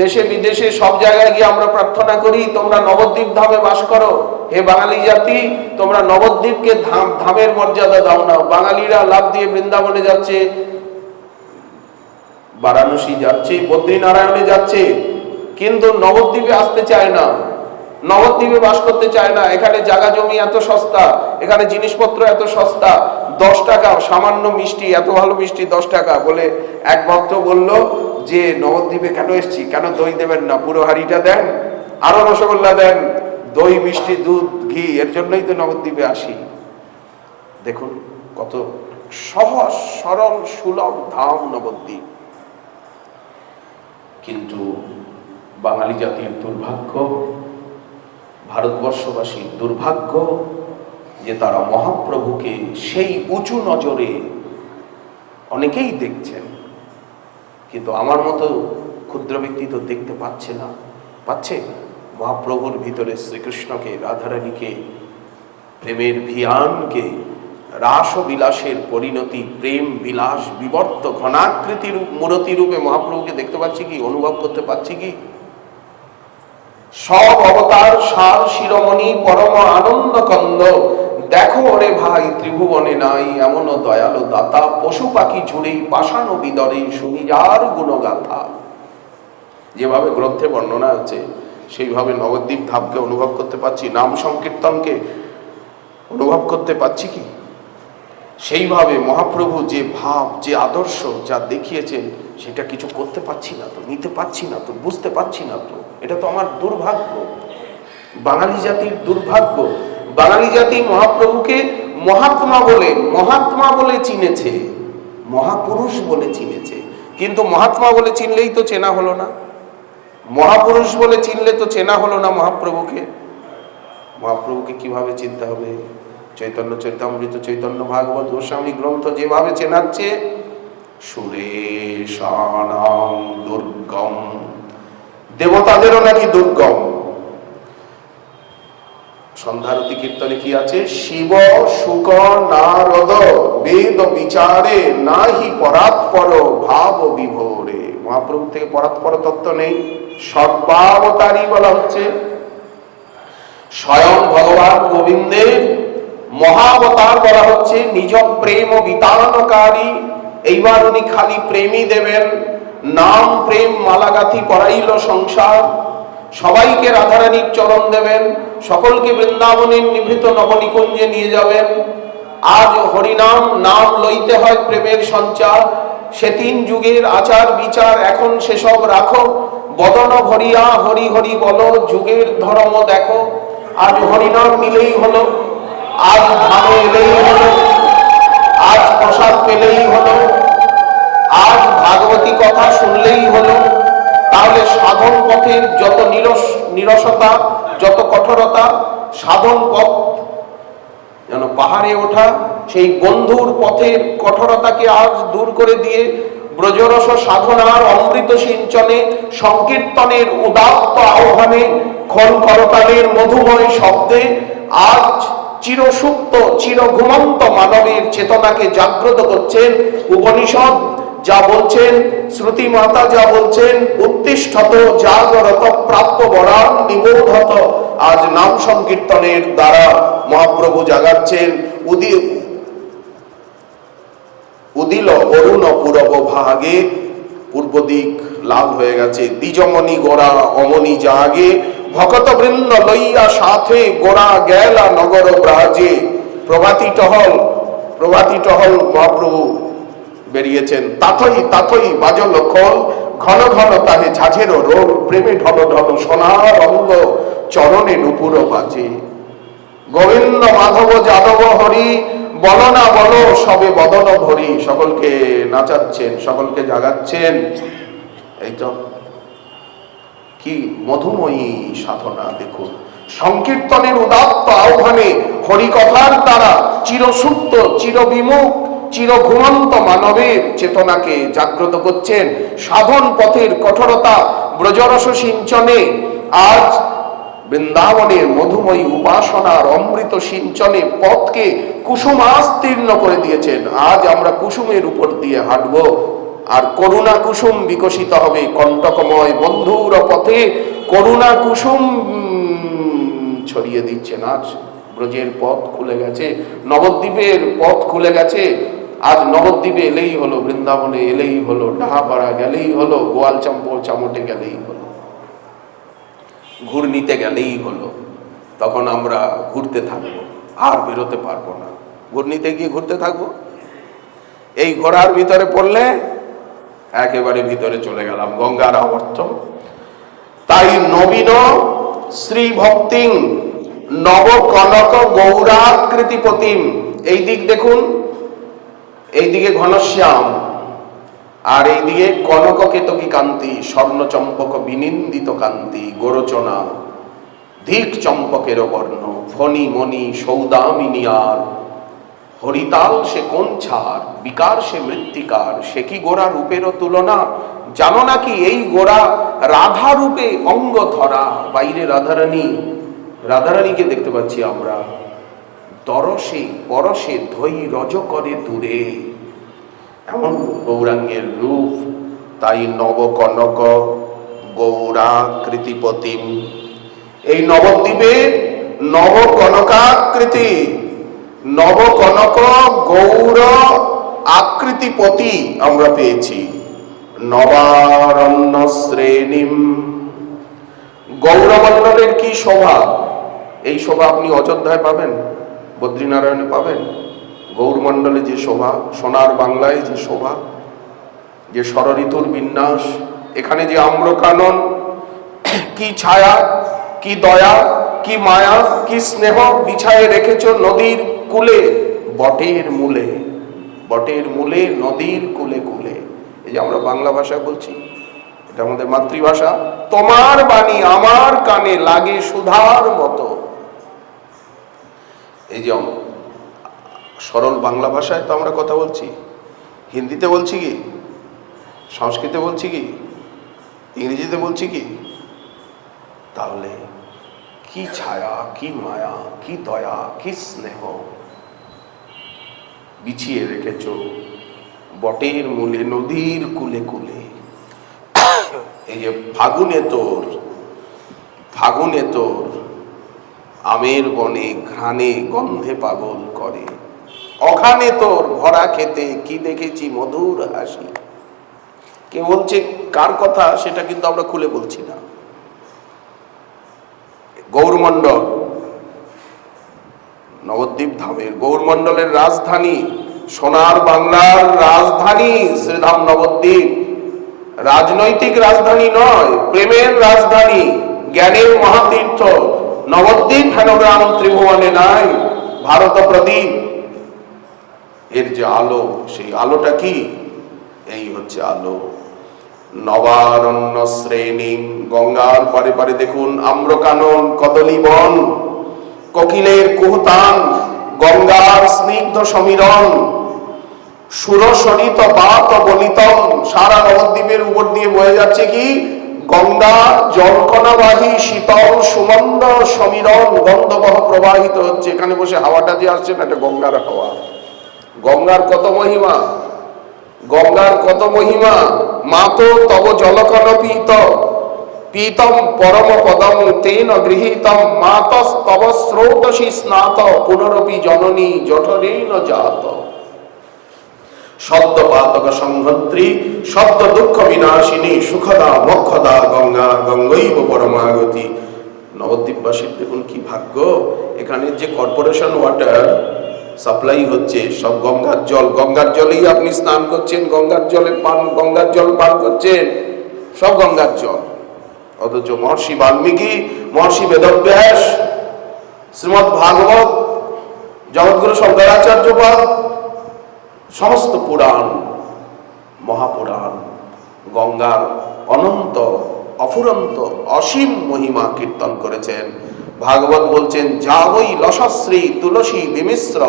দেশে বিদেশে সব জায়গায় গিয়ে আমরা প্রার্থনা করি, তোমরা নবদ্বীপ ধামে বাস করো। হে বাঙালি জাতি, তোমরা নবদ্বীপকে ধামের মর্যাদা দাও না। বাঙালিরা লাভ দিয়ে বৃন্দাবনে যাচ্ছে, বারাণসী যাচ্ছে, বদ্রীনারায়ণে যাচ্ছে, কিন্তু নবদ্বীপে আসতে চায় না, নবদ্বীপে বাস করতে চায় না। এখানে জায়গা জমি এত সস্তা, এখানে জিনিসপত্র এত সস্তা, 10 টাকা সামান্য মিষ্টি, এত ভালো মিষ্টি 10 টাকা। বলে এক ভক্ত বলল যে নবদ্বীপে কেন এসছি, কেন দই দেবেন না, পুরো হাড়িটা দেন, আরো রসগোল্লা দেন, দই মিষ্টি দুধ ঘি, এর জন্যই তো নবদ্বীপে আসি। দেখুন কত সহজ সরল সুলভ ধাম নবদ্বীপ। কিন্তু বাঙালি জাতির দুর্ভাগ্য, ভারতবর্ষবাসীর দুর্ভাগ্য যে তারা মহাপ্রভুকে সেই উঁচু নজরে অনেকেই দেখছেন, কিন্তু আমার মতো ক্ষুদ্র ব্যক্তি তো দেখতে পাচ্ছে না। পাচ্ছে মহাপ্রভুর ভিতরে শ্রীকৃষ্ণকে, রাধারানীকে, প্রেমের ভিয়ানকে, রাস বিলাসের পরিণতি, প্রেম বিলাস বিবর্ত ঘনাকৃতির মূরতি রূপে মহাপ্রভুকে দেখতে পাচ্ছি কি, অনুভব করতে পাচ্ছি কি? সব অবতার সার শিরোমণি পরম আনন্দ কন্দ, দেখো ওরে ভাই ত্রিভুবনে নাই এমন দয়ালু দাতা, পশু পাখি ঝুড়ি পাষাণ বিদরে শুনি যার গুণগাথা। যেভাবে গ্রন্থে বর্ণনা আছে সেইভাবে নবদ্বীপ ধামকে অনুভব করতে পাচ্ছি, নাম সংকীর্তনকে অনুভব করতে পাচ্ছি কি? সেইভাবে মহাপ্রভু যে ভাব, যে আদর্শ যা দেখিয়েছেন সেটা কিছু করতে পারছি না তো, নিতে পারছি না তো, বুঝতে পারছি না তো। এটা তো আমার দুর্ভাগ্য, বাঙালি জাতির দুর্ভাগ্য। বাঙালি জাতি মহাপ্রভুকে মহাত্মা বলে চিনেছে, মহাপুরুষ বলে চিনেছে, কিন্তু মহাত্মা বলে চিনলেই তো চেনা হলো না, মহাপুরুষ বলে চিনলে তো চেনা হলো না মহাপ্রভুকে। মহাপ্রভুকে কিভাবে চিনতে হবে? চৈতন্য চরিতামৃত, চৈতন্য ভাগবত গোস্বামী গ্রন্থ যেভাবে চেনাচ্ছে, সুরেশানাং দুর্গম, দেবতাদেরও নাকি দুর্গম। সন্ধ্যারতি কীর্তনে কি আছে? শিব শুক নারদ বেদ বিচারে নাহি পরাৎপর ভাব বিভোরে। মহাপ্রভু থেকে পরাৎপর তত্ত্ব নেই, সর্বাবতারী বলা হচ্ছে। স্বয়ং ভগবান গোবিন্দের মহাবতার বলা হচ্ছে, নিজ প্রেম বিতানকারী। এইবার উনি খালি প্রেমই দেবেন, নাম প্রেম মালাগাথি পরাইল সংসার। সবাইকে রাধারানীর চরণ দেবেন, সকলকে বৃন্দাবনের নিভৃত নবনিকুঞ্জে নিয়ে যাবেন। আজ হরিনাম নাম লইতে হয় প্রেমের সঞ্চার, সে 3 যুগের আচার বিচার এখন সেসব রাখো। বদন ভরিয়া হরি হরি বলো, যুগের ধর্ম দেখো। আজ হরিনাম নিলেই হলো, আজ ধামে এলেই হলো, আজ প্রসাদ পেলেই হলো, আজ ভাগবতী কথা শুনলেই হলো। তাহলে সাধন পথের যত নিরসতা, যত কঠোরতা, সাধন পথ যেন পাহাড়ে ওঠা, সেই বন্ধুর পথের কঠোরতাকে আজ দূর করে দিয়ে ব্রজরস সাধনার অমৃত সিঞ্চনে, সংকীর্তনের উদাত্ত আহ্বানে, খল করতালের মধুময় শব্দে আজ চিরসুপ্ত চিরঘুমন্ত মানবের চেতনাকে জাগ্রত করছেন। উপনিষদ যা বলছেন, শ্রুতি মাতা যা বলছেন, উত্তিষ্ঠত জাগরত প্রাপ্য বরান নিবোধত, আজ নাম সংকীর্তনের দ্বারা মহাপ্রভু জাগাচ্ছেন। উদিল অরুণ পূরব ভাগে, পূর্ব দিক লাল হয়ে গেছে। দ্বিজমণি গোড়া অমনি জাগে, ভকত বৃন্দ লইয়া সাথে গোড়া গেলা নগর ব্রাজে। প্রভাতী টহল মহাপ্রভু বেরিয়েছেন। তাথই বাজল খোল, ঘন ঘন তাহে ঝাঝেরও রোল। প্রেমে ঢল ঢল সোনার অঙ্গ, চরণে নুপুর বাজে। গোবিন্দ মাধব যাদব হরি, বলো না বলো সবে বদন ভরি। সকলকে নাচাচ্ছেন, সকলকে জাগাচ্ছেন। এই তো কি মধুময়ী সাধনা দেখুন। সংকীর্তনের উদাত্ত আহ্বানে হরিকথার দ্বারা চিরসুপ্ত, চিরবিমুখ, চির ঘুমন্ত মানবের চেতনাকে জাগ্রত করছেন। সাধন পথের কঠোরতা ব্রজরস সিঞ্চনে আজ বৃন্দাবনের মধুময়ী উপাসনার অমৃত সিঞ্চনে পথকে কুসুমাস্তীর্ণ করে দিয়েছেন। আজ আমরা কুসুমের উপর দিয়ে হাঁটব, আর করুণা কুসুম বিকশিত হবে। কণ্টকময় বন্ধুর পথে করুণা কুসুম ছড়িয়ে দিচ্ছেন। আজ ব্রজের পথ খুলে গেছে, নবদ্বীপের পথ খুলে গেছে। আজ নবদ্বীপে এলেই হলো, বৃন্দাবনে এলেই হলো, ডাহাপাড়া গেলেই হলো, গোয়াল চামটে গেলেই হলো, ঘূর্ণিতে গেলেই হলো। তখন আমরা ঘুরতে থাকবো, আর বেরোতে পারবো না। ঘূর্ণিতে গিয়ে ঘুরতে থাকবো। এই ঘোড়ার ভিতরে পড়লে একেবারে ভিতরে চলে গেলাম, গঙ্গার আবর্ত। তাই নবীন শ্রী ভক্তিং নব কনক গৌরাকৃতি পতিম। এই দিক দেখুন, এইদিকে ঘনশ্যাম, আর এইদিকে কনক কেতকী কান্তি, স্বর্ণ চম্পক বিনিন্দিত কান্তি, গোরচনা ধিক চম্পকের বর্ণ, ফণি মণি সৌদামিনী। আর হরিতাল সে কোন ছাড়, বিকার সে মৃত্তিকার, সে কি গোরা রূপেরও তুলনা। জানো নাকি এই গোরা রাধা রূপে অঙ্গ ধরা। বাইরে রাধারানী, রাধারানীকে দেখতে পাচ্ছি আমরা, দরসে পরশে ধৈ রজ করে দূরে, এমন গৌরাঙ্গের রূপ। তাই নব কনক গৌরাকৃতিপতিম। এই নবদ্বীপে নব কনকাকৃতি, নব কনক গৌর আকৃতিপতি আমরা পেয়েছি। নবারণ্য শ্রেণীম। গৌরমণ্ডলের কি শোভা! এই শোভা আপনি অযোধ্যায় পাবেন, বদ্রীনারায়ণে পাবেন। গৌরমণ্ডলে যে শোভা, সোনার বাংলায় যে শোভা, যে ষড়ঋতুর বিন্যাস, এখানে যে আম্রকানন, কি ছায়া, কি দয়া, কি মায়া, কি স্নেহ বিছায়ে রেখেছ নদীর কূলে, বটের মূলে, বটের মূলে, নদীর কূলে কূলে। এই যে আমরা বাংলা ভাষায় বলছি, এটা আমাদের মাতৃভাষা। তোমার বাণী আমার কানে লাগে সুধার মতো। এই যে সরল বাংলা ভাষায় তো আমরা কথা বলছি, হিন্দিতে বলছি কি, সংস্কৃতে বলছি কি, ইংরেজিতে বলছি কি? তাহলে কি ছায়া, কি মায়া, কি দয়া, কি স্নেহ বিছিয়ে রেখেছ বটের মূলে, নদীর কূলে কূলে। এই যে ফাগুনে তোর, ফাগুনে তোর আমের বনে ঘ্রাণে গন্ধে পাগল করে, অঘানে তোর ভরা খেতে কি দেখেছি মধুর হাসি। কে বলছে কার কথা সেটা কিন্তু আমরা খুলে বলছি না। গৌরমণ্ডল, নবদ্বীপ ধামের গৌরমণ্ডলের রাজধানী, সোনার বাংলার রাজধানী শ্রীধাম নবদ্বীপ। রাজনৈতিক রাজধানী নয়, প্রেমের রাজধানী, জ্ঞানের মহাতীর্থ নবদ্বীপ হেনগ্রাম ত্রিভুবনে নাই। ভারত প্রদীপ, এর যে আলো, সেই আলোটা কি? এই হচ্ছে আলো। নবারণ্য শ্রেণী। গঙ্গার পারে পারে দেখুন আম্রকানন, কদলী বন, কোকিলের কুহতান, গঙ্গার স্নিগ্ধ সমীরণ, সুরসরিত বাত বলিতম। সারা নবদ্বীপের উপর দিয়ে বয়ে যাচ্ছে কি? গঙ্গা জলকণাবাহী শীতল সুমন্দ সমীরণ, গন্ধবহ প্রবাহিত হচ্ছে। এখানে বসে হাওয়াটা যে আসছে না, এটা গঙ্গার হাওয়া। গঙ্গার কত মহিমা, গঙ্গার কত মহিমা। মাতো তব জলকণ পীত, পীতম পরম পদম তেন গৃহীতম, মাতস্তব স্রোতসি স্নাত, পুনরপি জননী জঠরেণ জাত। সদ্য পাতক সংহত্রী, সদ্য দুঃখ বিনাশিনী, সুখদা মোক্ষদা গঙ্গা, গঙ্গৈব পরমাগতি। নবদ্বীপবাসীর দেখুন কি ভাগ্য, এখানে যে কর্পোরেশন ওয়াটার সাপ্লাই হচ্ছে সব গঙ্গার জল, গঙ্গার জলেই আপনি স্নান করছেন, গঙ্গার জলে পান, গঙ্গার জল পান করছেন, সব গঙ্গার জল। অথচ মহর্ষি বাল্মীকি, মহর্ষি বেদব্যাস, শ্রীমদ্ ভাগবত, জগৎগুরু শঙ্করাচার্যপাদ, সমস্ত পুরাণ, মহাপুরাণ গঙ্গার অনন্ত অফুরন্ত অসীম মহিমা কীর্তন করেছেন। ভাগবত বলছেন, যাবৈ লসশ্রী তুলসী বিমিশ্র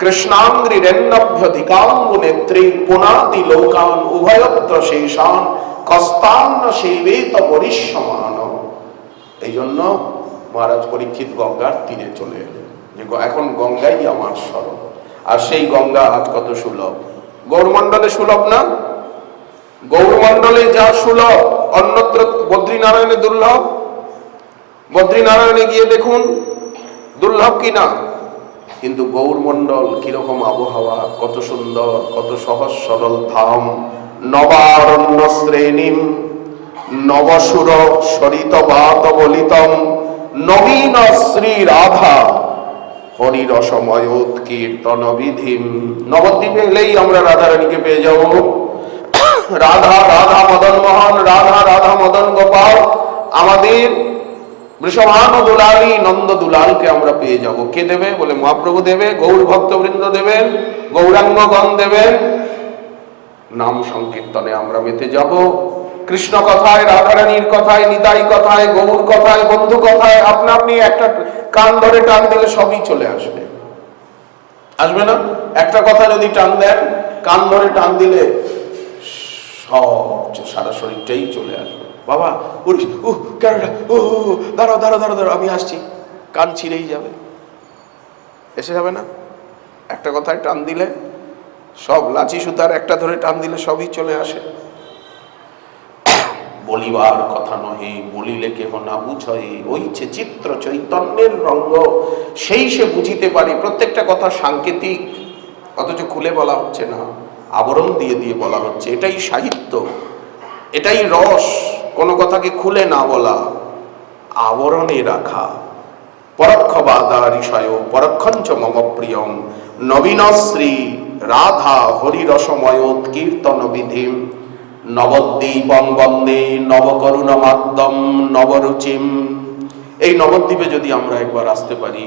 কৃষ্ণাঙ্গ্রিরেণ্যভ্যধিকাঙ্গু নেত্রী পুনাতি লোকান উভয়ত্র শেষান কস্তান্ন সেবেত পরিসমান। এই জন্য মহারাজ পরীক্ষিত গঙ্গার তীরে চলে এলেন, যে এখন গঙ্গাই আমার স্বরূপ। আর সেই গঙ্গা আজ কত সুলভ, গৌরমণ্ডলে সুলভ না? গৌরমণ্ডলে যা সুলভ অন্যত্র বদ্রীনারায়ণে দুর্লভ। বদ্রীনারায়ণে গিয়ে দেখুন দুর্লভ কিনা। কিন্তু গৌরমণ্ডল কিরকম আবহাওয়া, কত সুন্দর, কত সহজ সরল ধাম। নবারণ্য শ্রেণীম নবসুর সরিত বাত বলিতম নবীন শ্রী রাধা হরিরসময়োৎ কীর্তন বিধিম। নবদ্বীপে এলেই আমরা রাধারানীকে পেয়ে যাব। রাধা রাধা মদন মোহন, রাধা রাধা মদন গোপাল, আমাদের বৃষভান দুলালী নন্দ দুলালকে আমরা পেয়ে যাব। কে দেবে? বলে মহাপ্রভু দেবে, গৌর ভক্তবৃন্দ দেবেন, গৌরাঙ্গগণ দেবেন। নাম সংকীর্তনে আমরা মেতে যাব। কৃষ্ণ কথায়, রাধারানীর কথায়, নিতাই কথায়, গৌর কথায়, বন্ধু কথায় আপনা আপনি একটা কান ধরে টান দিলে সবই চলে আসবে। আসবে না? একটা কথা যদি টান দেন, কান ধরে টান দিলে সব সারা শরীরটাই চলে আসবে। বাবা কেন দাঁড়াও দাঁড়াও দাঁড়াও দাঁড়াও, আমি আসছি, কান ছিঁড়েই যাবে, এসে যাবে না? একটা কথায় টান দিলে সব, লাচি সুতার একটা ধরে টান দিলে সবই চলে আসে। বলিবার কথা নহে বলিলে কেহ না বুঝয়ে, ওইছে চিত্র চৈতন্যের রঙ্গ, সেই সে বুঝিতে পারি। প্রত্যেকটা কথা সাংকেতিক, অথচ খুলে বলা হচ্ছে না, আবরণ দিয়ে দিয়ে বলা হচ্ছে। এটাই সাহিত্য, এটাই রস। কোনো কথাকে খুলে না বলা, আবরণে রাখা। পরোক্ষবাদা ঋষয় পরোক্ষঞ্চ মম প্রিয়ম নবীনশ্রী রাধা হরিরসময়োৎ কীর্তন বিধিম নবদ্বীপং বন্দে নবকরুণ মাদ্যম নবরুচিম। এই নবদ্বীপে যদি আমরা একবার আসতে পারি,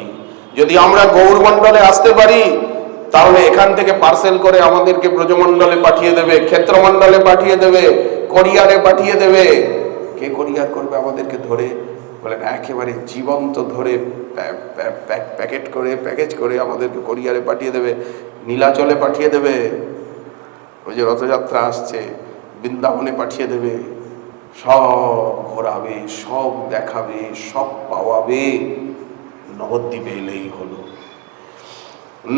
যদি আমরা গৌরমণ্ডলে আসতে পারি, তাহলে এখান থেকে পার্সেল করে আমাদেরকে ব্রজমণ্ডলে পাঠিয়ে দেবে, ক্ষেত্রমণ্ডলে পাঠিয়ে দেবে, কোরিয়ারে পাঠিয়ে দেবে। কে কোরিয়ার করবে আমাদেরকে ধরে? বলেন একেবারে জীবন্ত ধরে প্যাকেট করে প্যাকেজ করে আমাদেরকে কোরিয়ারে পাঠিয়ে দেবে, নীলাচলে পাঠিয়ে দেবে। ওই যে রথযাত্রা আসছে, বৃন্দাবনে পাঠিয়ে দেবে, সব ঘোরাবে, সব দেখাবে, সব পাওয়াবে। নবদ্বীপে এলেই হলো।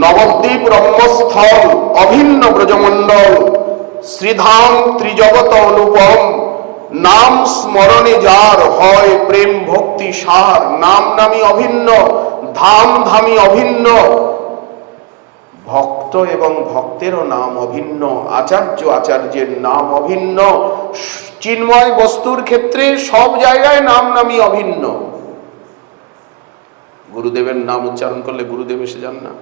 নবদ্বীপ রম্যস্থল, অভিন্ন ব্রজমণ্ডল, শ্রীধাম ত্রিজগত অনুপম। নাম স্মরণে যার হয় প্রেম ভক্তি সার। নাম নামী অভিন্ন, ধাম ধামী অভিন্ন, ভক্ত এবং ভক্তেরও নাম অভিন্ন, আচার্য আচার্যের নাম অভিন্ন। চিন্ময় বস্তুর ক্ষেত্রে সব জায়গায় নাম নামী অভিন্ন। গুরুদেবের নাম উচ্চারণ করলে গুরুদেব এসে যান না?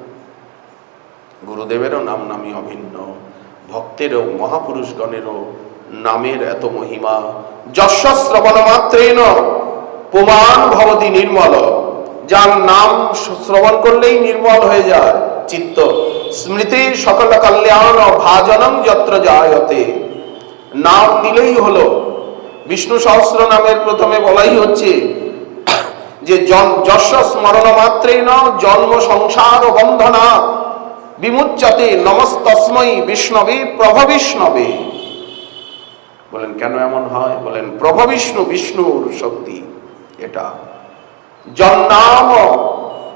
গুরুদেবেরও নাম নামী অভিন্ন, ভক্তেরও মহাপুরুষগণেরও নামের এত মহিমা। যশ শ্রবণ মাত্রেন পুমান ভবতি নির্মল। যার নাম শ্রবণ করলেই নির্মল হয়ে যায় চিত্ত। স্মৃতি সকল কল্যাণ ভাজনম যত্র জায়তে। নাম নিলেই হলো। বিষ্ণু সহস্র নামের প্রথমে বলাই হচ্ছে যে যশ স্মরণ মাত্রেন জন্ম সংসার বন্ধনা বিমুচ্যতে নমস্তস্মৈ বিষ্ণবে প্রভবিষ্ণবে। বলেন কেন এমন হয়? বলেন প্রভবিষ্ণু, বিষ্ণুর শক্তি এটা। জন্নাম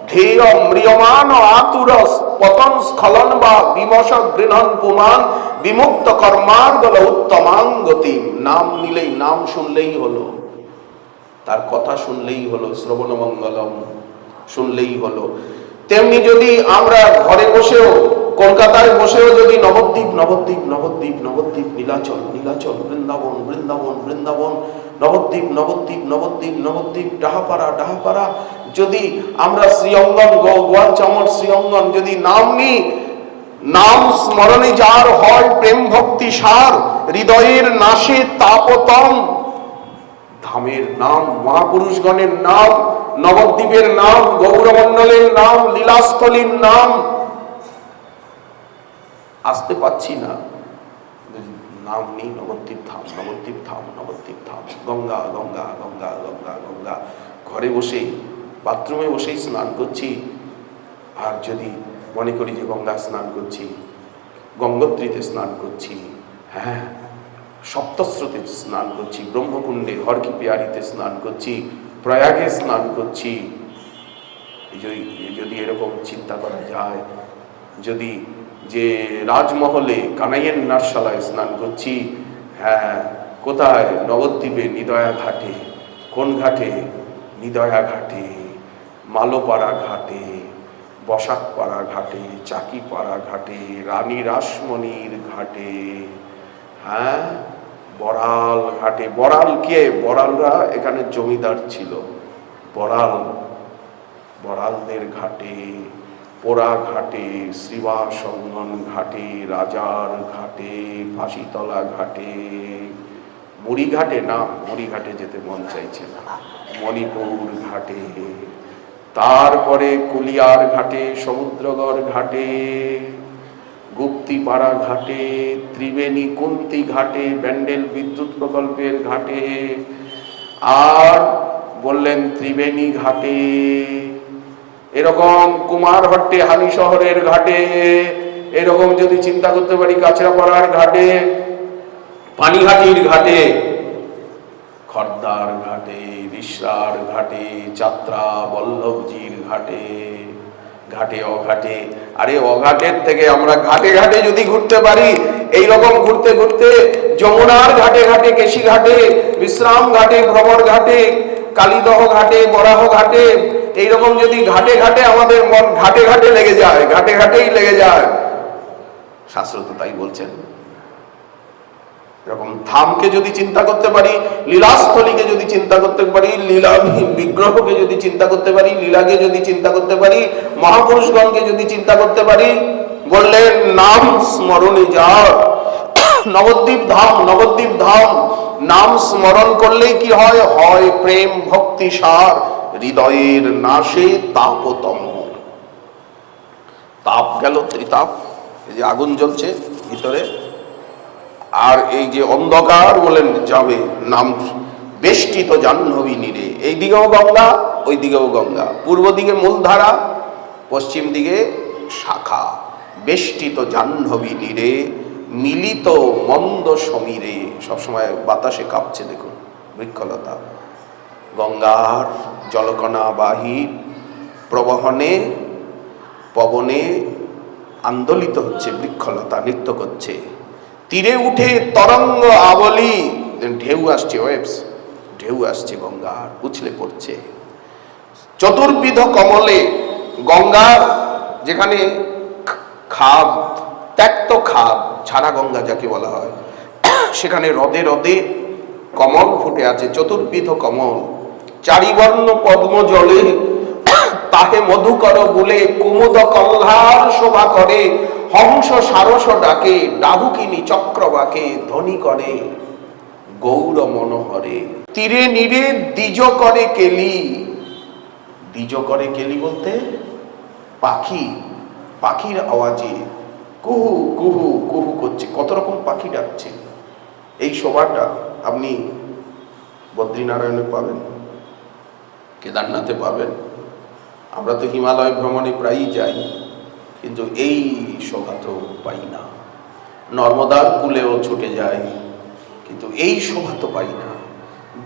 ধ্যেয় ম্রিয়মান আতুর পতন স্খলন বা বিমশ গৃহণ পুমান বিমুক্ত কর্মার্গল উত্তমাঙ্গতি। নাম নিলেই, নাম শুনলেই হলো, তার কথা শুনলেই হলো, শ্রবণ মঙ্গলম শুনলেই হলো। তেমনি যদি আমরা ঘরে বসেও, কলকাতায় বসেও যদি নবদ্বীপ নবদ্বীপ নবদ্বীপ নবদ্বীপ, নীলাচল নীলাচল, বৃন্দাবন বৃন্দাবন বৃন্দাবন, নবদ্বীপ নবদ্বীপ নবদ্বীপ নবদ্বীপ, ডাহাপাড়া ডাহাপাড়া, যদি আমরা শ্রীঅঙ্গন গোয়াল চামড় শ্রীঅঙ্গন যদি নাম নিই, নাম স্মরণে যার হয় প্রেম ভক্তি সার, হৃদয়ের নাশে তাপতম ধামের নাম, মহাপুরুষগণের নাম, নবদ্বীপের নাম, গৌরমণ্ডলের নাম, লীলাস্থলীর নাম আসতে পাচ্ছি না, নাম নেই। নবদ্বীপ ধাম, নবদ্বীপ ধাম, নবদ্বীপ ধাম, গঙ্গা গঙ্গা গঙ্গা গঙ্গা গঙ্গা। ঘরে বসেই, বাথরুমে বসেই স্নান করছি, আর যদি মনে করি যে গঙ্গা স্নান করছি, গঙ্গোত্রীতে স্নান করছি, হ্যাঁ সপ্তস্রোতে স্নান করছি, ব্রহ্মকুণ্ডে হর কি পিয়ারিতে স্নান করছি, প্রয়াগে স্নান করছি, যদি এরকম চিন্তা করা যায়, যদি যে রাজমহলে কানাইয়ের নাটশালায় স্নান করছি, হ্যাঁ কোথায়? নবদ্বীপে নিদয়া ঘাটে। কোন ঘাটে? নিদয়া ঘাটে, মালোপাড়া ঘাটে, বসাকপাড়া ঘাটে, চাকিপাড়া ঘাটে, রানী রাসমণির ঘাটে, হ্যাঁ বড়াল ঘাটে। বড়াল কে? বড়ালরা এখানে জমিদার ছিল। বড়ালদের ঘাটে, পোড়া ঘাটে, শ্রীবাসঙ্গন ঘাটে, রাজার ঘাটে, ফাঁসিতলা ঘাটে, মুড়িঘাটে না, মুড়িঘাটে যেতে মন চাইছে না, মণিপুর ঘাটে, তারপরে কুলিয়ার ঘাটে, সমুদ্রগড় ঘাটে, গুপ্তিপাড়া ঘাটে, ত্রিবেণী কুন্তি ঘাটে, ব্যান্ডেল বিদ্যুৎ প্রকল্পের ঘাটে, আর বললেন ত্রিবেণী ঘাটে, এরকম কুমারহট্টে হালি শহরের ঘাটে, এরকম যদি চিন্তা করতে পারি কাছড়াপাড়ার ঘাটে, পানিহাটির ঘাটে, খর্দার ঘাটে, রিসরার ঘাটে, যাত্রা বল্লভজির ঘাটে, ঘাটে অঘাটে। আরে অঘাটের থেকে আমরা ঘাটে ঘাটে যদি ঘুরতে পারি, এইরকম ঘুরতে ঘুরতে যমুনার ঘাটে ঘাটে, কেশি ঘাটে, বিশ্রাম ঘাটে, ভ্রমর ঘাটে, কালীদহ ঘাটে, বরাহ ঘাটে, এইরকম যদি ঘাটে ঘাটে আমাদের মন ঘাটে ঘাটে লেগে যায়, ঘাটে ঘাটেই লেগে যায়, শাস্ত্র তো তাই বলছেন। এরকম ধামকে যদি চিন্তা করতে পারি, লীলাস্থলীকে যদি চিন্তা করতে পারি, লীলা বিগ্রহকে যদি চিন্তা করতে পারি, লীলাকে যদি চিন্তা করতে পারি, মহাপুরুষগণকে যদি চিন্তা করতে পারি, বললেন নাম স্মরণে যা। নবদ্বীপ ধাম, নবদ্বীপ ধাম, নাম স্মরণ করলেই কি হয়? হয় প্রেম ভক্তি সার, হৃদয়ের নাশে তাপতম। তাপ গেল, ত্রিতাপ, এই যে আগুন জ্বলছে ভিতরে, আর এই যে অন্ধকার বলেন যাবে, নাম বেষ্টিত জাহ্নবী নীরে। এই দিকেও গঙ্গা, ওই দিকেও গঙ্গা, পূর্ব দিকে মূলধারা, পশ্চিম দিকে শাখা, বেষ্টিত জাহ্নবী নীরে, মিলিত মন্দ সমীরে। সবসময় বাতাসে কাঁপছে, দেখুন বৃক্ষলতা, গঙ্গার জলকণাবাহী প্রবহনে পবনে আন্দোলিত হচ্ছে, বৃক্ষলতা নৃত্য করছে। তীরে উঠে তরঙ্গ আবলি, ঢেউ আসছে, ওয়েভস, ঢেউ আসছে, গঙ্গার উছলে পড়ছে। চতুর্বিধ কমলে, গঙ্গার যেখানে খাদ, ত্যক্ত খাদ ছাড়া গঙ্গা যাকে বলা হয়, সেখানে হ্রদে হ্রদে কমল ফুটে আছে, চতুর্বিধ কমল। চারিবর্ণ পদ্ম জলে, তাহে মধুকর বলে, কুমুদ কল্লার শোভা করে, হংস সারস ডাকে, ডাহুকিনী চক্রবাকে ধ্বনি করে গৌর মনোহরে। তীরে নীরে দ্বিজ করে কেলি। দ্বিজ করে কেলি বলতে পাখি, পাখির আওয়াজে কুহু কুহু কুহু করছে, কত রকম পাখি ডাকছে। এই শোভাটা আপনি বদ্রীনারায়ণে পাবেন, কেদারনাথে পাবেন। আমরা তো হিমালয় ভ্রমণে প্রায়ই যাই, কিন্তু এই শোভা তো পাই না। নর্মদার কূলেও ছুটে যাই, কিন্তু এই শোভা তো পাই না।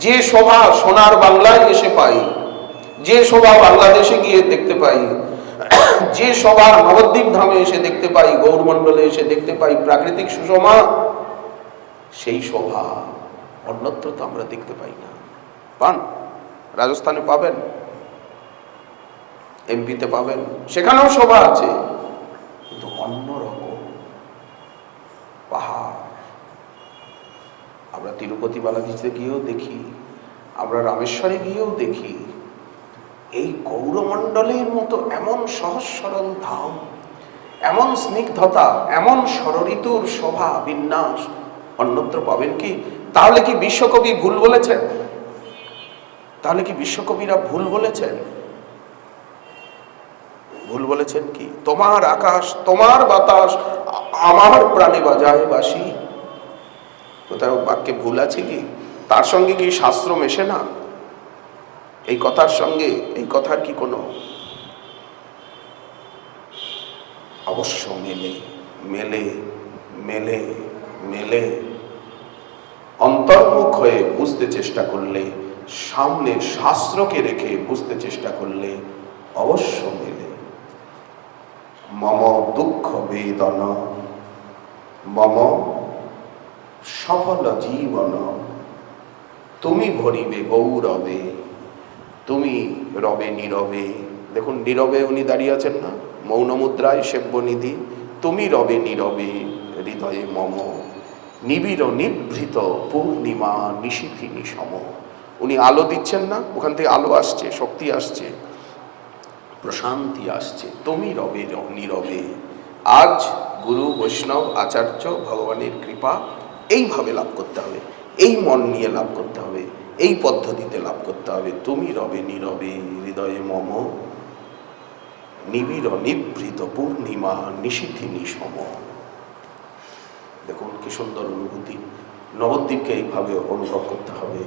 যে শোভা সোনার বাংলায় এসে পাই, যে শোভা বাংলাদেশে গিয়ে দেখতে পাই, যে শোভা নবদ্বীপ ধামে এসে দেখতে পাই, গৌরমণ্ডলে এসে দেখতে পাই, প্রাকৃতিক সুষমা, সেই শোভা অন্যত্র তো আমরা দেখতে পাই না। পান? রাজস্থানে পাবেন, এমপিতে পাবেন, সেখানেও শোভা আছে, কিন্তু অন্যরকম পাহাড়। আমরা তিরুপতি বালাজিতে গিয়েও দেখি, আমরা রামেশ্বরে গিয়েও দেখি, এই গৌরমণ্ডলের মতো এমন সহজ সরল ধাম, এমন স্নিগ্ধতা, এমন ষড়ঋতুর শোভা বিন্যাস অন্যত্র পাবেন কি? তাহলে কি বিশ্বকবি ভুল বলেছেন? তাহলে কি বিশ্বকবিরা ভুল বলেছেন? ভুল বলেছেন কি? তোমার আকাশ, তোমার বাতাস, আমার প্রাণে বাজায় বাঁশি। কোথাও বাক্যে ভুল আছে কি? তার সঙ্গে কি শাস্ত্র মেশে না? এই কথার সঙ্গে এই কথার কি কোনো? অবশ্য মেলে মেলে মেলে মেলে। অন্তর্মুখ হয়ে বুঝতে চেষ্টা করলে, সামনে শাস্ত্রকে রেখে বুঝতে চেষ্টা করলে অবশ্য মেলে। মম দুঃখ বেদন মম সফল জীবন, তুমি ভরিবে গৌরবে, তুমি রবে নীরবে। দেখুন নীরবে উনি দাঁড়িয়ে আছেন না, মৌন মুদ্রায় সেব্যনিধি। তুমি রবে নীরবে হৃদয়ে মম, নিবিড় নিভৃত পূর্ণিমা নিশীথি নিশম। উনি আলো দিচ্ছেন না, ওখান থেকে আলো আসছে, শক্তি আসছে, প্রশান্তি আসছে। তুমি রবে নীরবে। আজ গুরু বৈষ্ণব আচার্য ভগবানের কৃপা এইভাবে লাভ করতে হবে, এই মন নিয়ে লাভ করতে হবে, এই পদ্ধতিতে লাভ করতে হবে। তুমি রবে নীরবে হৃদয়ে মম, নিবিড় নিভৃত পূর্ণিমা নিশীথি নিশম। দেখুন কি সুন্দর অনুভূতি। নবদ্বীপকে এইভাবে অনুভব করতে হবে,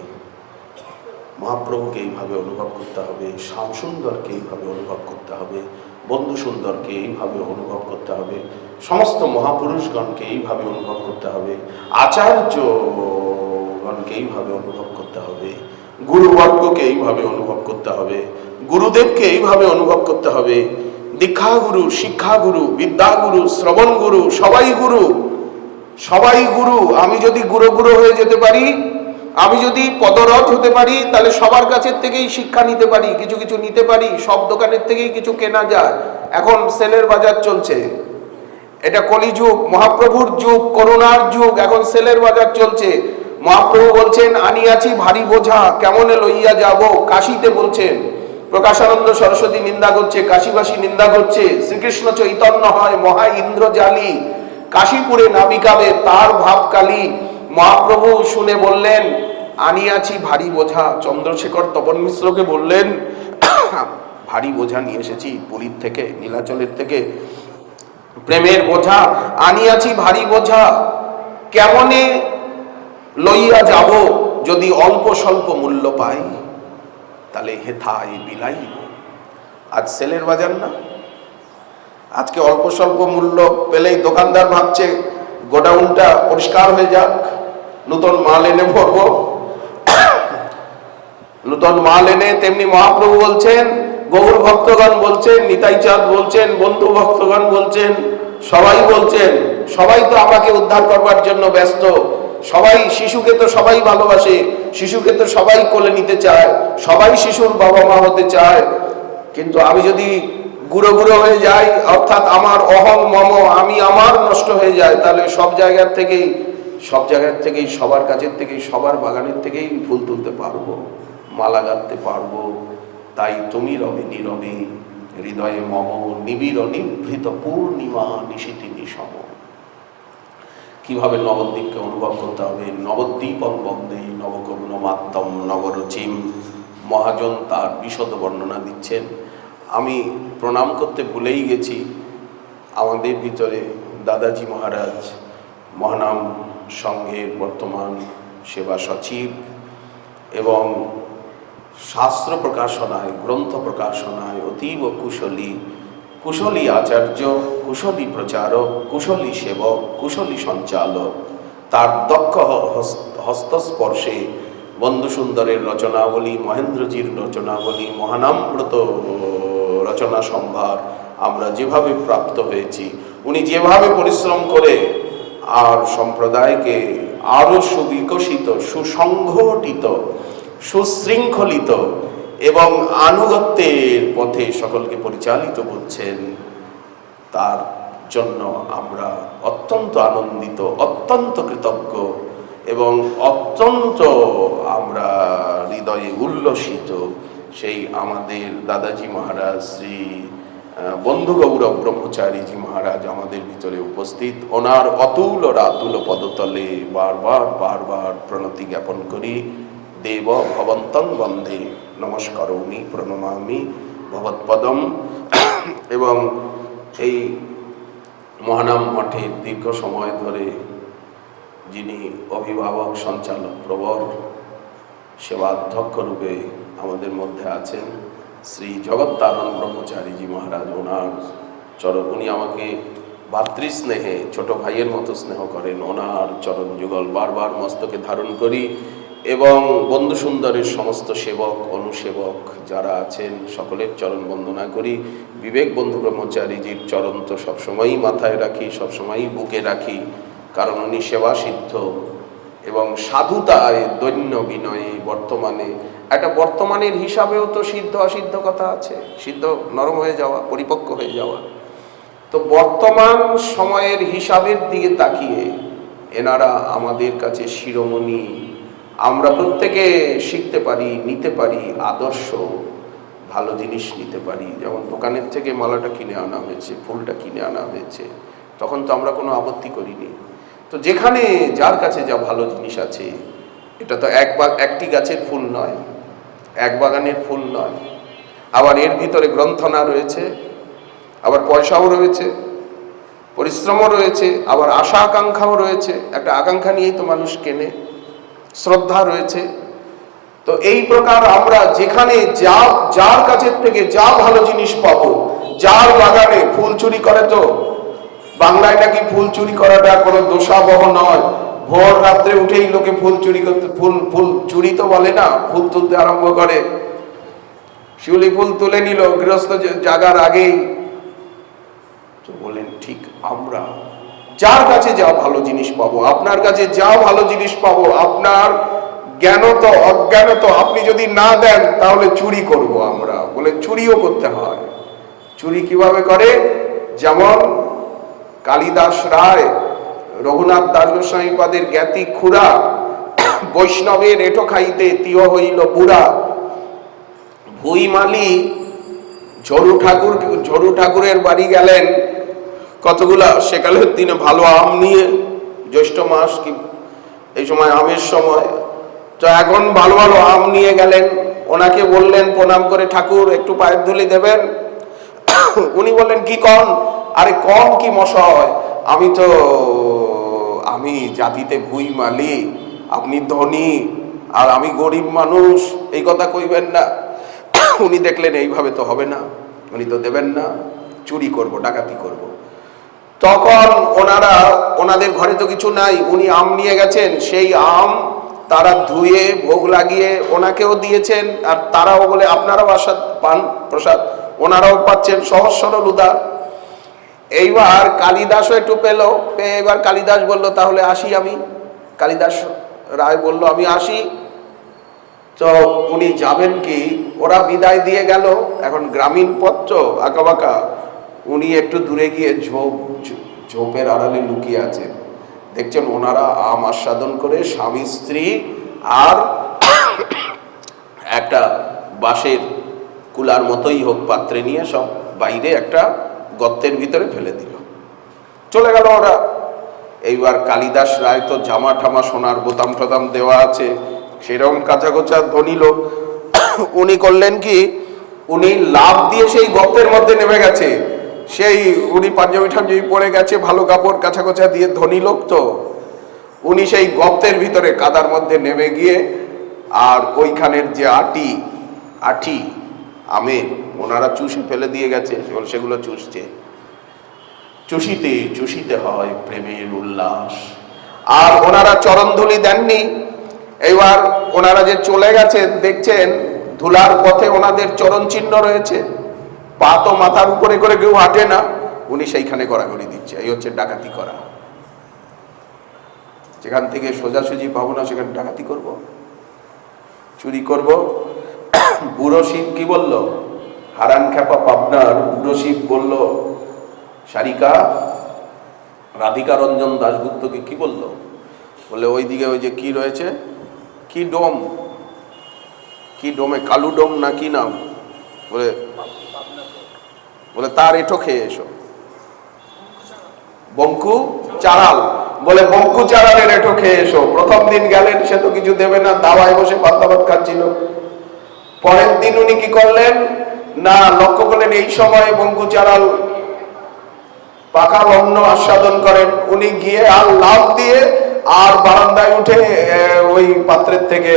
মহাপ্রভুকে এইভাবে অনুভব করতে হবে, শ্যাম সুন্দরকে এইভাবে অনুভব করতে হবে, বন্ধু সুন্দরকে এইভাবে অনুভব করতে হবে, সমস্ত মহাপুরুষগণকে এইভাবে অনুভব করতে হবে, আচার্যগণকে এইভাবে অনুভব করতে হবে, গুরুবর্গকে এইভাবে অনুভব করতে হবে, গুরুদেবকে এইভাবে অনুভব করতে হবে। দীক্ষাগুরু, শিক্ষাগুরু, বিদ্যাগুরু, শ্রবণ গুরু, সবাই গুরু, সবাই গুরু। আমি যদি গুরু গুরু হয়ে যেতে পারি, আমি যদি পদরথ হতে পারি, তাহলে সবার কাছের থেকেই শিক্ষা নিতে পারি, কিছু কিছু নিতে পারি, সব দোকানের থেকেই কিছু কেনা যায়। এখন সেলের বাজার চলছে, এটা কলিযুগ, মহাপ্রভুর যুগ, করুণার যুগ। এখন সেলের বাজার চলছে। মহাপ্রভু বলছেন আনিয়াছি ভারী বোঝা, কেমনে লইয়া যাব। কাশীতে বলছেন, প্রকাশানন্দ সরস্বতী নিন্দা করছে, কাশীবাসী নিন্দা করছে। শ্রীকৃষ্ণ চৈতন্য হয় মহা ইন্দ্রজালী, কাশীপুরে নাবিকাবে তার ভাবকালী। মহাপ্রভু শুনে বললেন আনিয়াছি ভারী বোঝা। চন্দ্রশেখর তপন মিশ্রকে বললেন ভারী বোঝা নিয়ে এসেছি পুরীর থেকে, নীলাচলের থেকে, প্রেমের বোঝা আনিয়াছি ভারী বোঝা, কেমনে লইয়া যাব। যদি অল্প স্বল্প মূল্য পাই, তাহলে হেথায় বিলাইব। আজ সেলের বাজার না, আজকে অল্প স্বল্প মূল্য পেলেই দোকানদার ভাবছে গোডাউনটা পরিষ্কার হয়ে যাক, নতুন মাল এনে ভরবো, নতুন মাল এনে। তেমনি মহাপ্রভু বলছেন, গৌর ভক্তগণ বলছেন, নিতাই চাঁদ বলছেন, বন্ধু ভক্তগণ বলছেন, সবাই বলছেন, সবাই তো আমাকে উদ্ধার করবার জন্য ব্যস্ত। সবাই, শিশুকে তো সবাই ভালোবাসে, শিশুকে তো সবাই কোলে নিতে চায়, সবাই শিশুর বাবা মা হতে চায়। কিন্তু আমি যদি গুঁড়ো গুঁড়ো হয়ে যাই, অর্থাৎ আমার অহং মম, আমি আমার নষ্ট হয়ে যায়, তাহলে সব জায়গার থেকেই সবার কাছের থেকেই, সবার বাগানের থেকেই ফুল তুলতে পারবো, মালা গাঁথতে পারবো। তাই তুমি রবে নীরবে হৃদয়ে মম, নিবিড় নিভৃত পূর্ণিমা নিশীথি নিশম। কিভাবে নবদ্বীপকে অনুভব করতে হবে? নবদ্বীপং বন্দে নবকরুণ মাত্তম নবরচিম। মহাজন তার বিশদ বর্ণনা দিচ্ছেন। আমি প্রণাম করতে ভুলেই গেছি, আমাদের ভিতরে দাদাজি মহারাজ মহানাম সংঘের বর্তমান সেবা সচিব এবং শাস্ত্র প্রকাশনায়, গ্রন্থ প্রকাশনায় অতীব কুশলী আচার্য, কুশলী প্রচারক, কুশলী সেবক, কুশলী সঞ্চালক। তার দক্ষ হস্তস্পর্শে বন্ধু সুন্দরের রচনাবলী, মহেন্দ্রজির রচনাবলী, মহানামব্রত রচনা সম্ভার আমরা যেভাবে প্রাপ্ত হয়েছি, উনি যেভাবে পরিশ্রম করে আর সম্প্রদায়কে আরো সুবিকশিত, সুসংগঠিত, সুশৃঙ্খলিত এবং আনুগত্যের পথে সকলকে পরিচালিত করছেন, তার জন্য আমরা অত্যন্ত আনন্দিত, অত্যন্ত কৃতজ্ঞ এবং অত্যন্ত আমরা হৃদয়ে উল্লসিত। সেই আমাদের দাদাজি মহারাজ শ্রী বন্ধু গৌরব ব্রহ্মচারীজি মহারাজ আমাদের ভিতরে উপস্থিত। ওনার অতুল রাতুল পদতলে বারবার প্রণতি জ্ঞাপন করি। দেব ভবন্তং বন্দে নমস্কারমি প্রণমামি ভগৎপদম। এবং এই মহানাম মঠের দীর্ঘ সময় ধরে যিনি অভিভাবক, সঞ্চালক, প্রবর, সেবাধ্যক্ষ রূপে আমাদের মধ্যে আছেন শ্রী জগত্তারণ ব্রহ্মচারীজি মহারাজ, ওনার চরণ, উনি আমাকে ভাতৃস্নেহে ছোট ভাইয়ের মতো স্নেহ করেন। ওনার চরণ যুগল বারবার মস্তকে ধারণ করি এবং বন্ধু সুন্দরের সমস্ত সেবক, অনুসেবক যারা আছেন সকলের চরণ বন্দনা করি। বিবেক বন্ধু ব্রহ্মচারীজির চরণ তো সবসময়ই মাথায় রাখি, সবসময়ই বুকে রাখি, কারণ উনি সেবা সিদ্ধ এবং সাধুতায় দৈন্য বিনয়ে বর্তমানে একটা বর্তমানের হিসাবেও তো সিদ্ধ অসিদ্ধ কথা আছে। সিদ্ধ নরম হয়ে যাওয়া, পরিপক্ক হয়ে যাওয়া। তো বর্তমান সময়ের হিসাবের দিকে তাকিয়ে এনারা আমাদের কাছে শিরোমণি। আমরা প্রত্যেকে শিখতে পারি, নিতে পারি আদর্শ, ভালো জিনিস নিতে পারি। যেমন দোকানের থেকে মালাটা কিনে আনা হয়েছে, ফুলটা কিনে আনা হয়েছে, তখন তো আমরা কোনো আপত্তি করিনি। তো যেখানে যার কাছে যা ভালো জিনিস আছে, এটা তো একটি গাছের ফুল নয়, এক বাগানের ফুল নয়, আবার এর ভিতরে গ্রন্থনা রয়েছে, আবার পয়সাও রয়েছে, পরিশ্রমও রয়েছে, আবার আশা আকাঙ্ক্ষাও রয়েছে। একটা আকাঙ্ক্ষা নিয়েই তো মানুষ কেনে, শ্রদ্ধা রয়েছে। তো এই প্রকার আমরা যেখানে যার কাছের থেকে যা ভালো জিনিস পাবো, যার বাগানে ফুল চুরি করে, তো বাংলায় নাকি ফুল চুরি করাটা কোনো দোষাবহ নয়। ভোর রাত্রে উঠেই লোকে ফুল চুরি করতে, ফুল চুরি তো বলে না, ফুল তুলতে আরম্ভ করে। শিউলি ফুল তুলে নিল গৃহস্থ জাগার আগেই। তো বলেন ঠিক, আমরা যার কাছে যা ভালো জিনিস পাবো, আপনার কাছে যা ভালো জিনিস পাবো, আপনার জ্ঞানত অজ্ঞানত আপনি যদি না দেন তাহলে চুরি করব আমরা। বলে চুরিও করতে হয়। চুরি কিভাবে করে? যেমন কালিদাস রায়, রঘুনাথ দাস গোস্বামীপাদের জ্ঞাতি খুড়া, বৈষ্ণবের এঁটো খাইতে তিয় হইল বুড়া। ভুইমালি ঝরু ঠাকুরের বাড়ি গেলেন কতগুলা সেকালের দিনে ভালো আম নিয়ে, জ্যৈষ্ঠ মাস কি এই সময় আমের সময়, তো এখন ভালো ভালো আম নিয়ে গেলেন। ওনাকে বললেন প্রণাম করে, ঠাকুর একটু পায়ের ধুলি দেবেন। উনি বললেন কি কন? আরে কম কি মশায়, আমি জাতিতে ভুইমালি, আপনি ধনী আর আমি গরিব মানুষ, এই কথা কইবেন না। উনি দেখলেন এইভাবে তো হবে না, উনি তো দেবেন না, চুরি করব, ডাকাতি করব। তখন ওনাদের ঘরে তো কিছু নাই, উনি আম নিয়ে গেছেন। সেই আম তারা ধুয়ে ভোগ লাগিয়ে ওনাকেও দিয়েছেন, আর তারাও বলে আপনারাও পান প্রসাদ, ওনারাও পাচ্ছেন, সহজ সরল উদার। এইবার কালিদাসও একটু পেল, পেয়ে এবার কালিদাস বলল তাহলে আসি আমি। কালিদাস রায় বলল আমি আসি। তো উনি যাবেন কি, ওরা বিদায় দিয়ে গেল। এখন গ্রামীণ পথ তো আঁকা বাঁকা, উনি একটু দূরে গিয়ে ঝোপের আড়ালে লুকিয়ে আছেন। দেখছেন ওনারা আম আস্বাদন করে স্বামী স্ত্রী আর একটা বাঁশের কুলার মতোই হোক পাত্রে নিয়ে সব বাইরে একটা গর্তের ভিতরে ফেলে দিল, চলে গেল ওরা। এইবার কালিদাস রায় তো জামা ঠামা সোনার বোতাম টোতাম দেওয়া আছে, সেরকম কাঁচা কোচা ধনী লোক। উনি করলেন কি, উনি লাভ দিয়ে সেই গর্তের মধ্যে নেমে গেছে। সেই উনি পাঞ্জাবি টাঞ্জাবি পরে গেছে, ভালো কাপড় কাঁচা কোচা দিয়ে, ধনী লোক তো। উনি সেই গর্তের ভিতরে কাদার মধ্যে নেমে গিয়ে আর ওইখানের যে আটি আমের ওনারা চুষে ফেলে দিয়ে গেছে, সেগুলো চুষিতে হয় প্রেমের উল্লাস। আর ওনারা চরণধুলি দেননি। এইবার ওনারা যে চলে গেছেন, দেখছেন ধুলার পথে ওনাদের চরণ চিহ্ন রয়েছে, পা তো মাথার উপরে করে কেউ হাঁটে না, উনি সেইখানে গড়াগড়ি দিচ্ছে। এই হচ্ছে ডাকাতি করা। যেখান থেকে সোজাসুজি পাবো না সেখানে ডাকাতি করব, চুরি করব। বুড়ো শিব কি বলল? হারান খ্যাপা পাবনার বুড়ো শিব বলল, সারিকা রাধিকা রঞ্জন দাশগুপ্তকে কি বলল? বলে ওইদিকে ওই যে কি রয়েছে, কি ডোমে কালু ডোম না কি নাম, বলে তার এঁটো খেয়ে এসো। বঙ্কু চারাল, বলে বঙ্কু চারানের এঠো খেয়ে এসো। প্রথম দিন গেলেন, সে তো কিছু দেবে না, দাওয়ায় বসে পান্তাভাত খাচ্ছিল। পরের দিন উনি কি করলেন না, লক্ষ্য করলেন এই সময় বঙ্কু চারাল পাকা অন্ন আস্বাদন করেন। উনি গিয়ে আর লাফ দিয়ে আর বারান্দায় উঠে ওই পাত্রের থেকে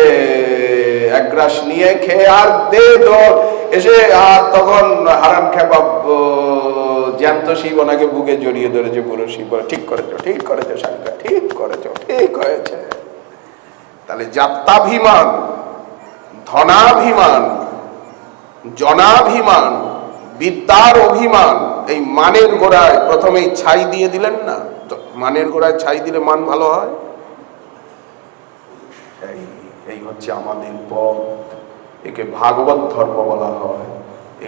এক গ্রাস নিয়ে খেয়ে আর দে দৌড় এসে, আর তখন হারান খেপাব জ্যান্ত শিব ওনাকে বুকে জড়িয়ে ধরেছে। পুরো শিব বলে, ঠিক করেছো, ঠিক করেছো শাঙ্কা, ঠিক করেছো, ঠিক হয়েছে। তাহলে জাত্যাভিমান, ধনাভিমান, জনাভিমান, বিদ্যার অভিমান, এই মানের গোড়ায় প্রথমেই ছাই দিয়ে দিলেন না। মানের গোড়ায় ছাই দিলে মান ভালো হয়। এই হচ্ছে আমাদের পথ। একে ভাগবত ধর্ম বলা হয়,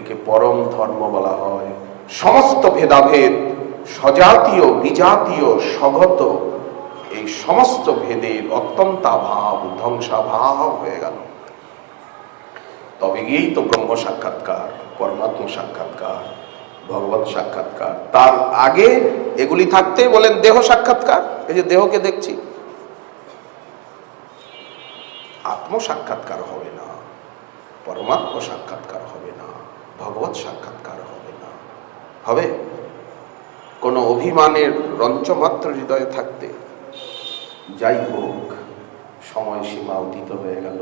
একে পরম ধর্ম বলা হয়। সমস্ত ভেদাভেদ, সজাতীয় বিজাতীয় স্বগত, এই সমস্ত ভেদের অত্যন্তাভাব ধ্বংসাভাব হয়ে গেল। তবে গিয়েই তো ব্রহ্ম সাক্ষাৎকার, পরমাত্ম সাক্ষাৎকার, ভগবত সাক্ষাৎকার। তার আগে এগুলি থাকতে বলেন দেহ সাক্ষাৎকার। এই যে দেহকে দেখছি, আত্ম সাক্ষাৎকার হবে না, পরমাত্ম সাক্ষাৎকার হবে না, ভগবত সাক্ষাৎকার হবে না। হবে কোন অভিমানের রঞ্চমাত্র হৃদয়ে থাকতে। যাই হোক, সময় সীমা অতীত হয়ে গেল।